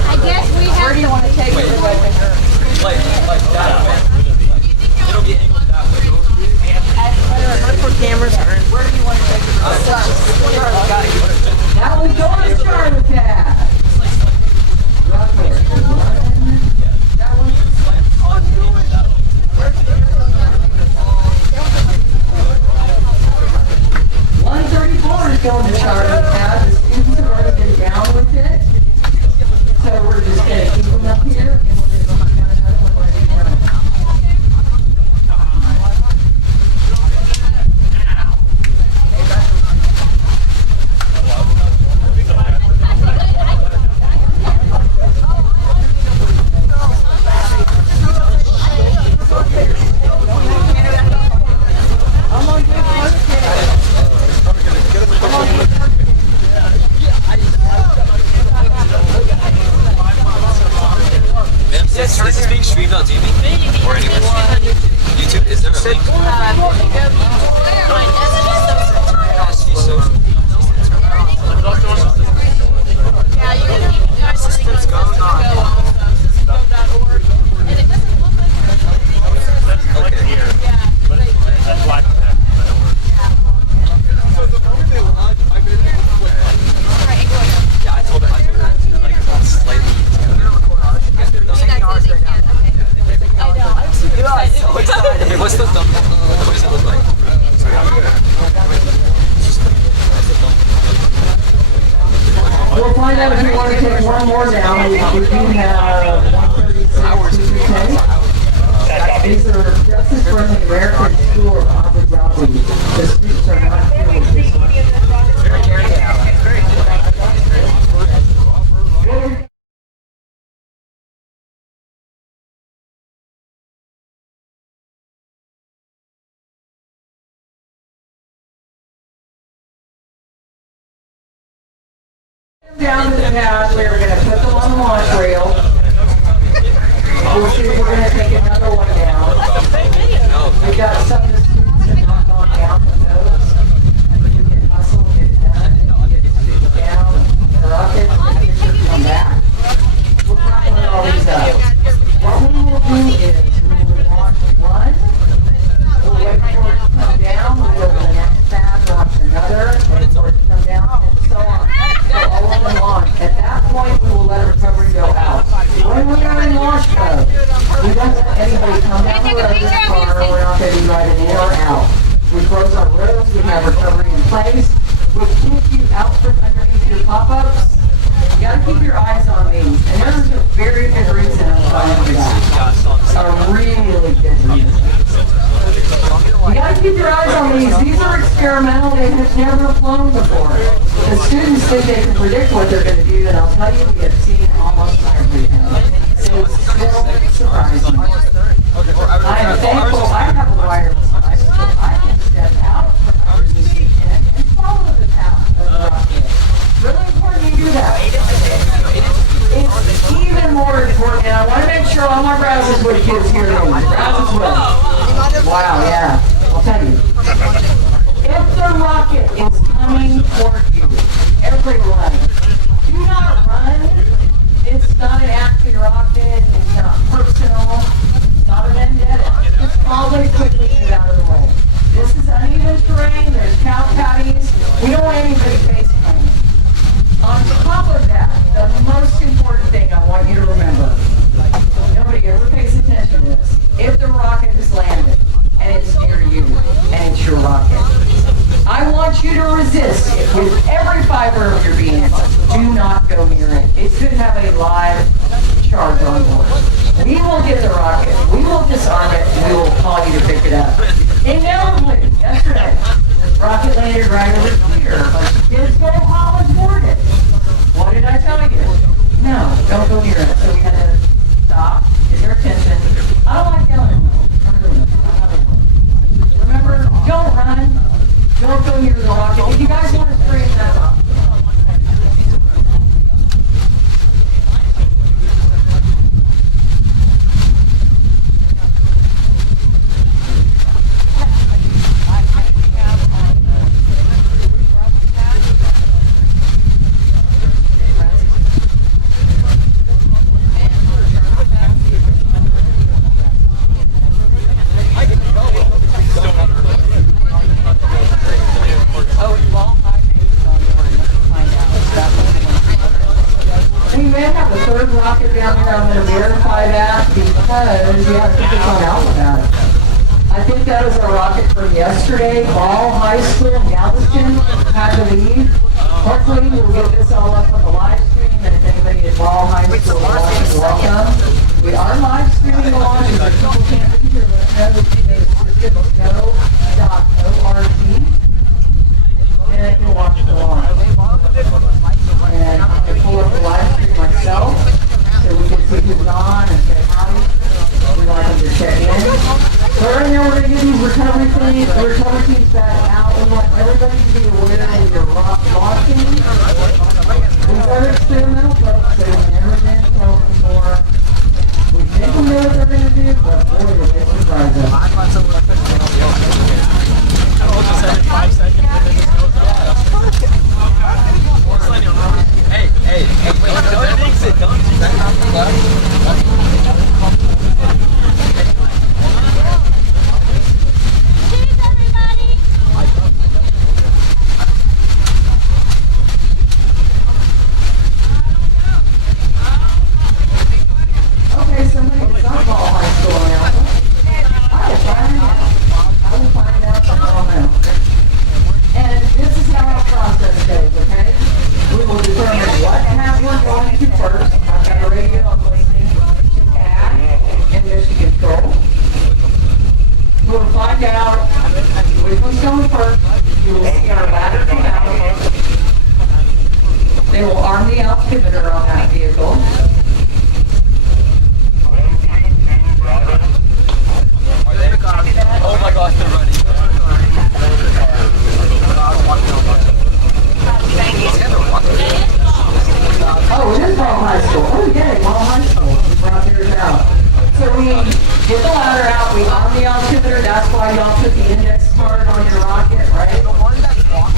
I guess we have. Where do you want to take it? Like that way. It'll be angled that way. Look for cameras. Where do you want to take it? That was going to Charlotte Cat. Going to Charlotte Cat. The students have already been down with it. So we're just going to keep them up here and we're going to go find another one ready to go. Is this being streamed on TV or anywhere? YouTube? Is there a link? Yeah, you can systems go on. And it doesn't look like That's black. Yeah, I told her like slightly. Hey, what's the thumb? What does it look like? We'll find out if you want to take one more down. We can have 136 These are justice from the American School of Abu Dhabi. The students are not here with this one. Down to the pad, we're going to put them on the launch rail. We'll see if we're going to take another one down. We got some of the students that have not gone down with those. You can hustle, get it done, get it down, the rocket, and then come back. We're not going to all these up. What we will do is we will launch one. We'll wait for it to come down. We'll go to the next pad, launch another, wait for it to come down, and so on. All of them launch. At that point, we will let recovery go out. When we are in launch mode, we don't let anybody come down the road in the car. We're not going to be riding in or out. We close our roads. We have recovery in place. We'll keep you out from underneath your pop-ups. You got to keep your eyes on these. And there's a very good reason I'm telling you that. A really good reason. You got to keep your eyes on these. These are experimental. They have never flown before. The students think they can predict what they're going to do, and I'll tell you, we have seen almost everything. It's still surprising. I am thankful I have a wireless device, so I can step out from underneath it and follow the path of the rocket. Really important you do that. It's even more important, and I want to make sure all my Brazzeswood kids hear me. Brazzeswood. Wow, yeah. I'll tell you. If the rocket is coming toward you, everyone, do not run. It's not an acting rocket. It's not personal. It's not a vendetta. Just follow it quickly and get out of the way. This is uneven terrain. There's cow patties. have charge on board. We will get the rocket, we will disarm it, and we will call you to pick it up. Inevitably, yesterday, rocket landed right over here. A bunch of kids go college board it. What did I tell you? No, don't go near it. So we had to stop, get their attention. I don't like yelling. Remember, don't run. Don't go near the rocket. If you guys want to scream, that's all. We may have a third rocket down there. I'm going to verify that because we have to find out about it. I think that was a rocket from yesterday. Ball High School in Galveston had to leave. Hopefully we'll get this all up on the live stream, and if anybody at Ball High School is watching, welcome. We are live streaming the launch, so if people can't be here, let them know go.org, and they can watch the launch. And I'm going to pull up the live stream myself so we can see who's on and say howdy. We'd like them to check in. So right now we're going to get these recovery teams back out. We want everybody to be aware that you're launching. These are experimental folks. They've never been told before. We think we know what they're going to do, but boy, did they surprise us. We'll just have it 5 seconds and then it just goes up. Hey, don't fix it. Don't fix it. Okay, somebody at softball high school now. I will find out tomorrow now. And this is how our process goes, okay? We will determine what hat we're going to first. I've got a radio I'm listening to add and mission control. We'll find out which one's going first. You will see our ladder come out. They will arm the altimeter on that vehicle. Oh my gosh, they're running. Oh, it is Ball High School. Oh, yeah, Ball High School. We brought theirs out. So we get the ladder out, we arm the altimeter. That's why y'all put the index card on your rocket, right?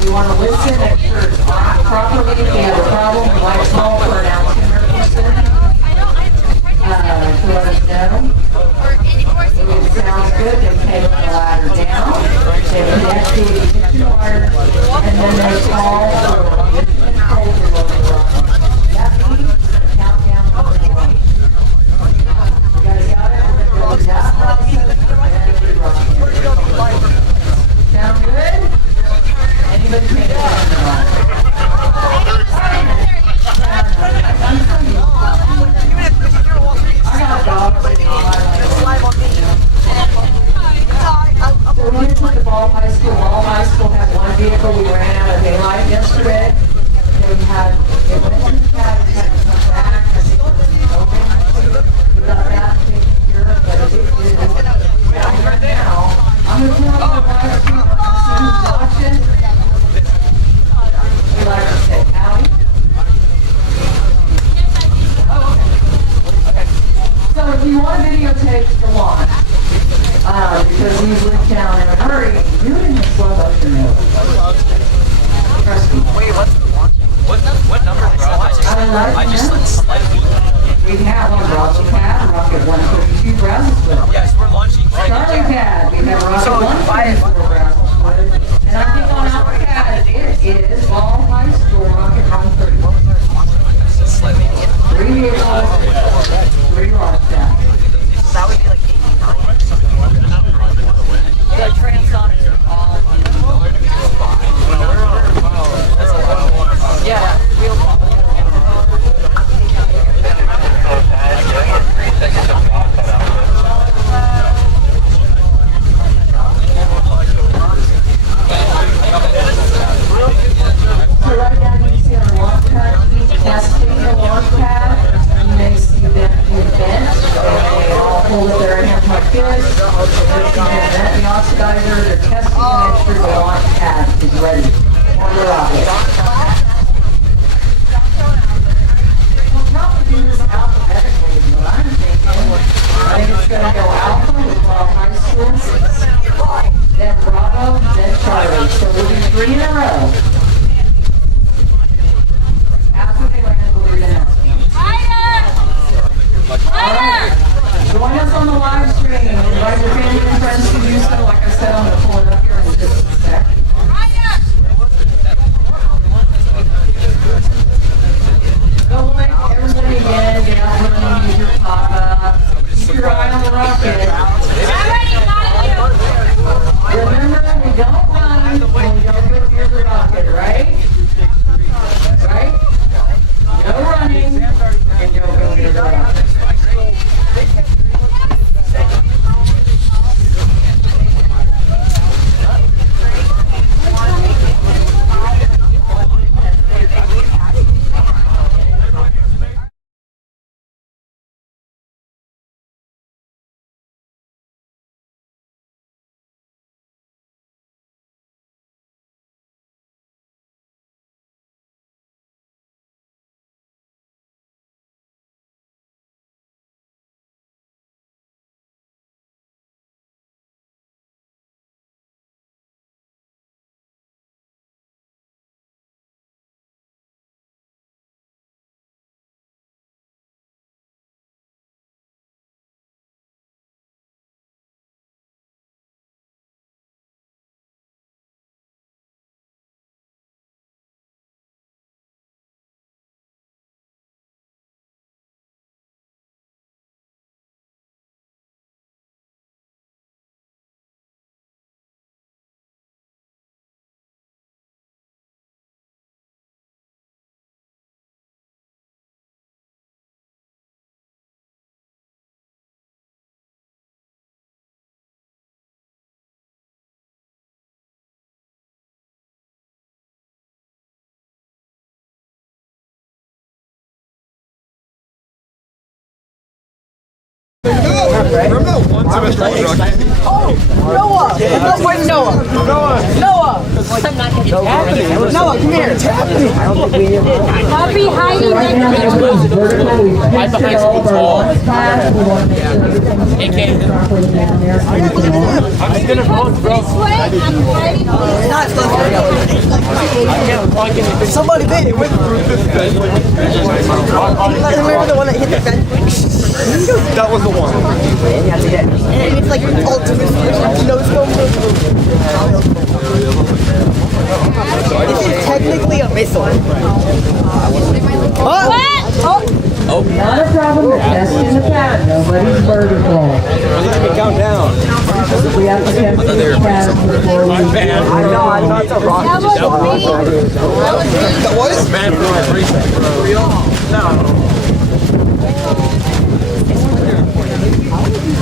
We want to listen, make sure it's armed properly. If we have a problem, we might call for an altimeter person to let us know. If it sounds good, they take the ladder down. They connect the ignition wire, and then they call for ignition control to load the rocket. That means countdown on the clock. You guys got it? We're going to go through that process and every rocket. Sound good? Anybody pay attention on it? I got a dog sitting on my So we went to the Ball High School. Ball High School had one vehicle. We ran out of daylight yesterday. They went to the pad and had to come back. I think it was open. We got that taken care of, but it is right now. I'm going to put on the live stream. I'm going to see who's watching. We like to say howdy. So if you want to videotape the launch, because these leak down in a hurry, do it in the slow motion mode. Trust me. Wait, what's the launch? What number is the launch? I just slightly. We have on Rocket Pad, Rocket 132 Brazzlesville. Yes, we're launching right now. Charlie Pad, we have Rocket 134 Brazzlesville. And I think on our pad, it is Ball High School Rocket 130. 3 vehicles, 3 launch pads. That would be like 89. The transonics are all yeah, said, I'm gonna pull it up here in just a sec. Don't let everybody again get out running, use your pop-up. Keep your eye on the rocket. Remember, we don't run when we don't go near the rocket, right? Right? No running and don't go near the rocket. Remember that one time I tried rocket? Oh, Noah! No, wait, Noah! Noah! Noah, come here! Happy Heidi! Right now, everyone's vertical. We've tested all of our launch pads. We want to make sure everything is properly down there. I'm just gonna vote, bro. Somebody did it. Remember the one that hit the fence? That was the one. And it's like ultimate nose cone. This is technically a missile. Oh, not a problem. We're testing the pad. Nobody's vertical. Count down. We have to test the pad before we I know, I thought the rocket just That was?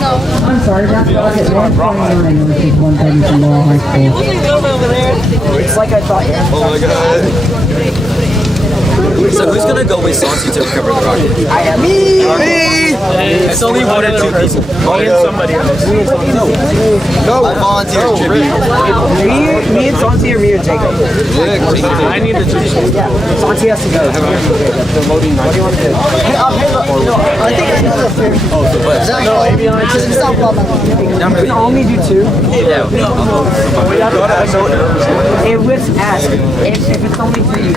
I'm sorry, that's rocket 129, which is 130 from Laurel High School. It's like I thought. Oh my god. So who's gonna go with Santi to recover the rocket? Me! It's only one or two people. Me and somebody else. No, I volunteer tribute. Me and Santi or me and Jacob? I need to choose. Santi has to go. What do you want to do? I think it's not fair. No, we can only do two. Yeah. It was asked if it's only three.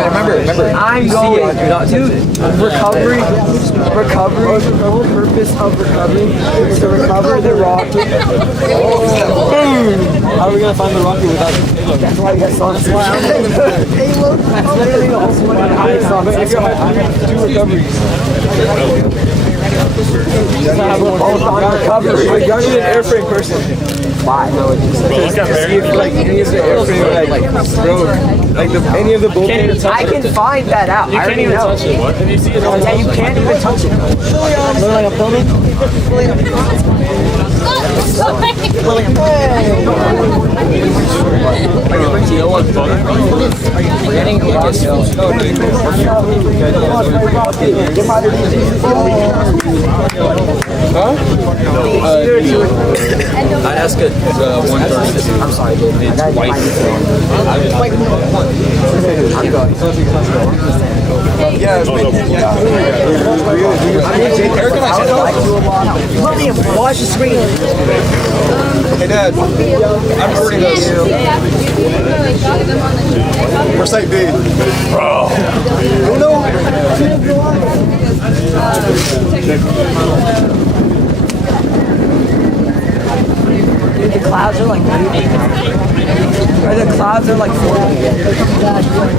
Remember, I'm going to recovery. The whole purpose of recovery is to recover the rocket. How are we gonna find the rocket without the payload? That's why you got Sonic. That's literally the whole point of I have two recoveries. both on recovery. I got you an airframe person. Why? To see if like any of the airframe like broke. Like any of the bullpen. I can find that out. I already know. Touch it. What? Have you seen it? Yeah, you can't even touch it. Look like I'm filming. I'd ask it. 130. I'm sorry, dude. It's white. William, watch the screen. Hey Dad, I'm recording this. We're site B. Bro. No. clouds are like moving. Or the clouds are like forming.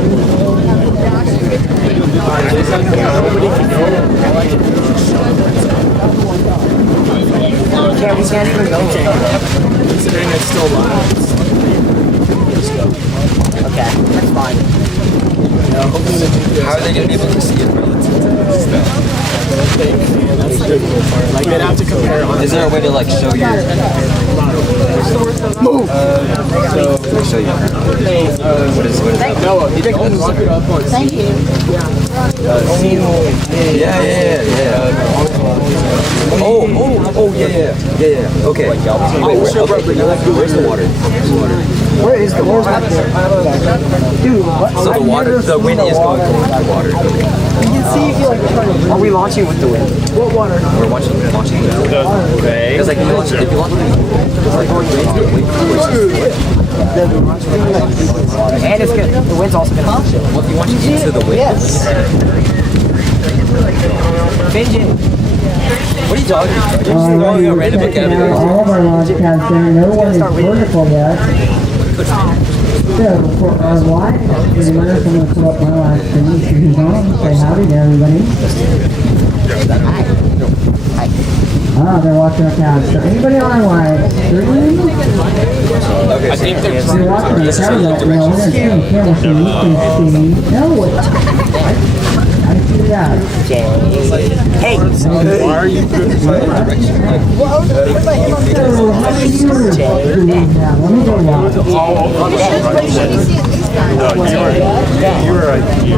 We can't even go. Considering it's still live. Okay, that's fine. How are they going to be able to see it relative to this stuff? Like they'd have to compare on. Is there a way to like show your Move! So show you. What is that? No, you take this. Lock it up on. Thank you. Oh, yeah. Okay. Where's the water? Where is the water? Dude, what? So the wind is going towards the water. You can see if you like. Are we launching with the wind? What water? We're launching with the wind. Because like if you launch it's like and it's good. The wind's also good. well, if you launch into the wind. Yes. Benji. What are you talking about? You're just Alright, throwing a we're random checking out vocabulary. all of our launch pads there. No one is vertical yet. So, for our live streamers, I'm going to pull up my live stream. See who's on. Say howdy to everybody. Ah, they're watching our pads. So, anybody on our live stream? I think they're If you're watching the camera, you know, we're going to see camera so you can see. No, what? I see that. Hey! Why are you criticizing direction? Like, So, how do you do that? Let me go live. You were right here.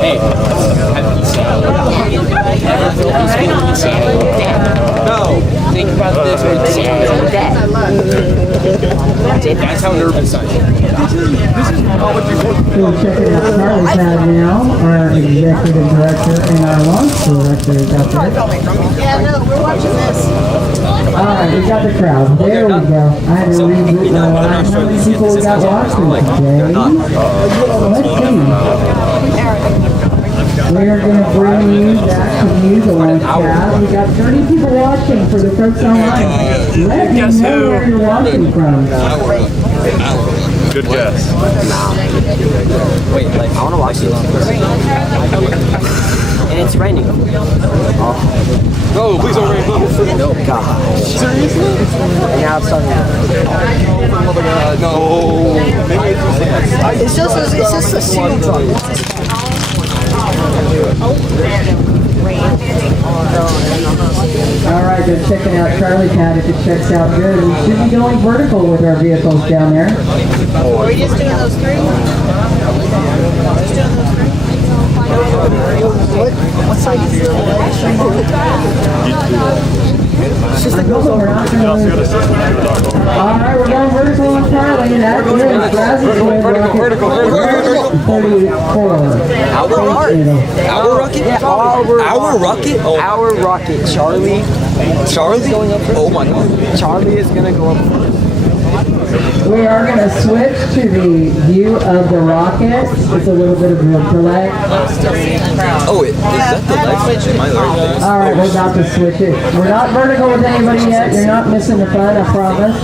Hey, no. think about this with That's how nervous I am. We're checking out Charlie Pad now, our executive director and our launch director is out there. Yeah, no, we're watching this. Alright, we got the crowd. There we go. I had to reboot my line. How many people we got watching today? Let's see. We're going to bring you back to view the launch pad. We got 30 people watching for the folks online. Let me know where you're watching from. Good guess. Wait, like, I want to watch this. And it's raining. No, please don't rain. No, gosh. Seriously? And now it's starting. No. It's just a seal drop. Alright, they're checking out Charlie Pad. If it checks out good, we should be going vertical with our vehicles down there. Are we just doing those three? Just doing those three? What side is the It's just like we're not going Alright, we're going vertical on Charlie. That's good. Vertical. 34. Our rocket? Yeah, Our rocket? Oh. Our rocket, Charlie. Charlie? Oh my god. Charlie is gonna go up. We are going to switch to the view of the rocket. It's a little bit of a delay. Oh, is that the light switch? Am I the right thing? Alright, we're about to switch it. We're not vertical with anybody yet. You're not missing the fun, I promise.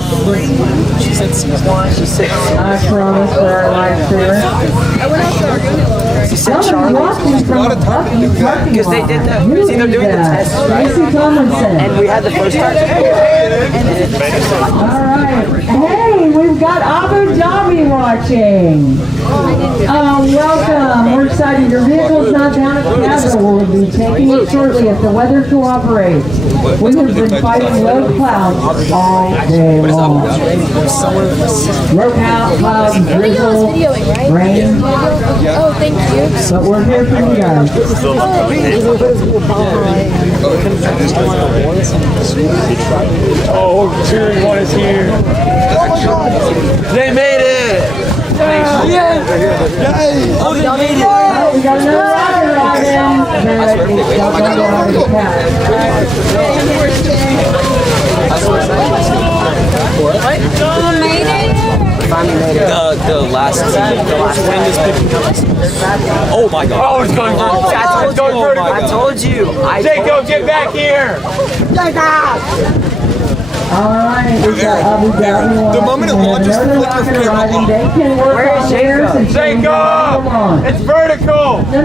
She said 6'1". She's 6'6". I promise for our live streamer. She said Somebody's Charlie. watching from the parking lot. Because they did that. You See, they're doing the test, right? Tracy Tomlinson. And we had the first time. Alright. Hey, we've got Abu Dhabi watching. Welcome. We're excited. Your vehicle's not down at the Capitol. We'll be taking it shortly if the weather cooperates. We have been fighting low clouds all day long. Low clouds, drizzle, rain. Oh, thank you. But we're here for you guys. Oh, cheering one is here. They made it! Oh, we got another rider on in. The last Oh my god. Oh, it's going vertical. It's going vertical. I told you. Jacob, get back here. Alright, we got Abu Dhabi. The moment it launches, flick your camera off. They can work on theirs and Jacob! It's vertical! No.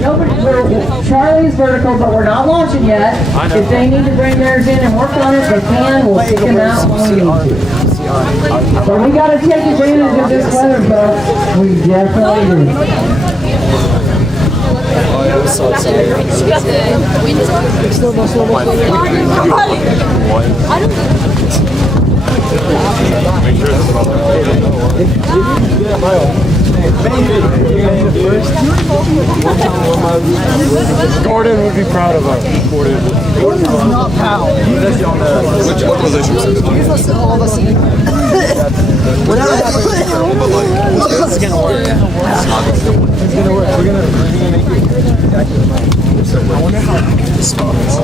Nobody, Charlie's vertical, but we're not launching yet. If they need to bring theirs in and work on it, they can. We'll kick them out when we need to. But we gotta take advantage of this weather, folks. We definitely do. I'm so excited. Gordon would be proud of us. Gordon is not proud. What position? Give us all of us. Whatever happens, it's gonna work. It's gonna work. We're gonna make it. I wonder how this smells.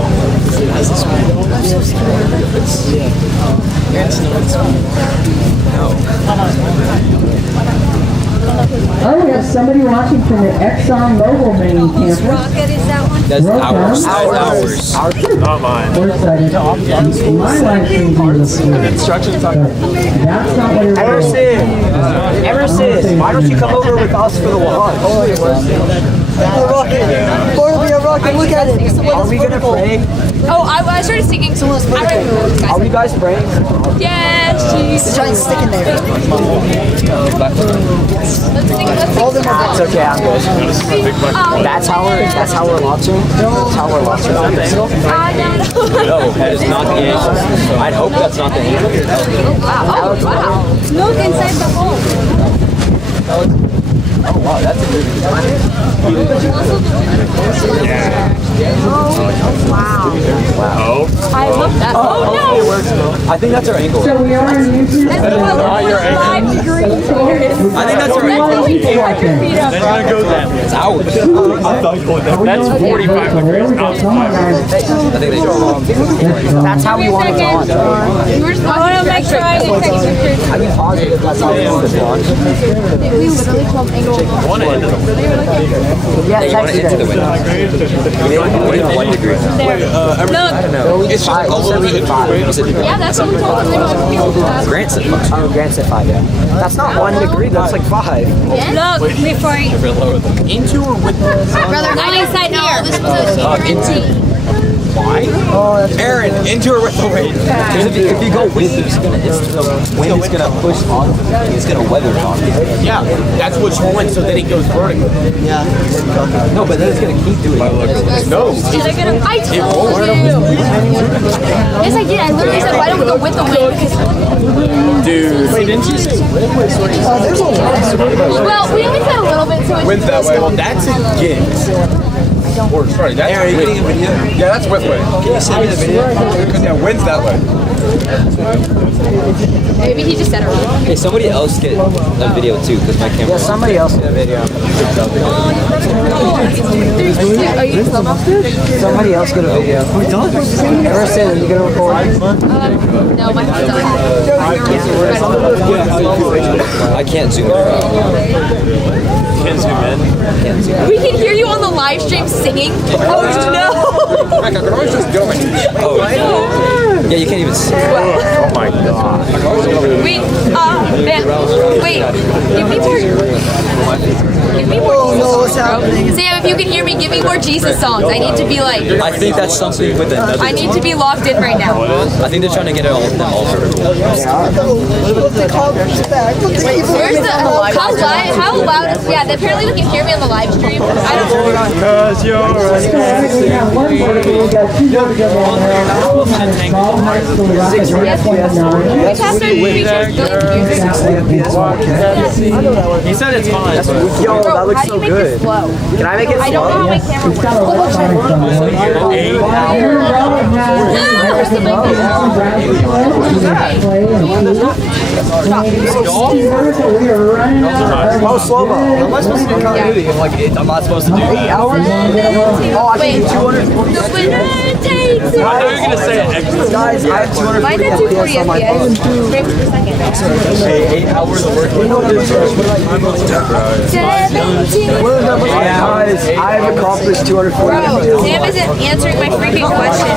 I'm so scared. Oh, we have somebody watching from the Exxon Mobil main campus. Rocket is that one? That's ours. Not mine. We're excited. My life stream looks good. Instructions But that's not what you're doing. Emerson, why don't you come over with us for the launch? A rocket. Bartleby, a rocket. Look at it. It's the one Are that's we gonna vertical. pray? Oh, I started singing. I don't even know what this Are guy's we guys praying? Yes, It's a jeez. giant stick in there. Let's sing. All them are It's okay, I'm good. That's how we're launching? That's how we're launching. No, that is not the answer. I'd hope that's not the answer. Wow. Look inside the hole. Oh wow, that's a really good design. Wow. I love that. Oh, It works though. I think that's our angle. So we are on YouTube. Not your angle. 5 degrees. I think that's our angle. Then gonna go that way. It's ours. I thought you were that. That's 45 degrees, not 5 degrees. I think they That's how we want it to launch. I want to make sure I get pictures. I mean, positive, that's how we want it to launch. We literally called angle. One end of the Yeah, You want it into the window. We did 1 degree. I don't know. It's just a little bit. Yeah, that's what we told them. Grant said Oh, Grant said 5, yeah. That's not 1 degree, that's like 5. Look, before I... Into or with Brother, I decided no, this was a guarantee. why? Aaron, into or with the weight? Because if you go with it, the wind is gonna push on. It's gonna weather it on. Yeah, that's what you want, so that it goes vertical. Yeah. No, but then it's gonna keep doing it. No. I told you. Yes, I did. I literally said, why don't we go with the wind? Because, Dude. Wait, didn't you say well, we only said a little bit, so it's went that way? Well, that's a gift. Or, sorry, that's Aaron, are you getting a video? Yeah, that's with way. Can you send me the video? Because yeah, wind's that way. maybe he just said it wrong. Hey, somebody else get a video too, because my camera. Yeah, somebody else get a video. Are you slow mo? Somebody else get a video. Emerson, are you gonna record? No, my phone's on. I can't zoom it out. Can't zoom in. Can't zoom. We can hear you on the live stream singing. Oh no! Heck, I could always just go in. Oh no. Yeah, you can't even see. Oh my god. Wait, man, wait. Give me more. Give me more Jesus songs, bro. Sam, if you can hear me, give me more Jesus songs. I need to be like. I think that's something with another. I need to be locked in right now. I think they're trying to get it all vertical. What's it called? Where's the how loud? Yeah, apparently we can hear me on the live stream. I don't know. Because you're We got one vertical, we got 2 verticals on there. Alpha High School, High School, Rocket 3.9. We passed our He said it's fine. Yo, that looks how do so you make good. this slow? Can I make it slow? I don't know how my camera It's got a works. electronic somewhere. Here, Robert has Bradley Play and vertical, we are running out of Oh, slow-mo. How am I supposed to do Call of Duty? I'm not supposed to do 8 hours? Oh, I can do 240 The winner takes it. I know you're gonna say it. Guys, I have 240 Mine's at 240 FPS on my phone. FPS. Frames per second. Hey, 8 hours of work. 7 Guys, I've accomplished 240. Bro, Sam isn't answering my freaking question.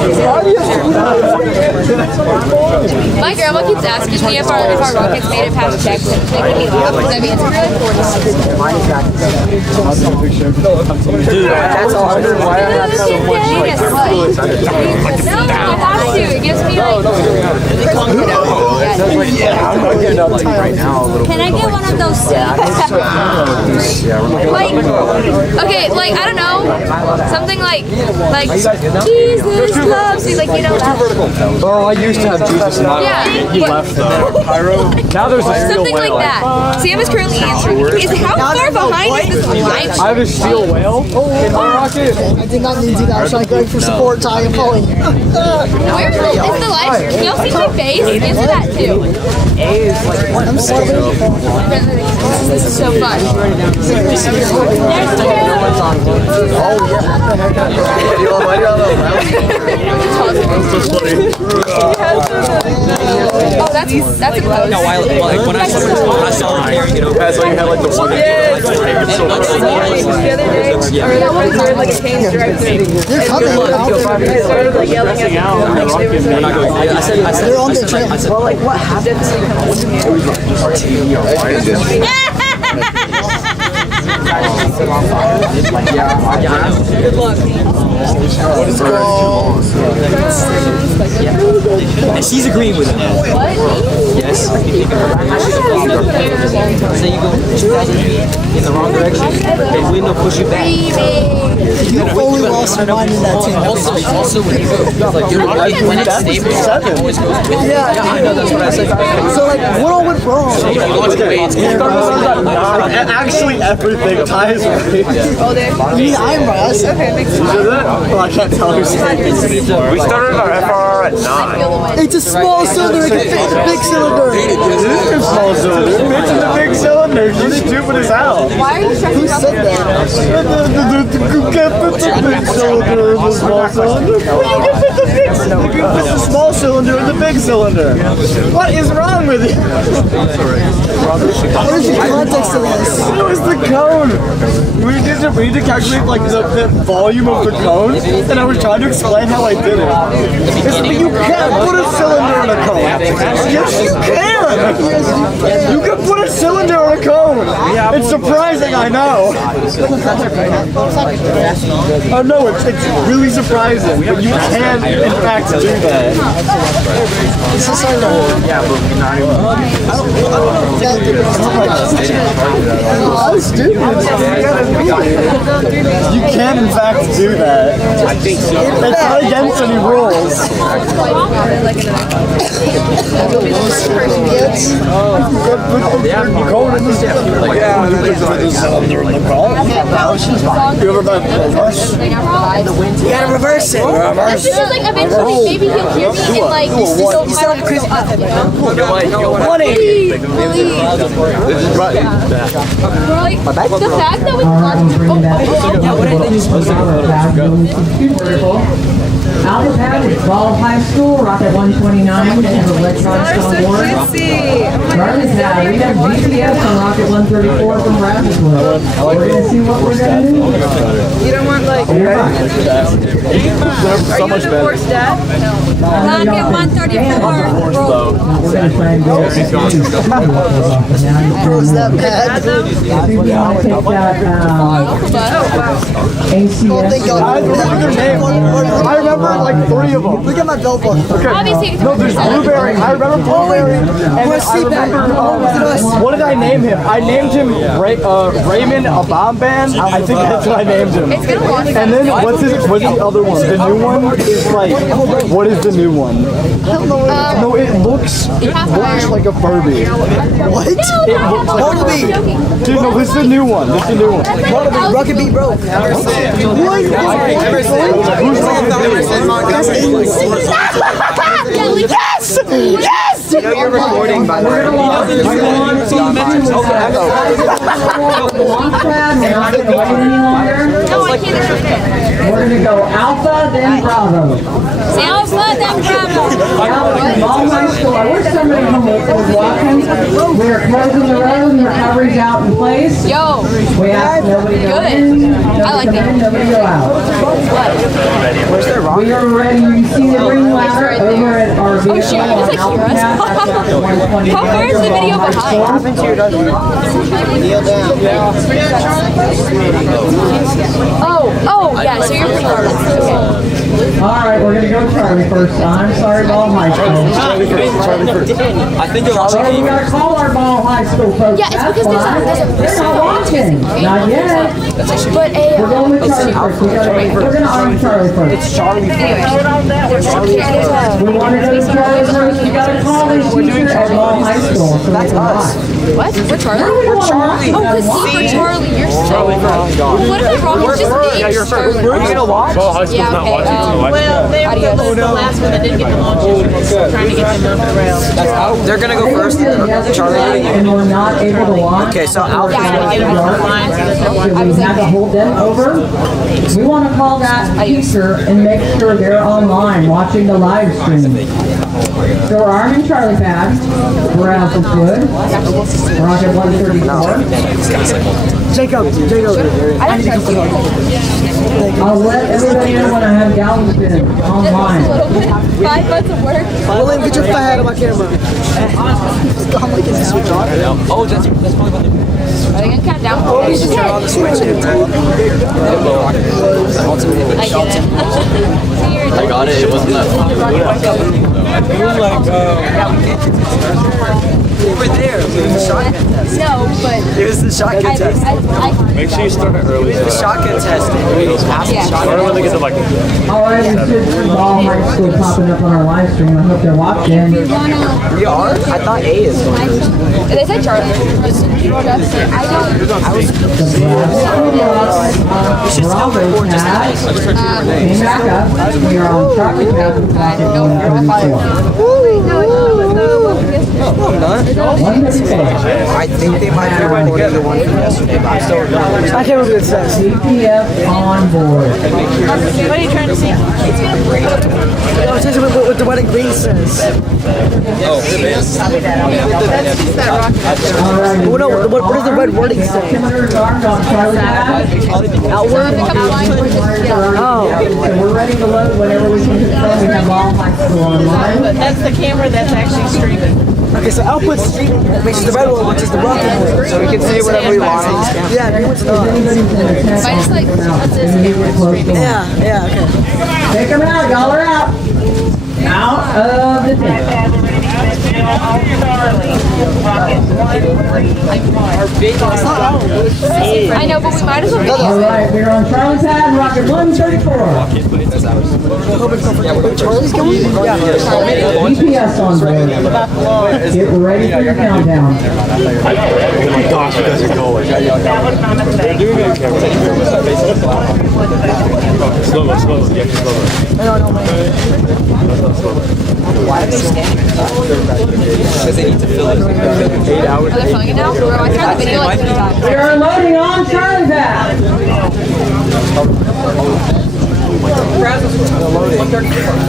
My grandma keeps asking me if our rockets made it past checks and it's making me laugh because I mean it's really important. Dude, that's 100. Why I have so much like No, I have to. It gives me like. I'm not getting up to you right now a little Can I get one of those seats? Like, okay, like I don't know, something like Jesus loves you, like you know that. Oh, I used to have Jesus in my life. Yeah, He left though. Now there's a steel something like whale. that. Sam is currently answering. Is how far behind is this live? I have a steel whale in my rocket. I did not need to guys. I'm going for support. Ty and Pauline. Where's the live stream? Can y'all see my face? Answer that too. I'm sorry. This is so fun. Oh, that's a pose. No, when I saw her carrying it over, That's why you had like the one. They're on the trail. Well, like what happens? Good luck. And she's agreeing with it now. Yes. So you go 2,000 feet in the wrong direction, and wind will push you back. You fully lost your mind in that team. Also when you go, like when it's stable, it always goes with it. Yeah, I know that's what I said. So like, what all went wrong? Actually, everything ties right. Me, I'm right. Okay, makes sense. Well, I can't tell who's saying. We started our FRR at 9. It's a small cylinder. It can fit a big cylinder. It is a small cylinder. It fits in the big cylinder. You're stupid as hell. Why are you trying to said that? You can't fit the big cylinder in the small cylinder. You can fit the big cylinder. You can fit the small cylinder in the big cylinder. What is wrong with you? What is the context of this? It was the cone. We need to calculate like the volume of the cone, and I was trying to explain how I did it. You can't put a cylinder in a cone. Yes, you can. You can put a cylinder in a cone. It's surprising, I know. Oh no, it's really surprising, but you can in fact do that. Yeah, but we're not even. How stupid! You can in fact do that. I think so. It's not against any rules. You ever done reverse? You gotta reverse it. This is like eventually maybe he'll hear me and like he'll sound like Chris. 180. Like the fact that we Alphabet is Ball High School, Rocket 129, and electronics on board. Garnet now, we have GPS on Rocket 134 from Rapidwood. We're going to see what we're going to do. You don't want like. So much better. Rocket 134. We're going to try and go. Bros that bad. If you want to take that ACS. I remember like 3 of them. Look at my belt buckle. Obviously, No, there's blueberry. I remember blueberry. And I remember, what did I name him? I named him Raymond Abamban. I think that's what I named him. It's gonna walk. And then what's the other one? The new one is like, what is the new one? No, it looks like a Furby. What? It looks like Bartleby. Dude, no, this is the new one. This is the new one. Bartleby, Rocket Beat Bro. What? Yes! Yes! You know you're recording by the way. No, I We're gonna go Alpha, then Bravo. Alpha, then Bravo. Long High School. I wish somebody was watching. We are closing the road and recovery's out in place. Yo. We ask nobody go in, nobody come in, nobody go out. Where's their rock? We are ready. You see the ring ladder over at our vehicle. Oh shoot, it's like heroes. How far is the video behind? Oh, yeah, so you're pretty far. Okay. Alright, we're gonna go Charlie first. I'm sorry, Ball High School. I think you'll also We gotta call our Ball High School folks. Yeah, it's because They're not watching. Not yet. But We're going with Charlie first. We're gonna arm Charlie first. It's Charlie. We want to go to Charlie first. We gotta call this teacher at Ball High School. So That's us. What? We're Charlie? We're Charlie. Oh, because C for Charlie. You're so wrong. What if the wrong is just named Charlie? Are you gonna watch? Yeah, okay. Well, they were the last one that didn't get the launches. Trying to get them off the rails. They're gonna go first. Charlie. And we're not able to watch. Okay, so Alpha. Get them off the lines. So we had to hold them over. We want to call that teacher and make sure they're online watching the live stream. So we're arming Charlie pads. We're out of wood. We're on at 134. Jacob. I'll let everybody know when I have gallons been online. 5 months of work. William, get your fat head on my camera. I'm like, is this switch on? Oh, that's probably what Are they gonna count down? Oh, you should turn on the switch and pull. I get it. I got it. It wasn't that fun. Over there, it was the shotgun test. No, but It was the shotgun test. Make sure you start it early. It was the shotgun test. It was past the shotgun. Or when they get to like. Alright, we should see Ball High School popping up on our live stream. I hope they're watching. We are? I thought A is going. they said Charlie. I don't. I was. Bravo pads. Came back up. We are on Charlie pads with pocket 134. No, I'm not. 134. I think they might be recording the one from yesterday, but I'm still recording. I can't remember what it says. CPF on board. What are you trying to see? No, it says what the wedding green says. That's just that rocket. Alright. What does the red wording say? Altimeter's armed on Charlie pads. Outward? Oh. So we're ready to load whenever we can confirm we have Ball High School online. That's the camera that's actually streaming. Okay, so output street, which is the red one, which is the rocket one. So we can say whatever we want. Yeah, green one's not. I just like Yeah, okay. Take them out, y'all are out. Out of the tent. I know, but we might as well video. Alright, we're on Charlie pad, rocket 134. Charlie's going? Yeah. GPS on board. Get ready for your countdown. Oh my gosh, you guys are going. They're doing it. Slow mo. You have to slow Why are they standing? Because they need to fill it. 8 hours. Are they filming it now? Bro, I tried the video like 3 times. We are loading on Charlie pad.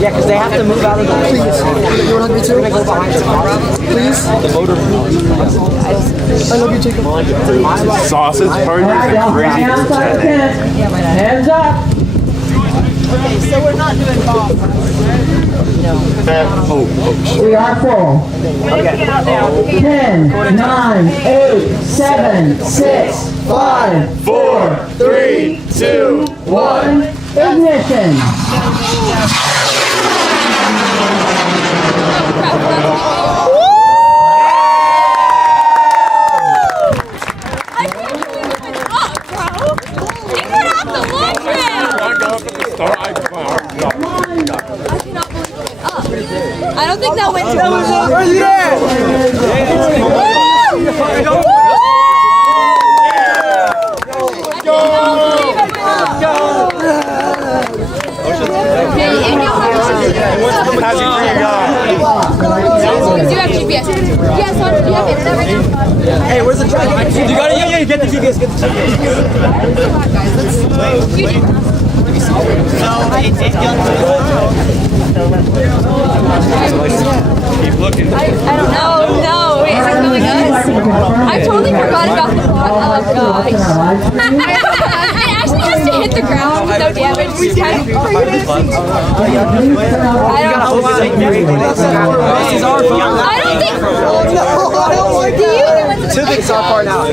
Yeah, because they have to move out of the way. You want me to? Go behind the please? The motor. I love you, Jacob. Sausage party. Alright, y'all stay outside the tent. Heads up. Okay, so we're not doing ball. We are full. 10, 9, 8, 7, 6, 5, 4, 3, 2, 1. Ignition. I don't think that went too well. You actually GPS. Yeah, son, do you have internet right now? Hey, where's the dragon? You got it? Yeah, get the GPS, get the GPS. Keep looking. I don't know. No, wait, is it coming us? I totally forgot about the plot. Oh gosh. It actually has to hit the ground with no damage. Which kind of I don't think. Do you? It's our part now. Do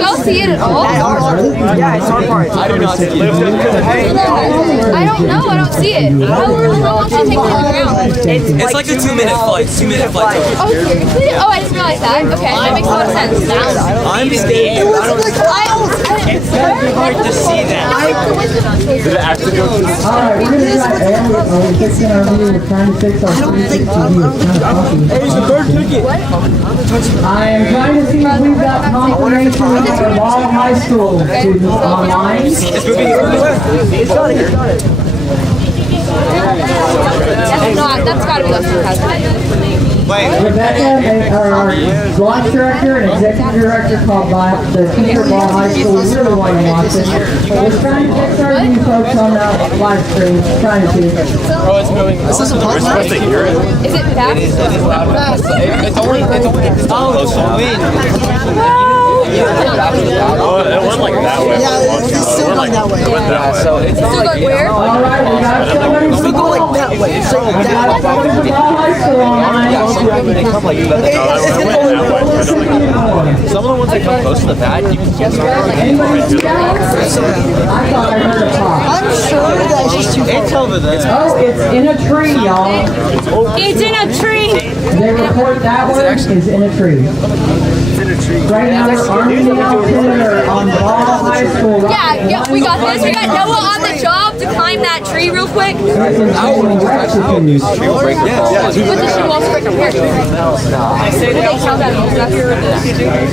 y'all see it at all? Yeah, it's our part. I do not see it. I don't know. I don't see it. How long should it take to hit the ground? It's like a 2-minute flight. 2-minute flight. Oh, seriously? Oh, I didn't realize that. Okay, that makes a lot of sense. I'm scared. It's very hard to see that. Alright, we're gonna try we're fixing our meter. We're trying to fix our 360 view. I am trying to see if we've got confirmation from all high school students online. It's moving. It's got it. That's gotta be less than Rebecca, our launch director and executive director called by the Tinker Ball High School. You're the one who wants it. We're trying to fix our view, folks, on the live stream. Trying to. Oh, it's moving. This is a We're supposed to hear it. Is it back? It is loud. It's only Oh, it went like that way. Yeah, it's still going that way. So it's Still going where? Alright, we got somebody from Still going like that way. It's like we got that somebody from Ball High School online. Some of the ones that come close to the pad, you can get Anybody see that? I thought I heard a pop. I'm sure that's just too It's over there. Oh, it's in a tree, y'all. It's in a tree. They report that one is in a tree. Right now, we're arming the altimeter on Ball High School. Yeah, we got this. We got Noah on the job to climb that tree real quick. But the shoe will also break a parachute. Would they count that as stuff?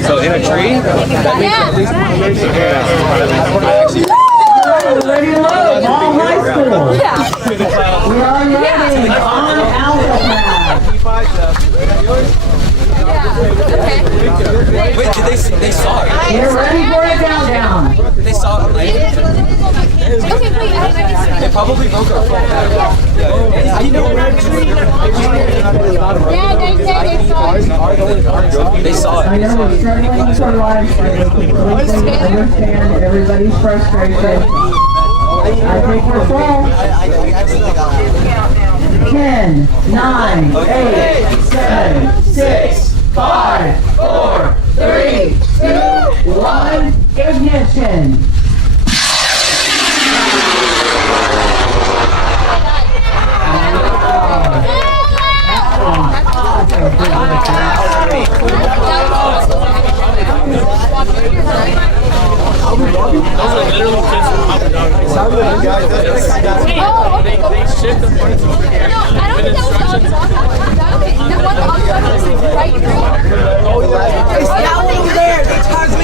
So in a tree? Yeah. Ready to load, Ball High School. Yeah. We are loading on AlphaPad. Okay. Wait, did they saw it? Get ready for a countdown. They saw it. Okay, wait. They probably broke our phone. You know what? Yeah, they said they saw it. They saw I know we're struggling with our live stream. Completely understand everybody's frustration. I think we're full. 10, 9, 8, 7, 6, 5, 4, 3, 2, 1, ignition. Those are literally kids from Papa Dog. They shift the parts over here. No, I don't think that was the other that one the other was right here.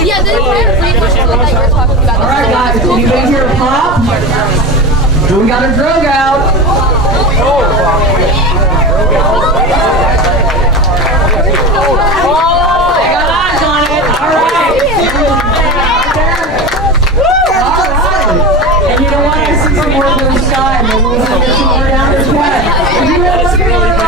Yeah, the entire plane was that you were talking about. Alright guys, can you make your pop? We got a drug out. And you know what? This is a more than sky. And we'll get some more down this way. You know what's going on?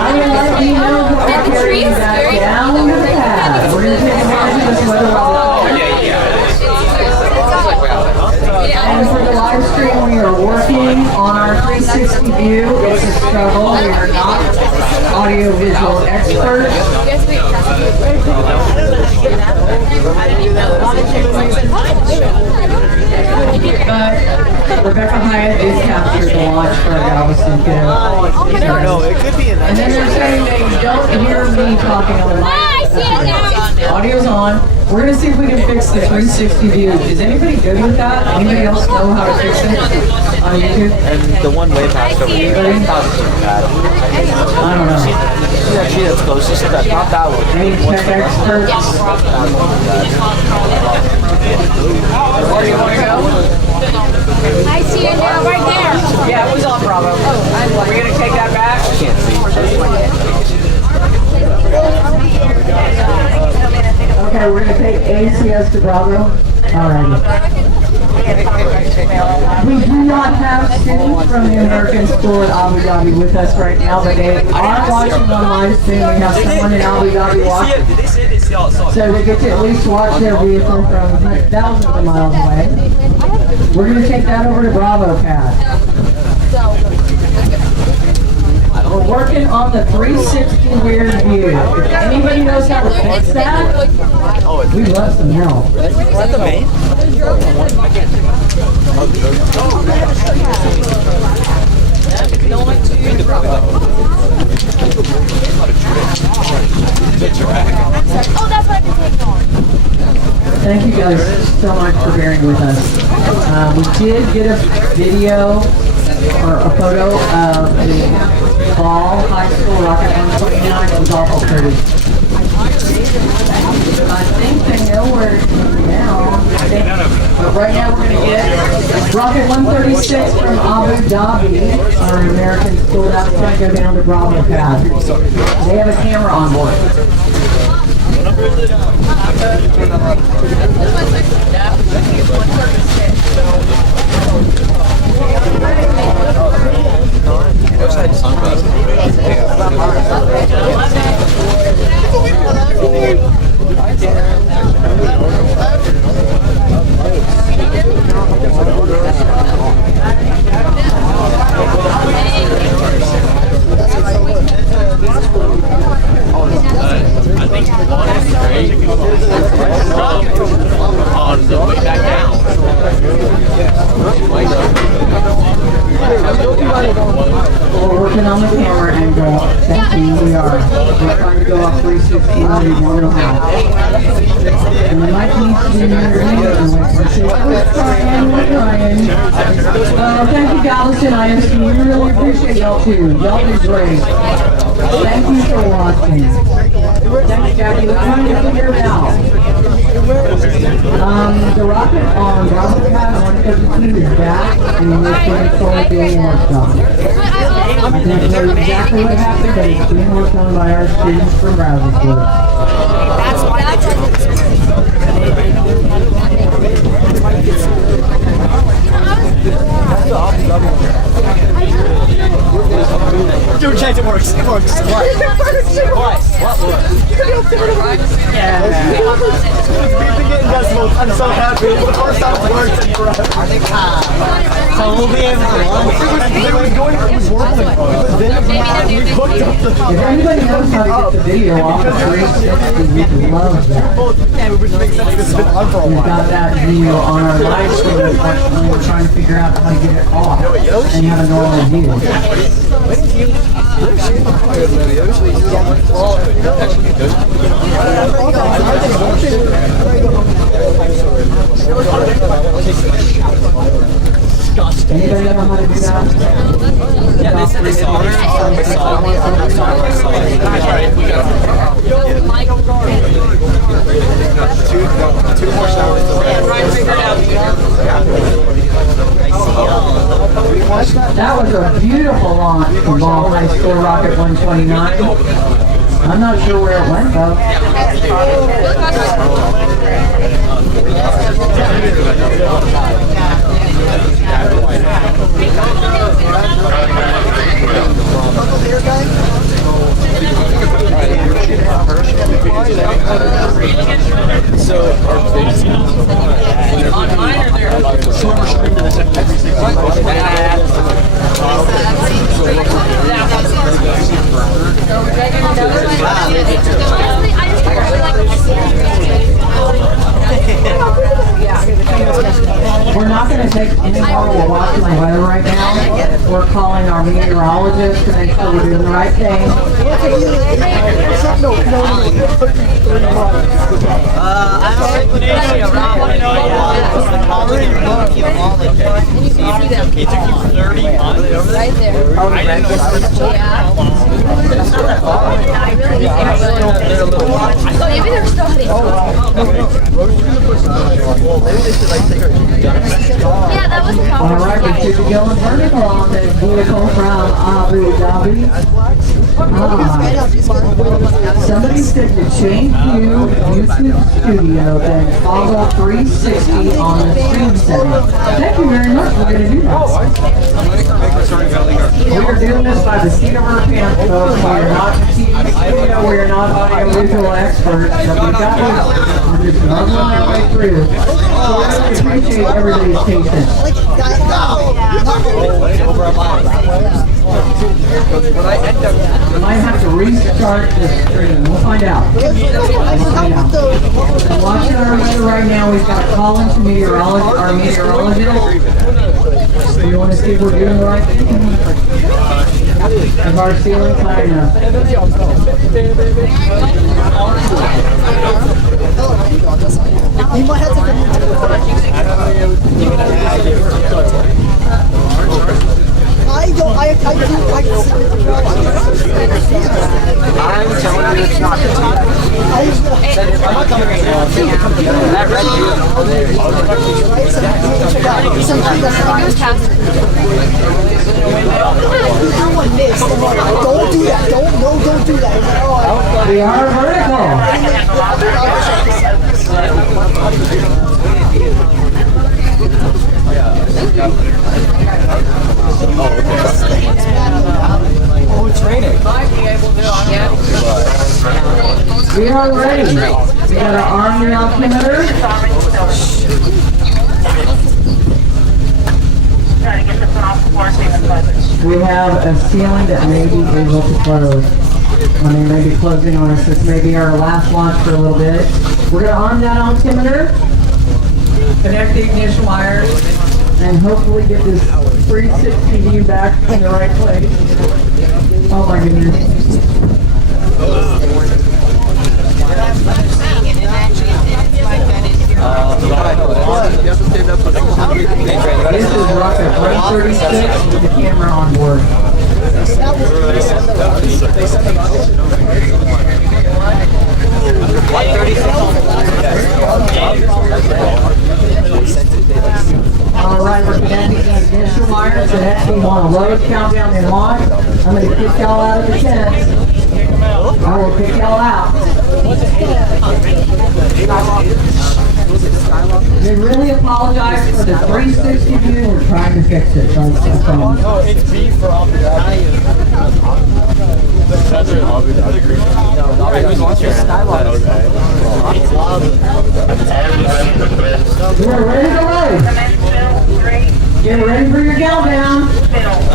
I would like you know what we're carrying back down the path. We're going to take advantage of this weather level. And for the live stream, we are working on our 360 view. It's a struggle. We are not audio-visual experts. But Rebecca Hyatt is captured the launch for Galveston too. No, it could be in that. And then they're saying they don't hear me talking on the mic. Audio's on. We're gonna see if we can fix the 360 view. Is anybody good with that? Anybody else know how to fix it on YouTube? And the one way past over here. I don't know. Actually, that's closest. That's not that one. Any tech experts? I see it now, right there. Yeah, it was on Bravo. Are we gonna take that back? I can't see. Okay, we're gonna take ACS to Bravo. Alrighty. We do not have students from the American School in Abu Dhabi with us right now, but they are watching on live stream. We have someone in Abu Dhabi watching. So they get to at least watch their vehicle from thousands of miles away. We're going to take that over to Bravo Pad. We're working on the 360 rear view. If anybody knows how to fix that, we love some help. What the main? Oh, that's what I've been taking on. Thank you guys so much for bearing with us. We did get a video or a photo of the Ball High School Rocket 129. It was awful pretty. I think they know where it's now. But right now we're going to get Rocket 136 from Abu Dhabi, our American school. That's going to go down to Bravo Pad. They have a camera on board. I think one is great. On the way back down. We're working on the camera angle. Thank you. We are. We're trying to go off 360 on the one and a half. And the mic needs to be underneath. We're trying. Thank you, Galveston ISD. We really appreciate y'all too. Y'all do great. Thank you for watching. Thanks, Jackie. We're trying to figure it out. The rocket on Bravo Pad 132 is back, and we're going to being worked on. I can't tell you exactly what happened, but it's being worked on by our students from Bravo School. Dude, check, it works. It works. What? What works? Yeah. We've been getting decimals. I'm so happy. It's the first time it's worked in forever. So we'll be able to launch. It was going, it was working. But then we hooked up the... If anybody knows how to get the video off of 360, we love that. Yeah, which makes sense because it's been on for a We've while. got that video on our live stream. Unfortunately, we're trying to figure out how to get it off and have a normal view. Anybody know how to do that? Yeah, they said they saw it. Two more showers. That was a beautiful launch from Ball High School Rocket 129. I'm not sure where it went though. So our base on mine are there. We're not going to take any more. We're watching the weather right now. We're calling our meteorologist to make sure we're doing the right thing. Right there. Maybe they're still hitting. Yeah, that was a All right, we should be going vertical on this vehicle from Abu Dhabi. Somebody said to change view, YouTube Studio, then follow 360 on the stream setting. Thank you very much. We're going to do that. We are doing this by the seat of our pants, folks. We are not TV studio. We are not audio visual experts. So we've got this. We're just muddling our way through. So I really appreciate everybody's patience. I might have to restart this stream. We'll find out. Watching our weather right now, we've got Colin, our meteorologist. We want to see if we're doing the right thing. Is our ceiling high enough? He might have I'm telling you, it's not the team. That red dude over there. Don't do that. Don't do that. We are vertical. Oh, training. We are ready. We got our arm altimeter. We have a ceiling that may be able to close. I mean, maybe closing on us. This may be our last launch for a little bit. We're going to arm that altimeter, connect the ignition wires, and hopefully get this 360 view back in the right place. Oh my goodness. This is Rocket 136 with the camera on board. Alright, we're connecting the ignition wires, and that's we want a load countdown and launch. I'm going to kick y'all out of the tent. I will kick y'all out. We really apologize for the 360 view. We're trying to fix it. No, it's B for Abu Dhabi. That's it, Abu Dhabi. We're ready to load. Get ready for your countdown.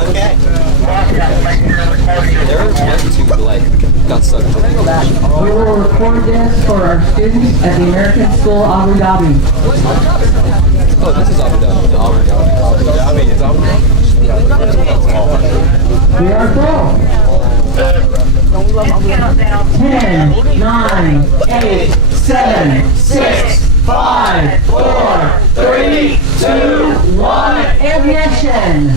Okay. There were one, two, like, got stuck. We will record this for our students at the American School Abu Dhabi. Oh, this is Abu Dhabi. Abu Dhabi. It's Abu Dhabi. We are full. 10, 9, 8, 7, 6, 5, 4, 3, 2, 1, ignition!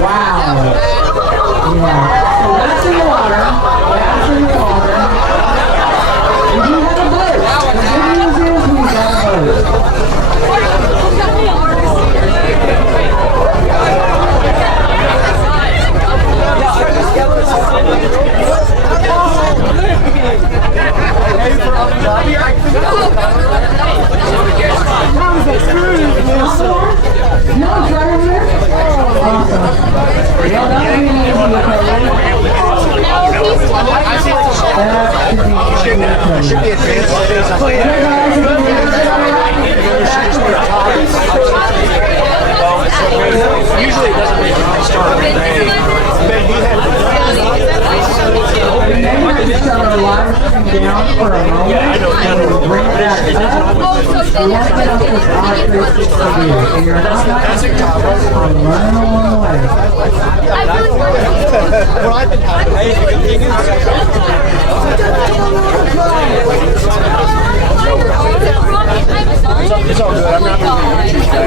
Wow. Yeah. So that's in the water. That's in the water. We do have a boat. The good news is we got a boat. No, it's right over there. Awesome. Well done. Should be advanced. Usually it doesn't make it start. Shut our live stream down for a moment and we'll bring it back up. We want to get up with our 360 view. So you're not I'm running along the way. What I've been It's all good. I'm not really interested.